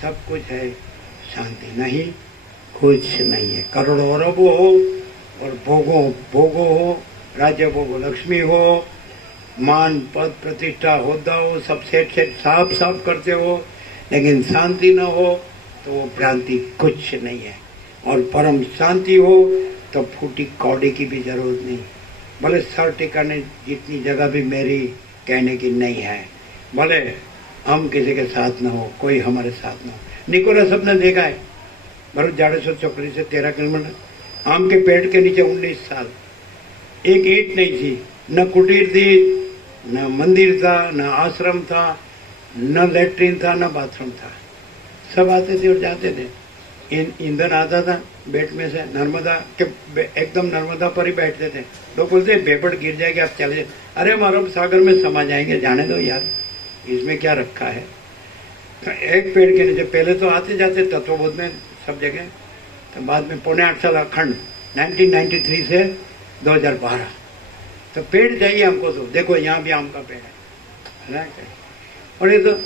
सब कुछ है, शांति नहीं कुछ नहीं है। करोड़ों अरबों हो और भोगो हो, राज्य भोगो लक्ष्मी हो, मान पद प्रतिष्ठा होता हो, सब सेठ साफ साफ करते हो, लेकिन शांति न हो तो वो भ्रांति कुछ नहीं है। और परम शांति हो तो फूटी कौड़ी की भी जरूरत नहीं। भले सर टिकाने जितनी जगह भी मेरी कहने की नहीं है, भले हम किसी के साथ न हो, कोई हमारे साथ न हो। निकोलस सबने देखा है, भरूच जाडेश्वर चौकड़ी से 13 किलोमीटर, आम के पेड़ के नीचे 19 साल, एक ईंट नहीं थी, न कुटीर थी, न मंदिर था, न आश्रम था, न लेट्रिन था, न बाथरूम था। सब आते थे और जाते थे। ईंधन आता था बेट में से, नर्मदा के एकदम नर्मदा पर ही बैठते थे। लोग बोलते बेपड़ गिर जाएगी, आप चले जाए। अरे हम अरब सागर में समा जाएंगे, जाने दो यार, इसमें क्या रखा है। तो एक पेड़ के नीचे पहले तो आते जाते तत्वबोध में सब जगह, तो बाद में 7.5 साल अखंड 1993 से 2012। तो पेड़ चाहिए हमको, तो देखो यहाँ भी आम का पेड़ है ना। और ये तो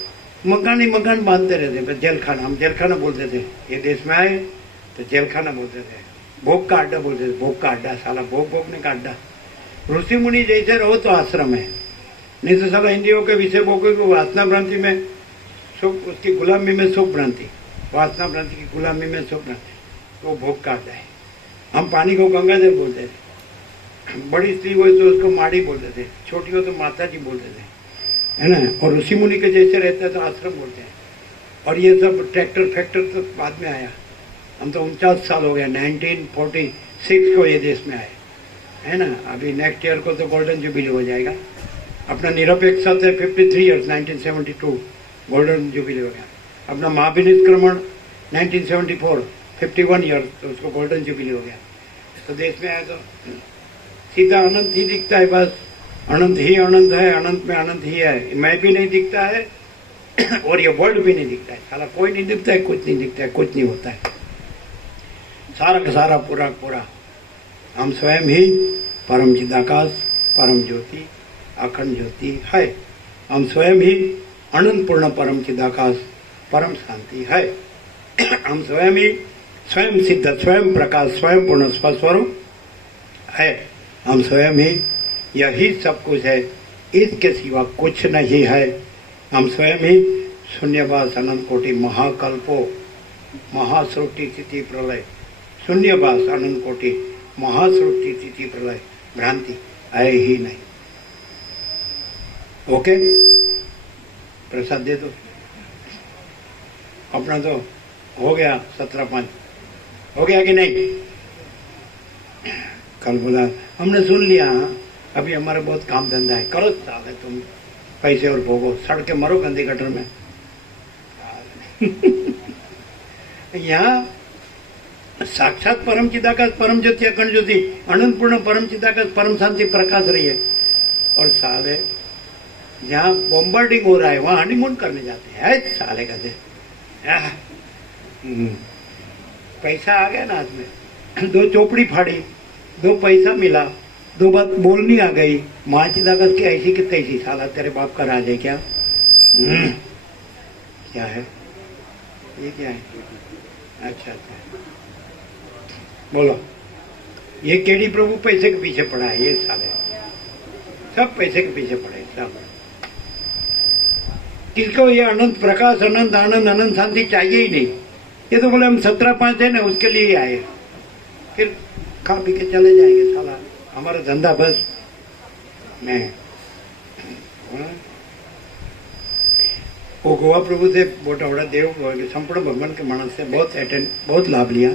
मकान ही मकान बांधते रहते, जेल खाना, हम जेल खाना बोलते थे। ये देश में आए तो जेल खाना बोलते थे, भोग का अड्डा बोलते थे, भोग का अड्डा, साला भोग भोगने का अड्डा। ऋषि मुनि जैसे रहो तो आश्रम है, नहीं तो साला हिंदियों के विषय भोगे को वासना भ्रांति में सुख, उसकी गुलामी में सुख भ्रांति, वासना भ्रांति की गुलामी में सुख भ्रांति, वो भोग का अड्डा है। हम पानी को गंगाजल बोलते थे, बड़ी स्त्री हो तो उसको माड़ी बोलते थे, छोटी हो तो माता जी बोलते थे, है ना। और ऋषि मुनि के जैसे रहते हैं तो आश्रम बोलते हैं। और ये सब ट्रैक्टर फैक्टर तो बाद में आया। हम तो 49 साल हो गया, 1946 को ये देश में आए, है ना। अभी नेक्स्ट ईयर को तो गोल्डन जुबिली हो जाएगा। अपना निरपेक्ष है 53 ईयर्स, 1972 गोल्डन जुबिली हो गया। अपना महाभिनिष्क्रमण 1974 51 ईयर्स, तो उसको गोल्डन जुबिली हो गया। तो देश में आया तो सीधा अनंत ही दिखता है, बस अनंत ही अनंत है, अनंत में अनंत ही है। मैं भी नहीं दिखता है और ये वर्ल्ड भी नहीं दिखता है, साला कोई नहीं दिखता है, कुछ नहीं दिखता है, कुछ नहीं होता है, सारा का सारा पूरा पूरा हम स्वयं ही परम चिदाकाश परम ज्योति अखंड ज्योति है। हम स्वयं ही अनंत पूर्ण परम चिदाकाश परम शांति है। हम स्वयं ही स्वयं सिद्ध स्वयं प्रकाश स्वयं पूर्ण स्वस्वरूप है। हम स्वयं ही यही सब कुछ है, इसके सिवा कुछ नहीं है। हम स्वयं ही शून्यवास अनंत कोटि महाकल्पो महासृष्टि स्थिति प्रलय, शून्यवास अनंत कोटि महासृष्टि स्थिति प्रलय, भ्रांति है ही नहीं। ओके, प्रसाद दे दो। अपना तो हो गया 17-5 हो गया कि नहीं। कल बोला हमने सुन लिया, अभी हमारा बहुत काम धंधा है, करो साले तुम पैसे और भोगो, सड़ के मरो गंदी गटर में। यहाँ साक्षात परम चिदाकाश परम ज्योति अखंड ज्योति अनंत पूर्ण परम चिदाकाश परम शांति प्रकाश रही है। और साले जहाँ बॉम्बार्डिंग हो रहा है वहाँ हनीमून करने जाते हैं, साले का दे। पैसा आ गया ना हाथ में, 2 चोपड़ी फाड़ी, 2 पैसा मिला, 2 बात बोलनी आ गई, माँ चिदाकाश की ऐसी कि तैसी, साला तेरे बाप का राज है क्या। क्या है ये? क्या है? अच्छा अच्छा, बोलो। ये केडी प्रभु पैसे के पीछे पड़ा है, ये साले सब पैसे के पीछे पड़े सब। किसको ये अनंत प्रकाश, अनंत आनंद, अनंत शांति चाहिए ही नहीं। ये तो बोले हम 17/5 है ना, उसके लिए ही आए, फिर खा पी के चले जाएंगे साला। हमारा धंधा बस में। वो गोवा प्रभु से बोटा बड़ा देव संपूर्ण भगवान के मानस से बहुत लाभ लिया।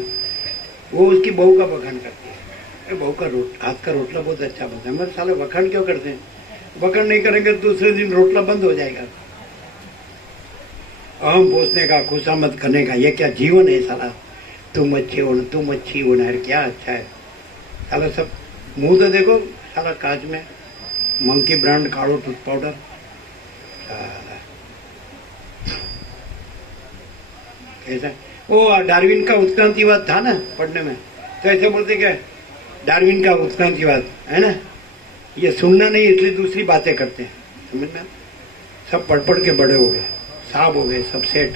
वो उसकी बहू का बखान करती है, बहू का हाथ का रोटला बहुत अच्छा बनता है। मगर साले बखान क्यों करते हैं? बखान नहीं करेंगे दूसरे दिन रोटला बंद हो जाएगा। अहम पोसने का, खुशामद करने का, ये क्या जीवन है साला? तुम अच्छे हो, तुम अच्छी हो ना, क्या अच्छा है साला। सब मुंह तो देखो साला कांच में, मंकी ब्रांड काढ़ो टूथ पाउडर। कैसा वो डार्विन का उत्क्रांतिवाद था ना पढ़ने में, तो ऐसे बोलते क्या डार्विन का उत्क्रांतिवाद है ना, ये सुनना नहीं इसलिए दूसरी बातें करते हैं, समझ में? सब पढ़ के बड़े हो गए, साहब हो गए, सब सेठ।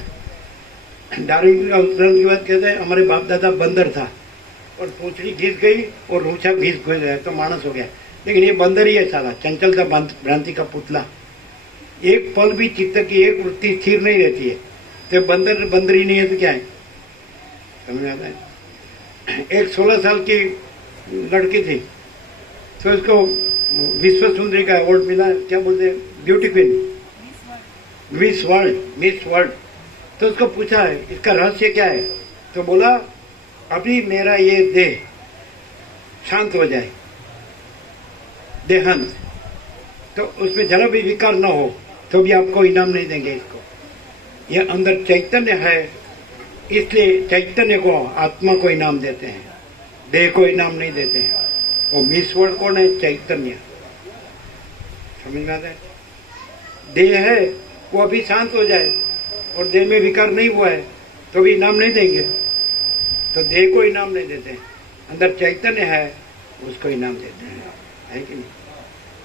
डार्विन का उत्क्रांतिवाद कहते हैं हमारे बाप दादा बंदर था और पूंछड़ी घिस गई और रूछा घिस गया तो मानस हो गया। लेकिन ये बंदर ही है साला, चंचलता भ्रांति का पुतला। एक पल भी चित्त की एक वृत्ति स्थिर नहीं रहती है, तो बंदर बंदर ही नहीं है तो क्या है? समझ में आता है? एक 16 साल की लड़की थी, तो उसको विश्व सुंदरी का अवार्ड मिला, क्या बोलते हैं, ब्यूटी क्वीन, मिस वर्ल्ड। तो उसको पूछा है इसका रहस्य क्या है, तो बोला अभी मेरा ये देह शांत हो जाए, देहांत, तो उसमें जरा भी विकार न हो तो भी आपको इनाम नहीं देंगे इसको। ये अंदर चैतन्य है, इसलिए चैतन्य को, आत्मा को इनाम देते हैं, देह को इनाम नहीं देते हैं। वो मिस वर्ल्ड कौन है? चैतन्य। समझ में आता है? देह है वो अभी शांत हो जाए और देह में विकार नहीं हुआ है तो भी इनाम नहीं देंगे, तो देह को इनाम नहीं देते हैं। अंदर चैतन्य है उसको इनाम देते हैं, है कि नहीं?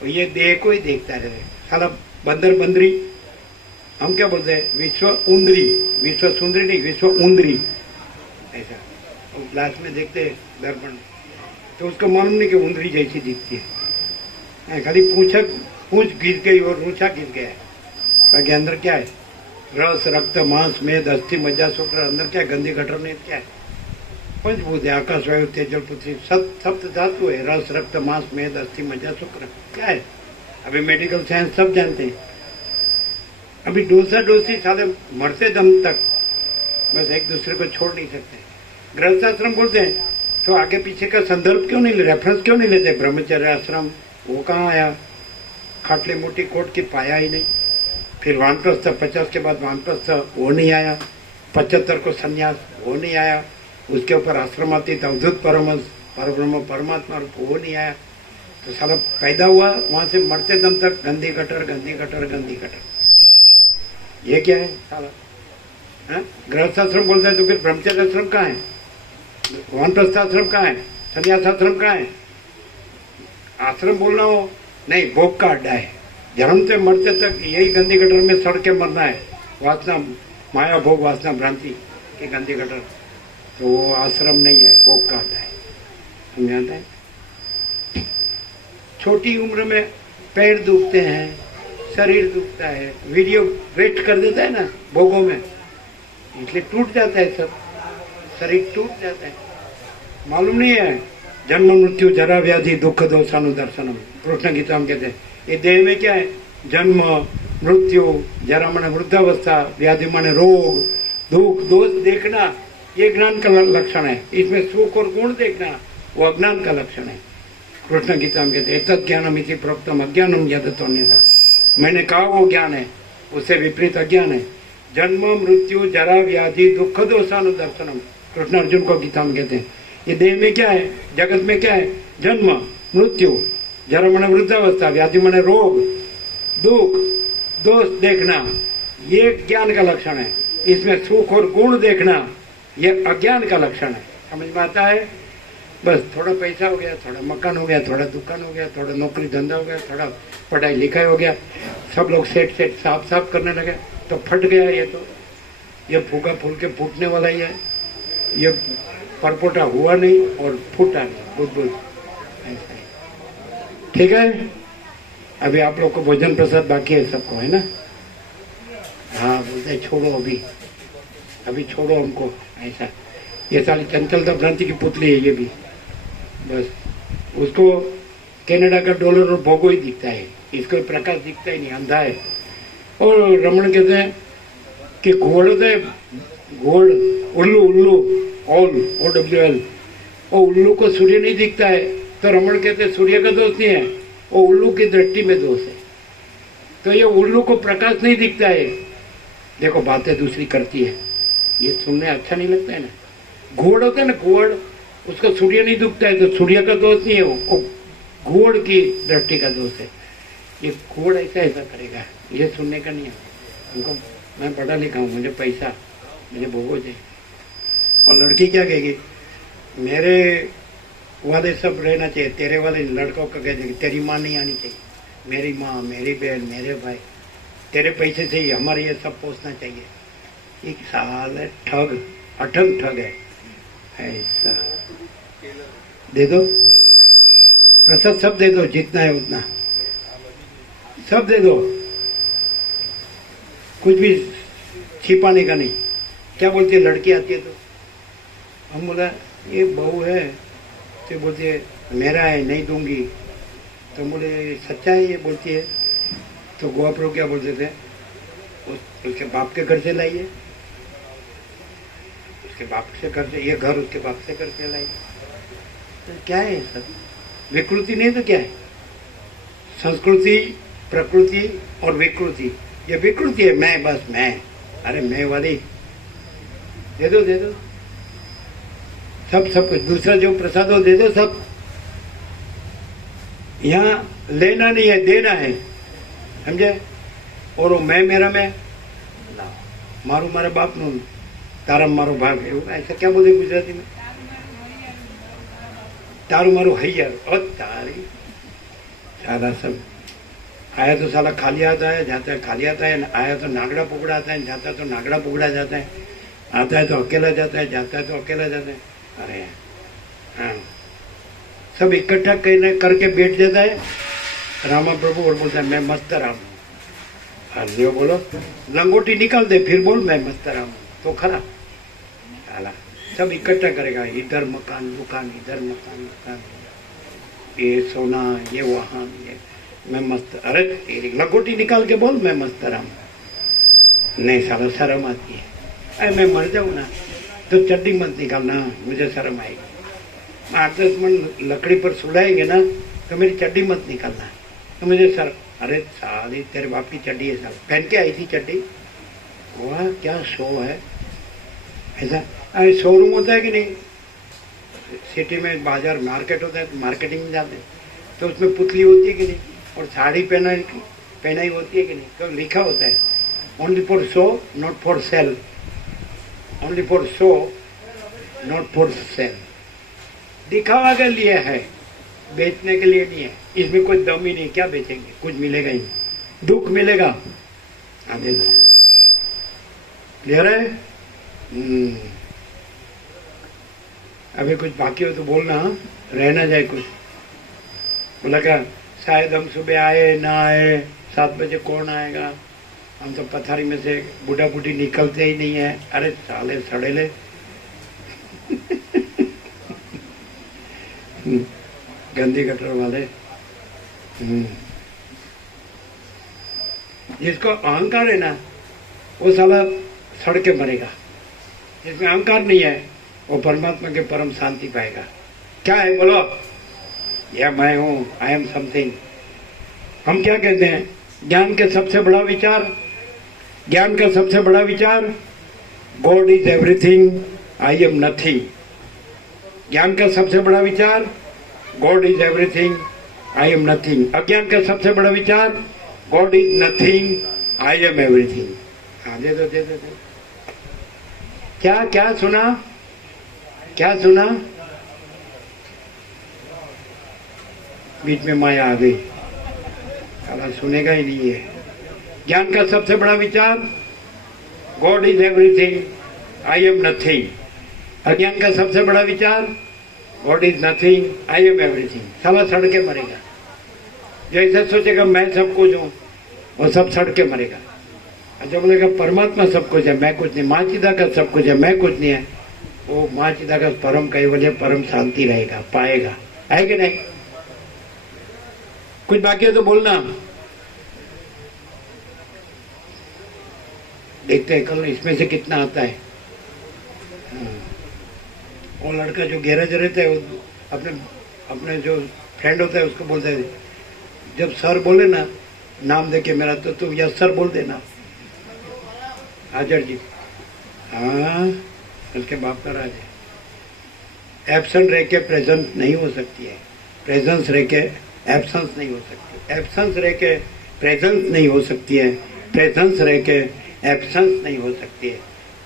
तो ये देह को ही देखता रहे साला बंदर बंदरी। हम क्या बोलते हैं? विश्व उंदरी, विश्व सुंदरी नहीं, विश्व उंदरी ऐसा। और ग्लास में देखते हैं दर्पण, तो उसको मालूम नहीं कि उंदरी जैसी दिखती है, खाली पूंछ घिस गई और रूछा घिस गया है। बाकी अंदर क्या है? रस, रक्त, मांस, मेद, अस्थि, मज्जा, शुक्र। अंदर क्या है? गंदी गटर नहीं, क्या है? पंचभूत है, आकाश, वायु, तेज, जल, पृथ्वी, सप्त धातु है। रस, रक्त, मांस, मेद, अस्थि, मज्जा, शुक्र, क्या है? अभी मेडिकल साइंस सब जानते हैं। अभी डोसी साले मरते दम तक बस एक दूसरे को छोड़ नहीं सकते। गृहस्थाश्रम बोलते हैं तो आगे पीछे का संदर्भ क्यों नहीं, रेफरेंस क्यों नहीं लेते? ब्रह्मचर्य आश्रम वो कहाँ आया? खाटली मोटी कोट की पाया ही नहीं। फिर वानप्रस्थ, 50 के बाद वानप्रस्थ वो नहीं आया। 75 को संन्यास वो नहीं आया। उसके ऊपर आश्रमातीत अवधूत परमहंस, परब्रह्म, परमात्मा वो नहीं आया। तो साला पैदा हुआ वहां से मरते दम तक गंदी गटर, गंदी गटर, गंदी गटर। ये क्या है साला? गृहस्थाश्रम बोलता है तो फिर ब्रह्मचर्य आश्रम कहाँ है? वानप्रस्थाश्रम कहाँ है? संन्यास आश्रम कहाँ है? आश्रम बोलना हो नहीं, भोग का अड्डा है। जन्म से मरते तक यही गंदी गटर में सड़ के मरना है। वासना, माया, भोग, वासना, भ्रांति की गंदी गटर, तो वो आश्रम नहीं है, भोग का अड्डा है। समझ आता है? छोटी उम्र में पैर दुखते हैं, शरीर दुखता है, वीडियो वेस्ट कर देता है ना भोगों में, इसलिए टूट जाता है सब, शरीर टूट जाता है। मालूम नहीं है? जन्म, मृत्यु, जरा, व्याधि, दुख, दोषानुदर्शनम, कृष्ण गीता में कहते हैं। ये देह में क्या है? जन्म, मृत्यु, जरा माने वृद्धावस्था, व्याधि माने रोग, दुख, दोष देखना, ये ज्ञान का लक्षण है। इसमें सुख और गुण देखना वो अज्ञान का लक्षण है। कृष्ण गीता में कहते हैं तत् ज्ञानम इति प्रोक्तम अज्ञानम यदतोन्यथा। मैंने कहा वो ज्ञान है, उससे विपरीत अज्ञान है। जन्म, मृत्यु, जरा, व्याधि, दुख, दोषानुदर्शनम, कृष्ण अर्जुन को गीता में कहते हैं। ये देह में क्या है? जगत में क्या है? जन्म, मृत्यु, जरा माने वृद्धावस्था, व्याधि माने रोग, दुख, दोष देखना, ये ज्ञान का लक्षण है। इसमें सुख और गुण देखना ये अज्ञान का लक्षण है। समझ में आता है? बस थोड़ा पैसा हो गया, थोड़ा मकान हो गया, थोड़ा दुकान हो गया, थोड़ा नौकरी धंधा हो गया, थोड़ा पढ़ाई लिखाई हो गया, सब लोग सेठ साफ करने लगे तो फट गया ये तो ये फूका फूल के फूटने वाला ही है, ये परपोटा हुआ नहीं और फूटा नहीं, बुद्ध ऐसा ही। ठीक है, अभी आप लोग को भोजन प्रसाद बाकी है सबको, है ना? हाँ बोलते छोड़ो अभी छोड़ो हमको, ऐसा। ये साली चंचलता भ्रांति की पुतली है ये भी, बस उसको कनाडा का डॉलर और भोगो ही दिखता है, इसको प्रकाश दिखता ही नहीं, अंधा है। और रमण कहते हैं कि घोड़ होता है, घोड़ उल्लू ऑल OWL, और उल्लू को सूर्य नहीं दिखता है, तो रमण कहते हैं सूर्य का दोष नहीं है, वो उल्लू की दृष्टि में दोष है। तो ये उल्लू को प्रकाश नहीं दिखता है, देखो बातें दूसरी करती है, ये सुनने अच्छा नहीं लगता है ना। घोड़ होता है ना, घोड़, उसको सूर्य नहीं दिखता है, तो सूर्य का दोष नहीं है, वो घोड़ की दृष्टि का दोष है। ये घोड़ ऐसा करेगा, ये सुनने का नहीं है उनको। मैं पढ़ा लिखा हूँ, मुझे पैसा, मुझे भोगो चाहिए। और लड़की क्या कहेगी, मेरे वाले सब रहना चाहिए, तेरे वाले लड़कों का कह देगी तेरी माँ नहीं आनी चाहिए, मेरी माँ, मेरी बहन, मेरे भाई, तेरे पैसे से ही हमारे ये सब पोसना चाहिए। एक साल है ठग, अटल ठग है ऐसा। दे दो प्रसाद, सब दे दो, जितना है उतना सब दे दो, कुछ भी छिपाने का नहीं। क्या बोलती है लड़की आती है तो हम बोला ये बहू है, तो बोलती है मेरा है नहीं दूंगी, तो बोले सच्चा है ये, बोलती है। तो गोवाप्रो क्या बोलते थे, उसके बाप के घर से लाइए, उसके बाप से घर से, ये घर उसके बाप से घर से लाइए। तो क्या है सब विकृति नहीं तो क्या है, संस्कृति, प्रकृति और विकृति। ये विकृति है, मैं, बस मैं, अरे मैं वाली दे दो सब कुछ, दूसरा जो प्रसाद हो दे दो सब। यहाँ लेना नहीं है, देना है, समझे? और वो मैं मेरा मैं मारू मारा बाप नु तारा मारो भाग, ऐसा क्या बोलते गुजराती में? तारू मारू हैयर, और तारी सारा सब। आया तो साला खाली आता है, जाता है खाली आता है, आया तो नागड़ा पुगड़ा आता है, जाता तो नागड़ा पुगड़ा जाता है, आता है तो अकेला जाता है, जाता है तो अकेला जाता है। अरे हाँ, सब इकट्ठा करके बैठ जाता है रामा प्रभु और बोलता है मैं मस्त राम हूँ। जो बोलो लंगोटी निकाल दे, फिर बोल मैं मस्त राम हूँ, तो खरा साला सब इकट्ठा करेगा, इधर मकान दुकान, इधर मकान दुकान, ये सोना, ये वाहन, ये मैं मस्त। अरे तेरी लंगोटी निकाल के बोल मैं मस्त राम हूँ। नहीं साला शर्म आती है, अरे मैं मर जाऊँ ना तो चड्डी मत निकालना, मुझे शर्म आएगी। 8-10 मन लकड़ी पर सुलाएंगे ना तो मेरी चड्डी मत निकालना, तो मुझे शर्म। अरे साली तेरे बाप की चड्डी है, साल पहन के आई थी चड्डी, वाह क्या शो है ऐसा। अरे शोरूम होता है कि नहीं, सिटी में बाजार मार्केट होता है, तो मार्केटिंग में जाते हैं तो उसमें पुतली होती है कि नहीं, और साड़ी पहनाई होती है कि नहीं, तो लिखा होता है only for show not for sale, only for show not for sale. दिखावा के लिए है, बेचने के लिए नहीं है। इसमें कोई दम ही नहीं, क्या बेचेंगे, कुछ मिलेगा ही, दुख मिलेगा। आगे क्लियर है? अभी कुछ बाकी हो तो बोलना, रहना जाए कुछ। बोला क्या शायद हम सुबह आए ना आए, 7 बजे कौन आएगा, हम तो पथारी में से बूढ़ा बूढ़ी निकलते ही नहीं है। अरे साले सड़ेले गंदी गटर वाले। जिसको अहंकार है ना वो साला सड़ के मरेगा, जिसमें अहंकार नहीं है वो परमात्मा के परम शांति पाएगा। क्या है बोलो, यह मैं हूं, आई एम समथिंग। हम क्या कहते हैं, ज्ञान के सबसे बड़ा विचार, ज्ञान का सबसे बड़ा विचार God is everything, I am nothing. ज्ञान का सबसे बड़ा विचार God is everything, I am nothing. अज्ञान का सबसे बड़ा विचार God is nothing, I am everything. हाँ दे दो दे दो दे। क्या क्या सुना, क्या सुना? बीच में माया आ गई, साला सुनेगा ही नहीं है। ज्ञान का सबसे बड़ा विचार God is everything, I am nothing. अज्ञान का सबसे बड़ा विचार God is nothing, I am everything. साला सड़ के मरेगा। जो ऐसा सोचेगा मैं सब कुछ हूँ, वो सब सड़ के मरेगा। और जो बोलेगा परमात्मा सब कुछ है, मैं कुछ नहीं, माँ चिदा का सब कुछ है, मैं कुछ नहीं है, वो माँ चिदा का परम कैवल्य, परम शांति रहेगा, पाएगा। है कि नहीं? कुछ बाकी है तो बोलना। देखते हैं कल इसमें से कितना आता है। वो लड़का जो गैरेज रहता है, वो अपने जो फ्रेंड होता है उसको बोलता है, जब सर बोले ना नाम देके मेरा, तो तू यस सर बोल देना। हाजर जी, हाँ, उसके बाप का राज है। एब्सेंट रह के प्रेजेंट नहीं हो सकती है, प्रेजेंस रह के एब्सेंस नहीं हो सकती, एब्सेंस रह के प्रेजेंस नहीं हो सकती है, प्रेजेंस रह के एब्सेंस नहीं हो सकती है।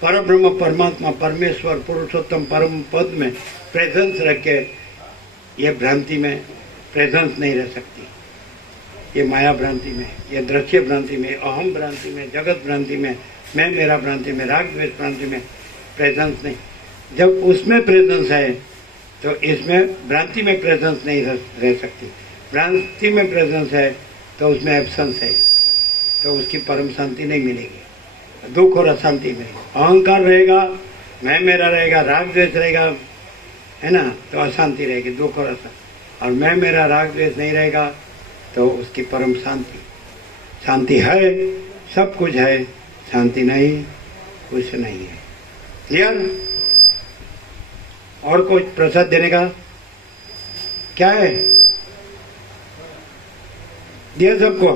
परब्रह्म परमात्मा परमेश्वर पुरुषोत्तम परम पद में प्रेजेंस रख के ये भ्रांति में प्रेजेंस नहीं रह सकती। ये माया भ्रांति में, ये दृश्य भ्रांति में, अहम भ्रांति में, जगत भ्रांति में, मैं मेरा भ्रांति में, राग द्वेष भ्रांति में प्रेजेंस नहीं। जब उसमें प्रेजेंस है तो इसमें भ्रांति में प्रेजेंस नहीं रह सकती। भ्रांति में प्रेजेंस है तो उसमें एब्सेंस है, तो उसकी परम शांति नहीं मिलेगी, दुख और अशांति मिलेगी। अहंकार रहेगा, मैं मेरा रहेगा, राग द्वेष रहेगा, है ना, तो अशांति रहेगी, दुख और अशांति। और मैं मेरा राग द्वेष नहीं रहेगा तो उसकी परम शांति। शांति है, सब कुछ है, शांति नहीं, कुछ नहीं है। क्लियर? और कुछ प्रसाद देने का क्या है? दिया सबको?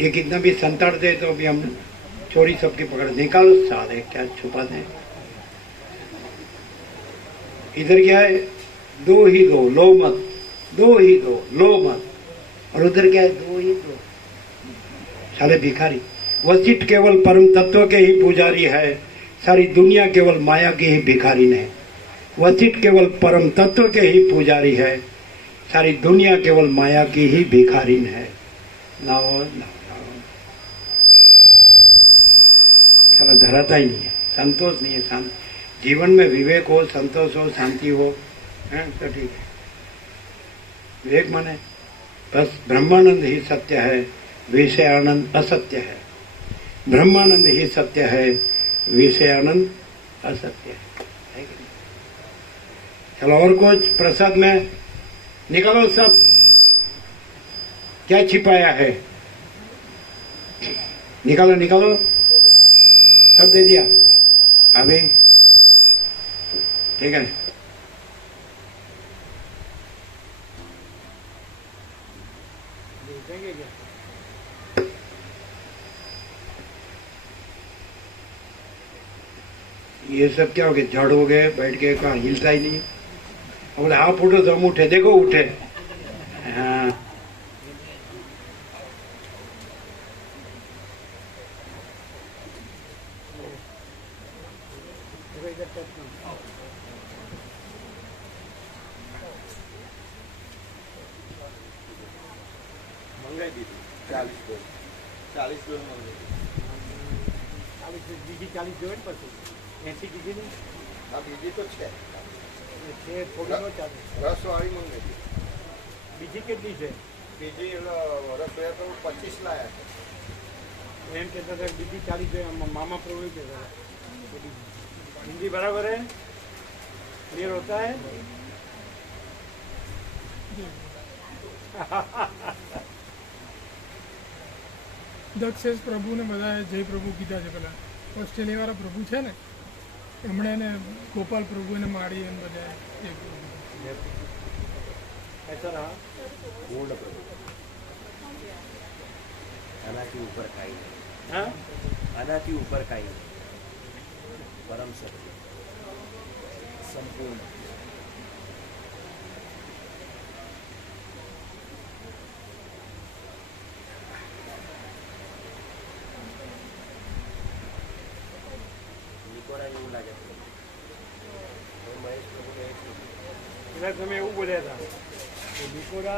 ये कितना भी संताड़ दे तो अभी हम चोरी सबकी पकड़ निकालो, साले क्या छुपा दें। इधर क्या है? दो ही दो, लो मत, दो ही दो, लो मत। और उधर क्या है? दो ही दो, साले भिखारी। वशिष्ठ केवल परम तत्व के ही पुजारी है, सारी दुनिया केवल माया की ही भिखारी है। वशिष्ठ केवल परम तत्व के ही पुजारी है, सारी दुनिया केवल माया की ही भिखारी है। लाओ लाओ, साला धराता ही नहीं है, संतोष नहीं है। शांति जीवन में विवेक हो, संतोष हो, शांति हो, है तो ठीक है। विवेक माने बस ब्रह्मानंद ही सत्य है, विषय आनंद असत्य है। ब्रह्मानंद ही सत्य है, विषय आनंद असत्य है कि नहीं? चलो और कुछ प्रसाद में निकालो सब, क्या छिपाया है? निकालो निकालो, सब दे दिया अभी, ठीक है। ये सब क्या हो गया? जड़ हो गए, बैठ के कहा, हिलता ही नहीं। बोले आप उठो तो हम उठे, देखो उठे। हाँ, મંગાઈ દીધું 40 ડોઝ મંગાઈ દીધું। બીજી 40 જોઈએ ને પછી 80 બીજી નહીં? હા બીજી તો છે, થોડી નો ચાલે। રસવાળી મંગાઈ દીધી। બીજી કેટલી છે? બીજી રસોયા તો 25 લાયા છે। એમ કહેતા હતા બીજી 40 જોઈએ, मामा प्रभु कहेता था। हिंदी बराबर है? क्लियर होता है? દક્ષેશ પ્રભુને બધાએ જય પ્રભુ કીધા છે. પેલા ઓસ્ટ્રેલિયાવાળા પ્રભુ છે ને, એમણે એને ગોપાલ પ્રભુ એને મારી એમ બધા જય પ્રભુ. ऐसा रहा पूर्ण प्रभु आनाથી ઉપર કાંઈ નહીં, हाँ? આનાથી ઉપર કાંઈ નહીં, પરમ સત્ય સંપૂર્ણ. નિકોરા એવું લાગે છે. મહેશ પ્રભુને એ જ પેલા તમે એવું બોલ્યા હતા કે નિકોરા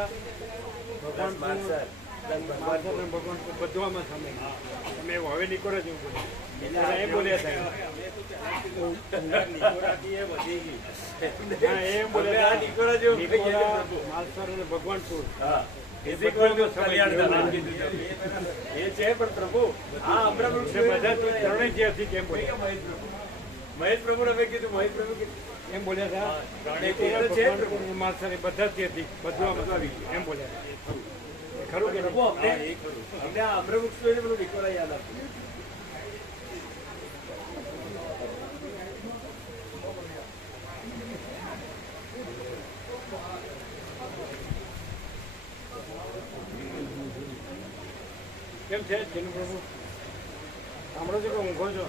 ભગવાન માસ્ટર ભગવાન બધવામાં સામે તમે હવે નીકળો જ એવું બોલ્યા એમ બોલ્યા હતા એમ બોલ્યા માલસર અને ભગવાનપુર એ છે પણ પ્રભુ હા હમણાં બધા ત્રણેય જે હતી કેમ બોલ્યા મહેશ પ્રભુ અમે કીધું મહેશ પ્રભુ એમ બોલ્યા હતા માલસર એ બધા જ હતી બધું એમ બોલ્યા હતા ખરું કે પ્રભુ અમને અમને આ અમૃત જોઈને પેલું નિકોલા યાદ આપ્યું કેમ છે જેનું પ્રભુ સાંભળો છો કે ઊંઘો છો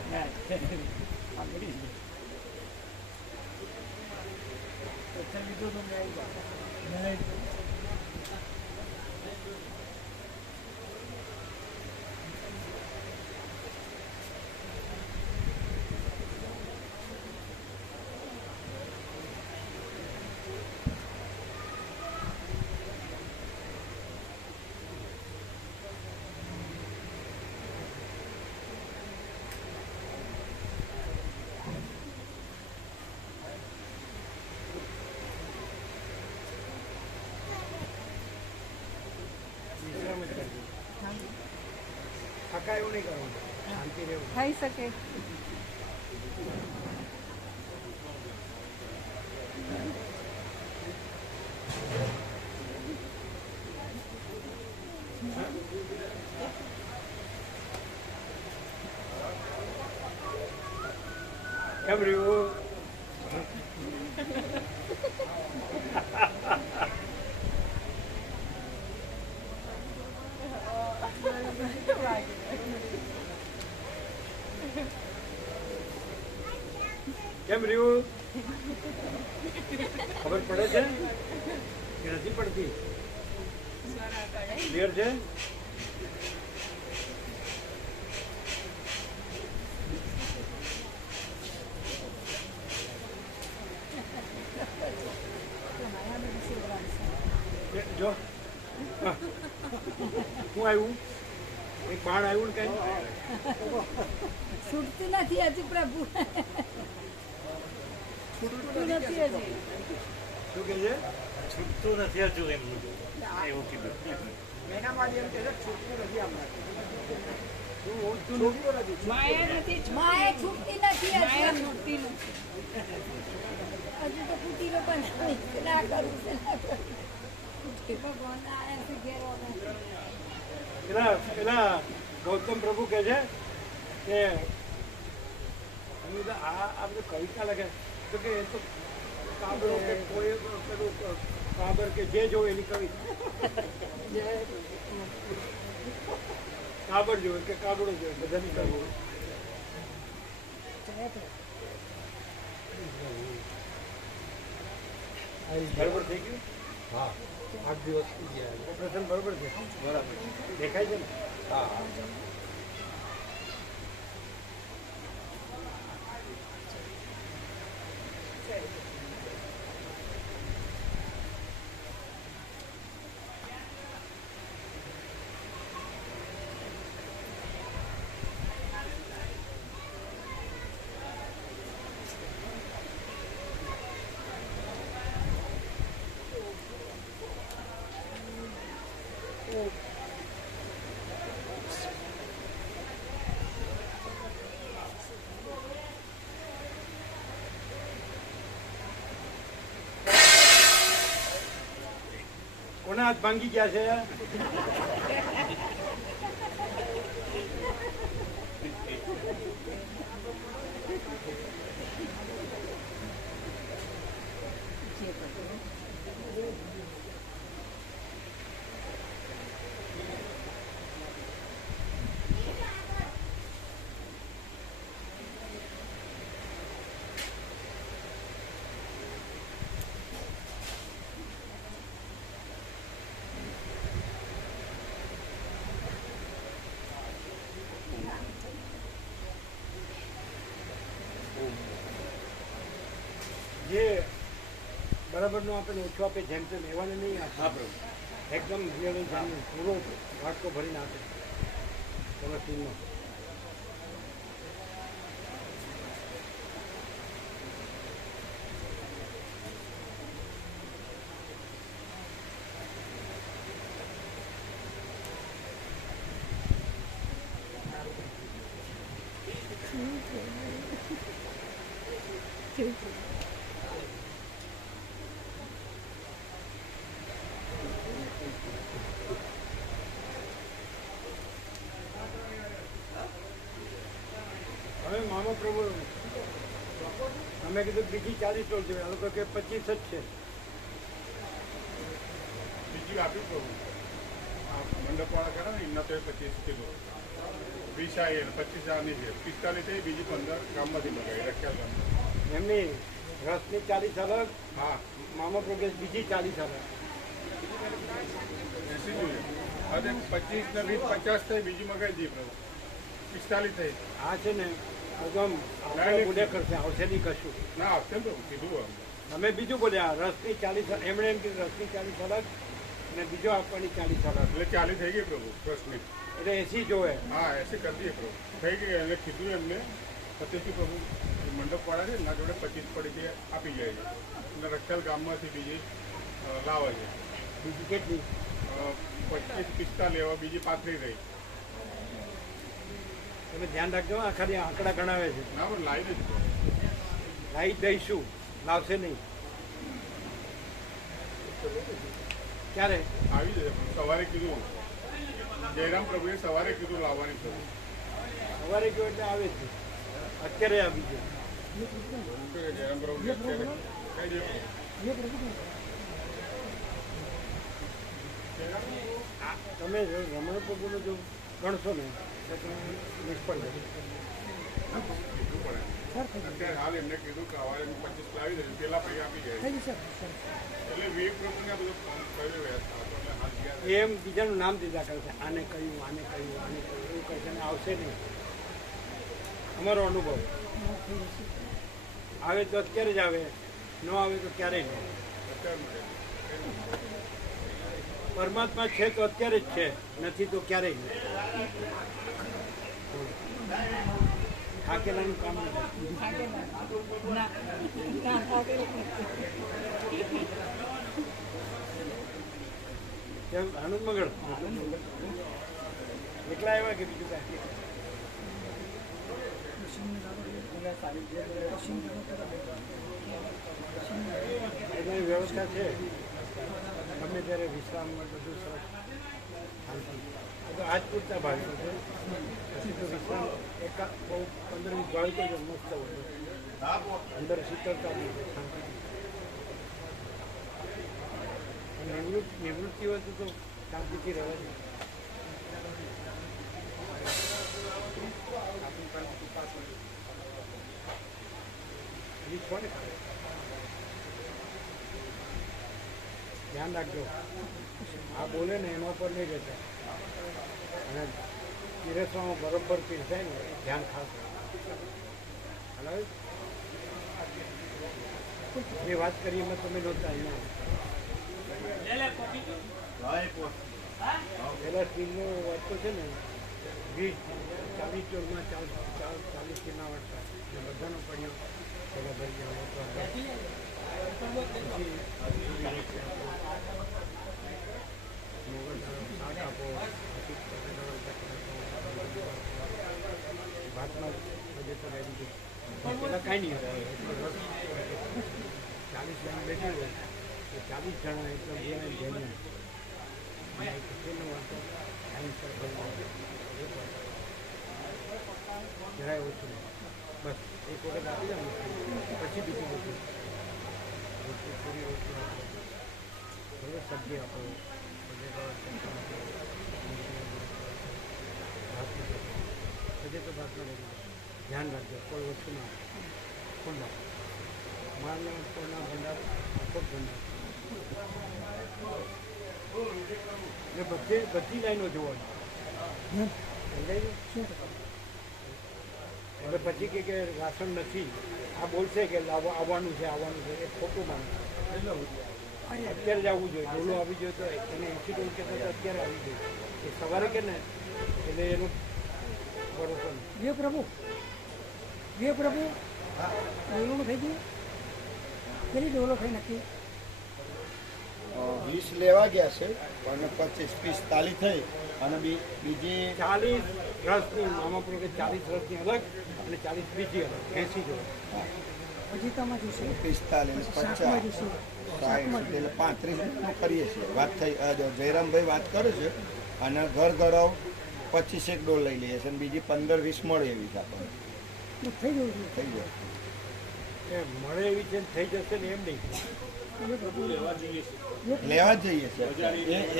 થકા એવું નહીં કરવું શાંતિ રહેવું થઈ શકે કેમ રહ્યું કેમ રહ્યું ખબર પડે છે કે નથી પડતી ક્લિયર છે જો શું આવ્યું એક બાણ આવ્યું ને કઈ છૂટતી નથી હજી પ્રભુ છૂટતું નથી હજી શું કે છે છૂટતું નથી હજુ એમનું એવું કીધું માયા છૂટતી નથી હજી છૂટતી નથી હજુ તો કુટીરો પણ ના કરું ભગવાન આયા છે ઘેરો પેલા ગૌતમ પ્રભુ કે છે કે આ બધું કવિતા લખે તો કે એ તો કાબરો કે કોઈ પેલું કાબર કે જે જોવે એની કવિ કાબર જોવે કે કાબડો જોવે બધાની કવિ બરોબર થઈ ગયું હા 8 દિવસ થઈ ગયા ઓપરેશન બરોબર છે બરાબર દેખાય છે ને હા કોના હાથ ભાંગી ગયા છે જે બરાબરનું આપણે ઓછું આપે જેમ તેમ એવાને નહીં આપે. હા પ્રભુ એકદમ રિયલ જાણી પૂરો વાટકો ભરીને આપે તમે ટીમમાં. હવે મામા પ્રભુ અમે કીધું બીજી 40 ટોલ છે, આ લોકો કે 25 જ છે. બીજી આપી પ્રભુ આ મંડપવાળા કરે ને એમના તો 25 કિલો 20 આવી અને 25 આની છે 45 થઈ, બીજી 15 ગામમાંથી મગાવી રખ્યા ગામમાં. એમની રસની 40 અલગ, હા મામા પ્રભુ બીજી 40 અલગ. 80 જોઈએ હવે 25 ને 20 50 થઈ, બીજી મગાવી દઈએ પ્રભુ 45 થઈ. આ છે ને એકદમ બોલે કરશે, આવશે નહીં કશું. ના આવશે ને કીધું તમે બીજું બોલ્યા રસની 40, એમણે એમ કીધું રસની 40 અલગ અને બીજો આપવાની 40 અલગ, એટલે 40 થઈ ગઈ પ્રભુ પ્રશ્ન. એટલે 80 જોવે. હા એસી કરી દઈએ પ્રભુ થઈ ગઈ. એટલે કીધું એમને પછી પ્રભુ મંડપવાળા છે એના જોડે 25 પડીથી આપી જાય છે અને રખેલ ગામમાંથી બીજી લાવે છે. બીજી કેટલી? 25 45 લેવા, બીજી 35 રહી. તમે ધ્યાન રાખજો, આ ખાલી આંકડા ગણાવે છે. ના પણ લાવી જ લાવી દઈશું, લાવશે નહીં. ક્યારે આવી જશે. સવારે કીધું જયરામ પ્રભુએ સવારે કીધું લાવવાની છે. સવારે ગયો એટલે આવે છે, અત્યારે આવી ગયો. જયરામ પ્રભુ અત્યારે કઈ દે તમે રમણ પ્રભુનું જો ગણશો ને તો તમે નિષ્ફળ જશો. અત્યારે હાલ એમને કીધું કે સવારે 25 લાવી દે પેલા ભાઈ આપી જાય. એટલે વિવેક પ્રભુને આ બધું કહ્યું વ્યવસ્થા એટલે હાલ ગયા. એમ બીજાનું નામ દીધા કરશે, આને કહ્યું, આને કહ્યું, આને કહ્યું, એવું કહેશે ને આવશે નહીં. અમારો અનુભવ આવે તો અત્યારે જ આવે, ન આવે તો ક્યારેય નહીં. પરમાત્મા છે તો અત્યારે જ છે, નથી તો ક્યારેય નહીં. થાકેલાનું કામ નથી. કેમ આનંદ મગળ એકલા આવ્યા કે બીજું કાંઈ? એની વ્યવસ્થા છે, ગમે ત્યારે વિશ્રામ બધું સરસ શાંતિ. તો આજ પૂરતા ભાવિકો છે, પછી તો વિશ્રામ એકા બહુ 15-20 ભાવિકો છે, મસ્ત હોય અંદર શીતળતા બી છે, શાંતિ. નિવૃત્તિ હોય તો શાંતિથી રહેવા જોઈએ. ધ્યાન રાખજો, આ બોલે ને એના ઉપર નહીં જતા, અને પીરસવામાં બરોબર પીરસાય ને ધ્યાન ખાસ હલાવે. એ વાત કરી એમાં તમે નહોતા અહીંયા પેલા સ્ટીલનો વાટકો છે ને 40 ચોરમાં 40 કિના વાટકા બધાનો પડ્યો પેલા ભરી ગયા શાક આપો, ભાતમાં બધે તો રેડી ગયું પેલા કાંઈ નહીં હોય. 40 જણ બેઠા હોય તો 40 જણા એટલે જેને જેને જરાય ઓછું બસ એક વખત આપી જાવ પછી બીજું બધું રોટલી પૂરી રોટલી આપો, થોડો સબ્જી આપો, હજે તો ભાતમાં રહી ધ્યાન રાખજો. કોઈ વસ્તુ ના ખુલ્લા મારના કોઈના ભંડાર આખો ભંડાર ને બધી લાઈનો જોવાની. હવે પછી કે રાશન નથી, આ બોલશે કે આવવાનું છે એ ખોટું માને. અત્યારે જ આવવું જોઈએ. ડોલો આવી જોઈએ તો એને 80 ડોલ કહેતા તો અત્યારે આવી જોઈએ. એ સવારે કે ને એટલે એનું ભરોસો નહીં. જે પ્રભુ ડોલોનું થઈ ગયું કેટલી ડોલો થઈ નક્કી 20 લેવા ગયા છે અને 25 45 થઈ અને બીજી 40 રસની મામા પર કે 40 રસની અલગ અને 40 બીજી અલગ 80 જોઈએ. પછી તમે જોશે 45 50 60 એટલે 35 નું કરીએ છીએ. વાત થઈ જયરામભાઈ વાત કરે છે અને ઘર ઘરાવ 25 ડોલ લઈ લઈએ છીએ અને બીજી 15-20 મળે એવી છે આપણને થઈ ગયું છે. થઈ જાય. એ મળે એવી છે ને થઈ જશે ને એમ નહીં. લેવા જ જઈએ છીએ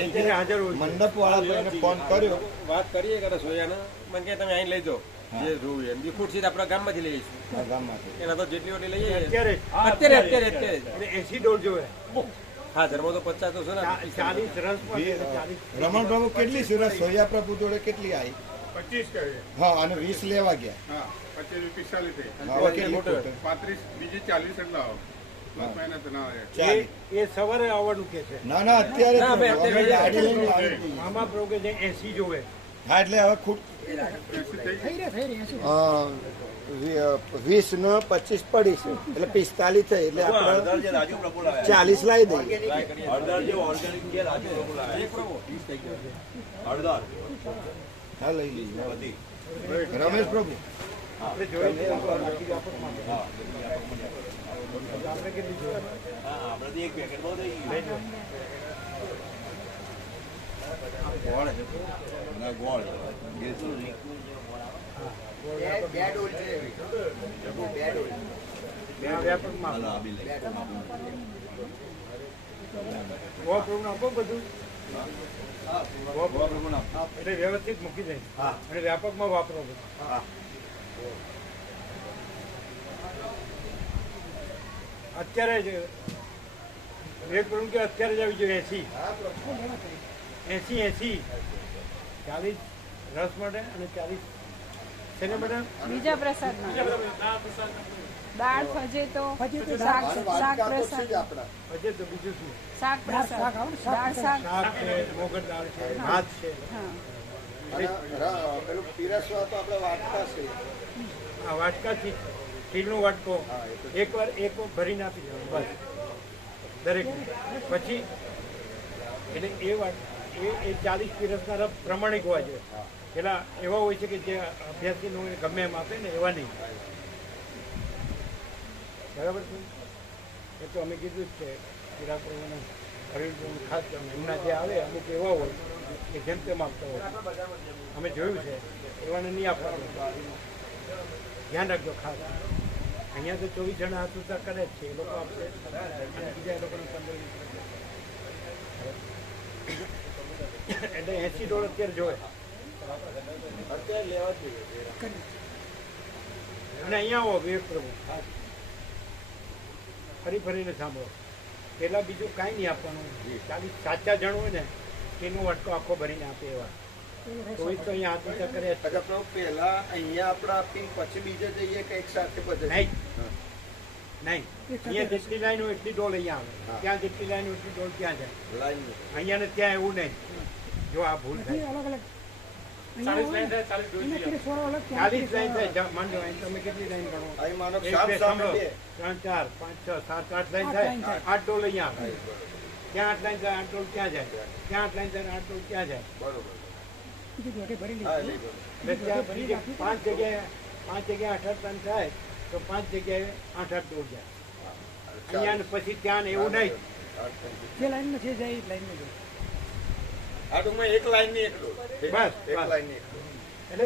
એ જે મંડપ વાળા ભાઈને ફોન કર્યો વાત કરીએ કે સોયાના મને કે તમે અહીં લઈ જાઓ જે જોવું એમ ફૂટ સીધ આપણા ગામમાંથી લઈ જઈશું ગામમાંથી એના તો જેટલી ઓટી લઈએ અત્યારે અત્યારે એટલે 80 ડોલ જોવે. હા ધર્મો તો 50 તો છે ને 40 રસ પર 40 રમણ બાબુ કેટલી સુરત સોયા પ્રભુ જોડે કેટલી આવી 25 કહે હા અને 20 લેવા ગયા હા 25 45 થઈ હવે કેટલી ખોટ? 35 બીજી 40 એટલે આવો પ્લસ માઇનસ ના આવે ચાલી. એ સવારે આવવાનું કે છે. ના ના અત્યારે ના, જ ભાઈ, અમે અત્યારે ગાડી લઈને આવી જઈએ. મામા પ્રભુ કે જે 80 જોવે. હા એટલે હવે ખૂટ 80 થઈ થઈ રહી હશે 20 ને 25 પડી છે એટલે 45 થઈ એટલે આપણે 40 લાવી દઈએ. હા લઈ લઈએ. રમેશ પ્રભુ આપણે જોઈએ છે આપણે કેટલી જોઈએ? વ્યાપકમાં આપો બધું એટલે વ્યવસ્થિત મૂકી દે અને વ્યાપકમાં વાપરો બધું. અત્યારે જ એક કરું કે અત્યારે જ આવી જોઈએ 80 40 રસ માટે અને 40 શેને માટે? બીજા પ્રસાદમાં દાળ ફજેતો શાક પ્રસાદ હજે તો બીજું શું? શાક પ્રસાદ દાળ શાક શાક છે, મોગર દાળ છે, ભાત છે. હા પેલું પીરસવા તો આપણે વાટકા છે. આ વાટકાથી સ્ટીલનો વાટકો એક વાર ભરીને આપી દેવાનો બસ દરેક. પછી એટલે એ 40 પીરસનારા પ્રમાણિક હોવા જોઈએ. પેલા એવા હોય છે કે જે અભ્યાસીનો ગમે એમ આપે ને એવા નહીં. બરાબર છે. એ તો અમે કીધું જ છે કિરાપુરોને હરિણપુર ખાસ એમના જે આવે અમુક એવા હોય કે જેમ તેમ આપતા હોય અમે જોયું છે એવાને નહીં આપવાનું. ધ્યાન રાખજો ખાસ. અહીંયા તો 24 જણા હાથ ઉતા કરે જ છે એ લોકો આપશે અને બીજા એ લોકોને 15 એટલે 80 ડોલર અત્યારે જોવે અત્યારે લેવા જ જોઈએ. અને અહીંયા આવો વિવેક પ્રભુ ખાસ ફરીને સાંભળો. પેલા બીજું કાંઈ નહીં આપવાનું. 40 સાચા જણ હોય ને તેનો વાટકો આખો ભરીને આપે એવા તો અહીંયા હાથ ઊંચા કરે અચ્છા પ્રભુ પહેલા અહીંયા આપણે આપીને પછી બીજે જઈએ કે એક સાથે બધે? નહીં. અહીંયા જેટલી લાઈન હોય એટલી ડોલ અહીંયા આવે. ત્યાં જેટલી લાઈન હોય એટલી ડોલ ત્યાં જાય. લાઈન અહીંયા ને ત્યાં એવું નહીં. જો આ ભૂલ થાય અલગ અલગ 40 લાઈન થાય. માનજો અહીં તમે કેટલી લાઈન ગણો? અહીં માનો 1 સાત 2 સામે સાંભળો. બે. 3 4 5 6 7 8 લાઈન થાય. 8 ડોલ અહીંયા આવે. ત્યાં 8 લાઈન થાય 8 ડોલ ત્યાં જાય. ત્યાં 8 લાઈન થાય 8 ડોલ ત્યાં જાય. બરોબર. ભરી હા લઈ લો. એટલે ત્યાં બીજી 5 જગ્યાએ 8 લાઈન થાય તો 5 જગ્યાએ 8 ડોલ જાય. અહીંયા ને પછી ત્યાં ને એવું નહીં. જે લાઈનમાં જે જાય એ લાઈનમાં જાય. આ ટૂંકમાં એક લાઈન ની એક ડોલ. બસ, એક બસ. લાઈન ની એક ડોલ. એટલે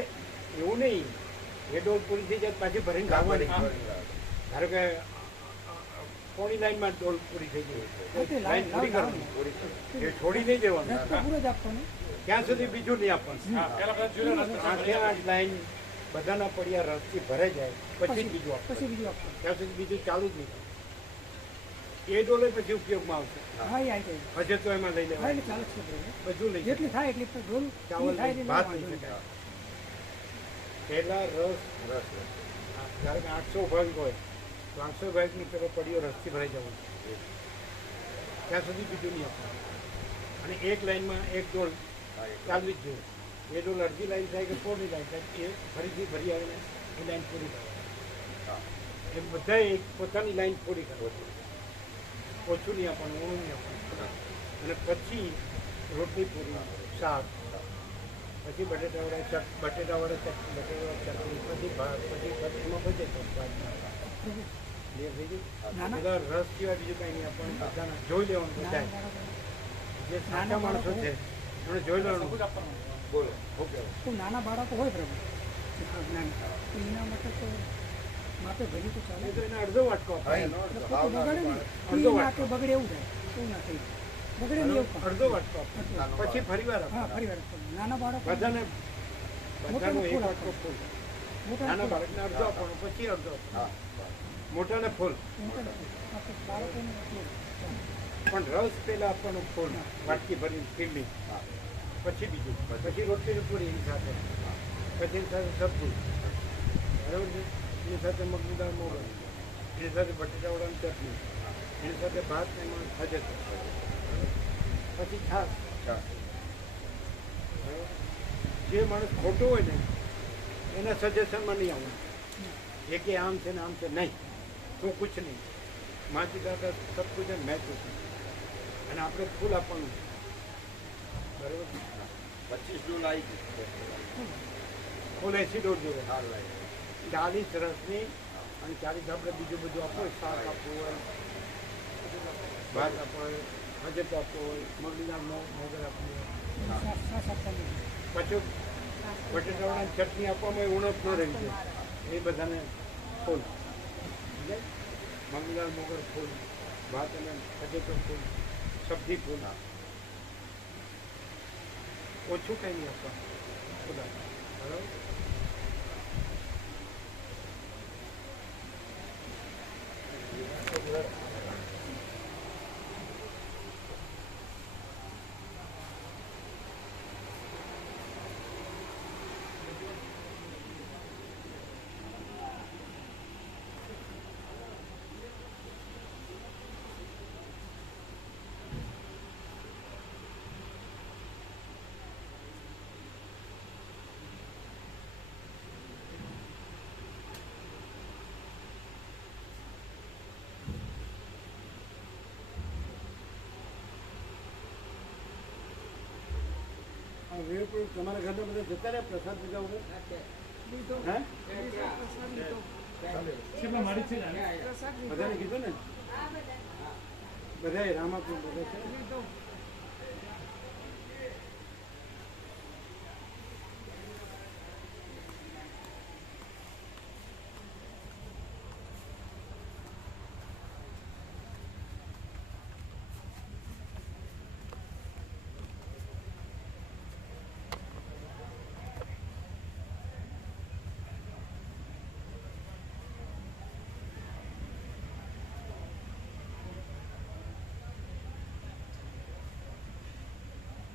એવું નહીં એ ડોલ પૂરી થઈ જાય પાછી ભરીને લાવવાની. ધારો કે કોની લાઈનમાં ડોલ પૂરી થઈ ગઈ લાઈન પૂરી કરવાની એ છોડી નહીં દેવાનું. પૂરો જ આપવાનો. ત્યાં સુધી બીજું નહીં આપવાનું. 8 લાઈન બધાના પડ્યા રસથી ભરાઈ જાય પછી બીજું આપવાનું. પછી બીજું આપવાનું. ત્યાં સુધી બીજું ચાલુ જ નહીં. એ ડોલે પછી ઉપયોગમાં આવશે. હા એ આવી જાય. હજે તો એમાં લઈ હા લેવાય એટલે ચાલે જ છે પ્રભુ. બધું લઈ જેટલી થાય એટલી ડોલ ચાવલ થાય લઈ એટલી ભાત લેવાની. લઈ શકાય. પહેલા રસ ધારો કે 800 ભાગ હોય તો 800 ભાગની પેલો પડ્યો રસથી ભરાઈ જવાનો. ત્યાં સુધી બીજું નહીં આપવાનું. અને એક લાઈનમાં એક ડોલ ચાલવી જ જોઈએ. એ ડોલ અડધી લાઈન થાય કે પોળની લાઈન થાય એ ફરીથી ફરી આવીને એ લાઈન પૂરી કરવાની. એ બધાએ એક પોતાની લાઈન પૂરી કરવાની. ઓછું નહીં આપવાનું, ઓછું નહીં આપવાનું. અને પછી રોટલી પૂરી, શાક, પછી બટેટાવાળા ચટણી, પછી ભાત, પછી એમાં બધે ક્લિયર થઈ ગયું. બધા રસ સિવાય બીજું કંઈ નહીં આપવાનું. બધાને જોઈ લેવાનું. બધા જે સાચા માણસો છે એમણે જોઈ લેવાનું. બોલો ઓકે. તો નાના બાળકો હોય પ્રભુ એના માટે તો માપે ભરી તો ચાલે. એ તો એને અડધો વાટકો બગડે એવું થાય એવું ના થઈ બગડે નહીં એવું અડધો વાટકો પછી ફરી વાર હા ફરી વાર નાના બાળકો બધાને બધાનો એક વાટકો ફૂલ. નાના બાળકને અડધો આપવાનો, પછી અડધો આપવાનો, મોટાને ફૂલ. બાળકોને પણ રસ પેલા આપવાનો ફૂલ, વાટકી ભરી ફીરલી, પછી બીજું, પછી રોટલીની પૂરી એની સાથે, પછી એની સાથે સબ્જી, બરાબર છે, એની સાથે મગની દાળ મોગર, એની સાથે બટેટાવાળાની ચટણી, એની સાથે ભાત એમાં ખજત, પછી છાશ. જે માણસ ખોટો હોય ને એના સજેશનમાં નહીં આવવાનું. એ કે આમ છે ને આમ છે, નહીં, તું કુછ નહીં, માજી દાદા સબ કુછ है मैं कुछ नहीं. અને આપણે ફૂલ આપવાનું. બરાબર 25 ડોલ આવી ફૂલ 80 ડોલ જોવે. 40 રસની અને 40 આપણે બીજું બધું આપવું હોય, શાક આપવું હોય, ભાત આપવો હોય, હજત આપવો હોય, મગની દાળ મોગર આપવું હોય, પછી બટેટાવાળાની ચટણી આપવામાં ઉણપ ન રહી છે એ બધાને ફૂલ. મગની દાળ મોગર ફૂલ, ભાત અને હજતો ફૂલ, સબ્જી ફૂલ. ઓછું કંઈ નહીં આપવાનું. બરાબર. વીરપુર તમારા ઘરના બધા જતા રહ્યા પ્રસાદ લીધા વગર? બધાને કીધું ને? બધાએ રામાપુર બધા છે.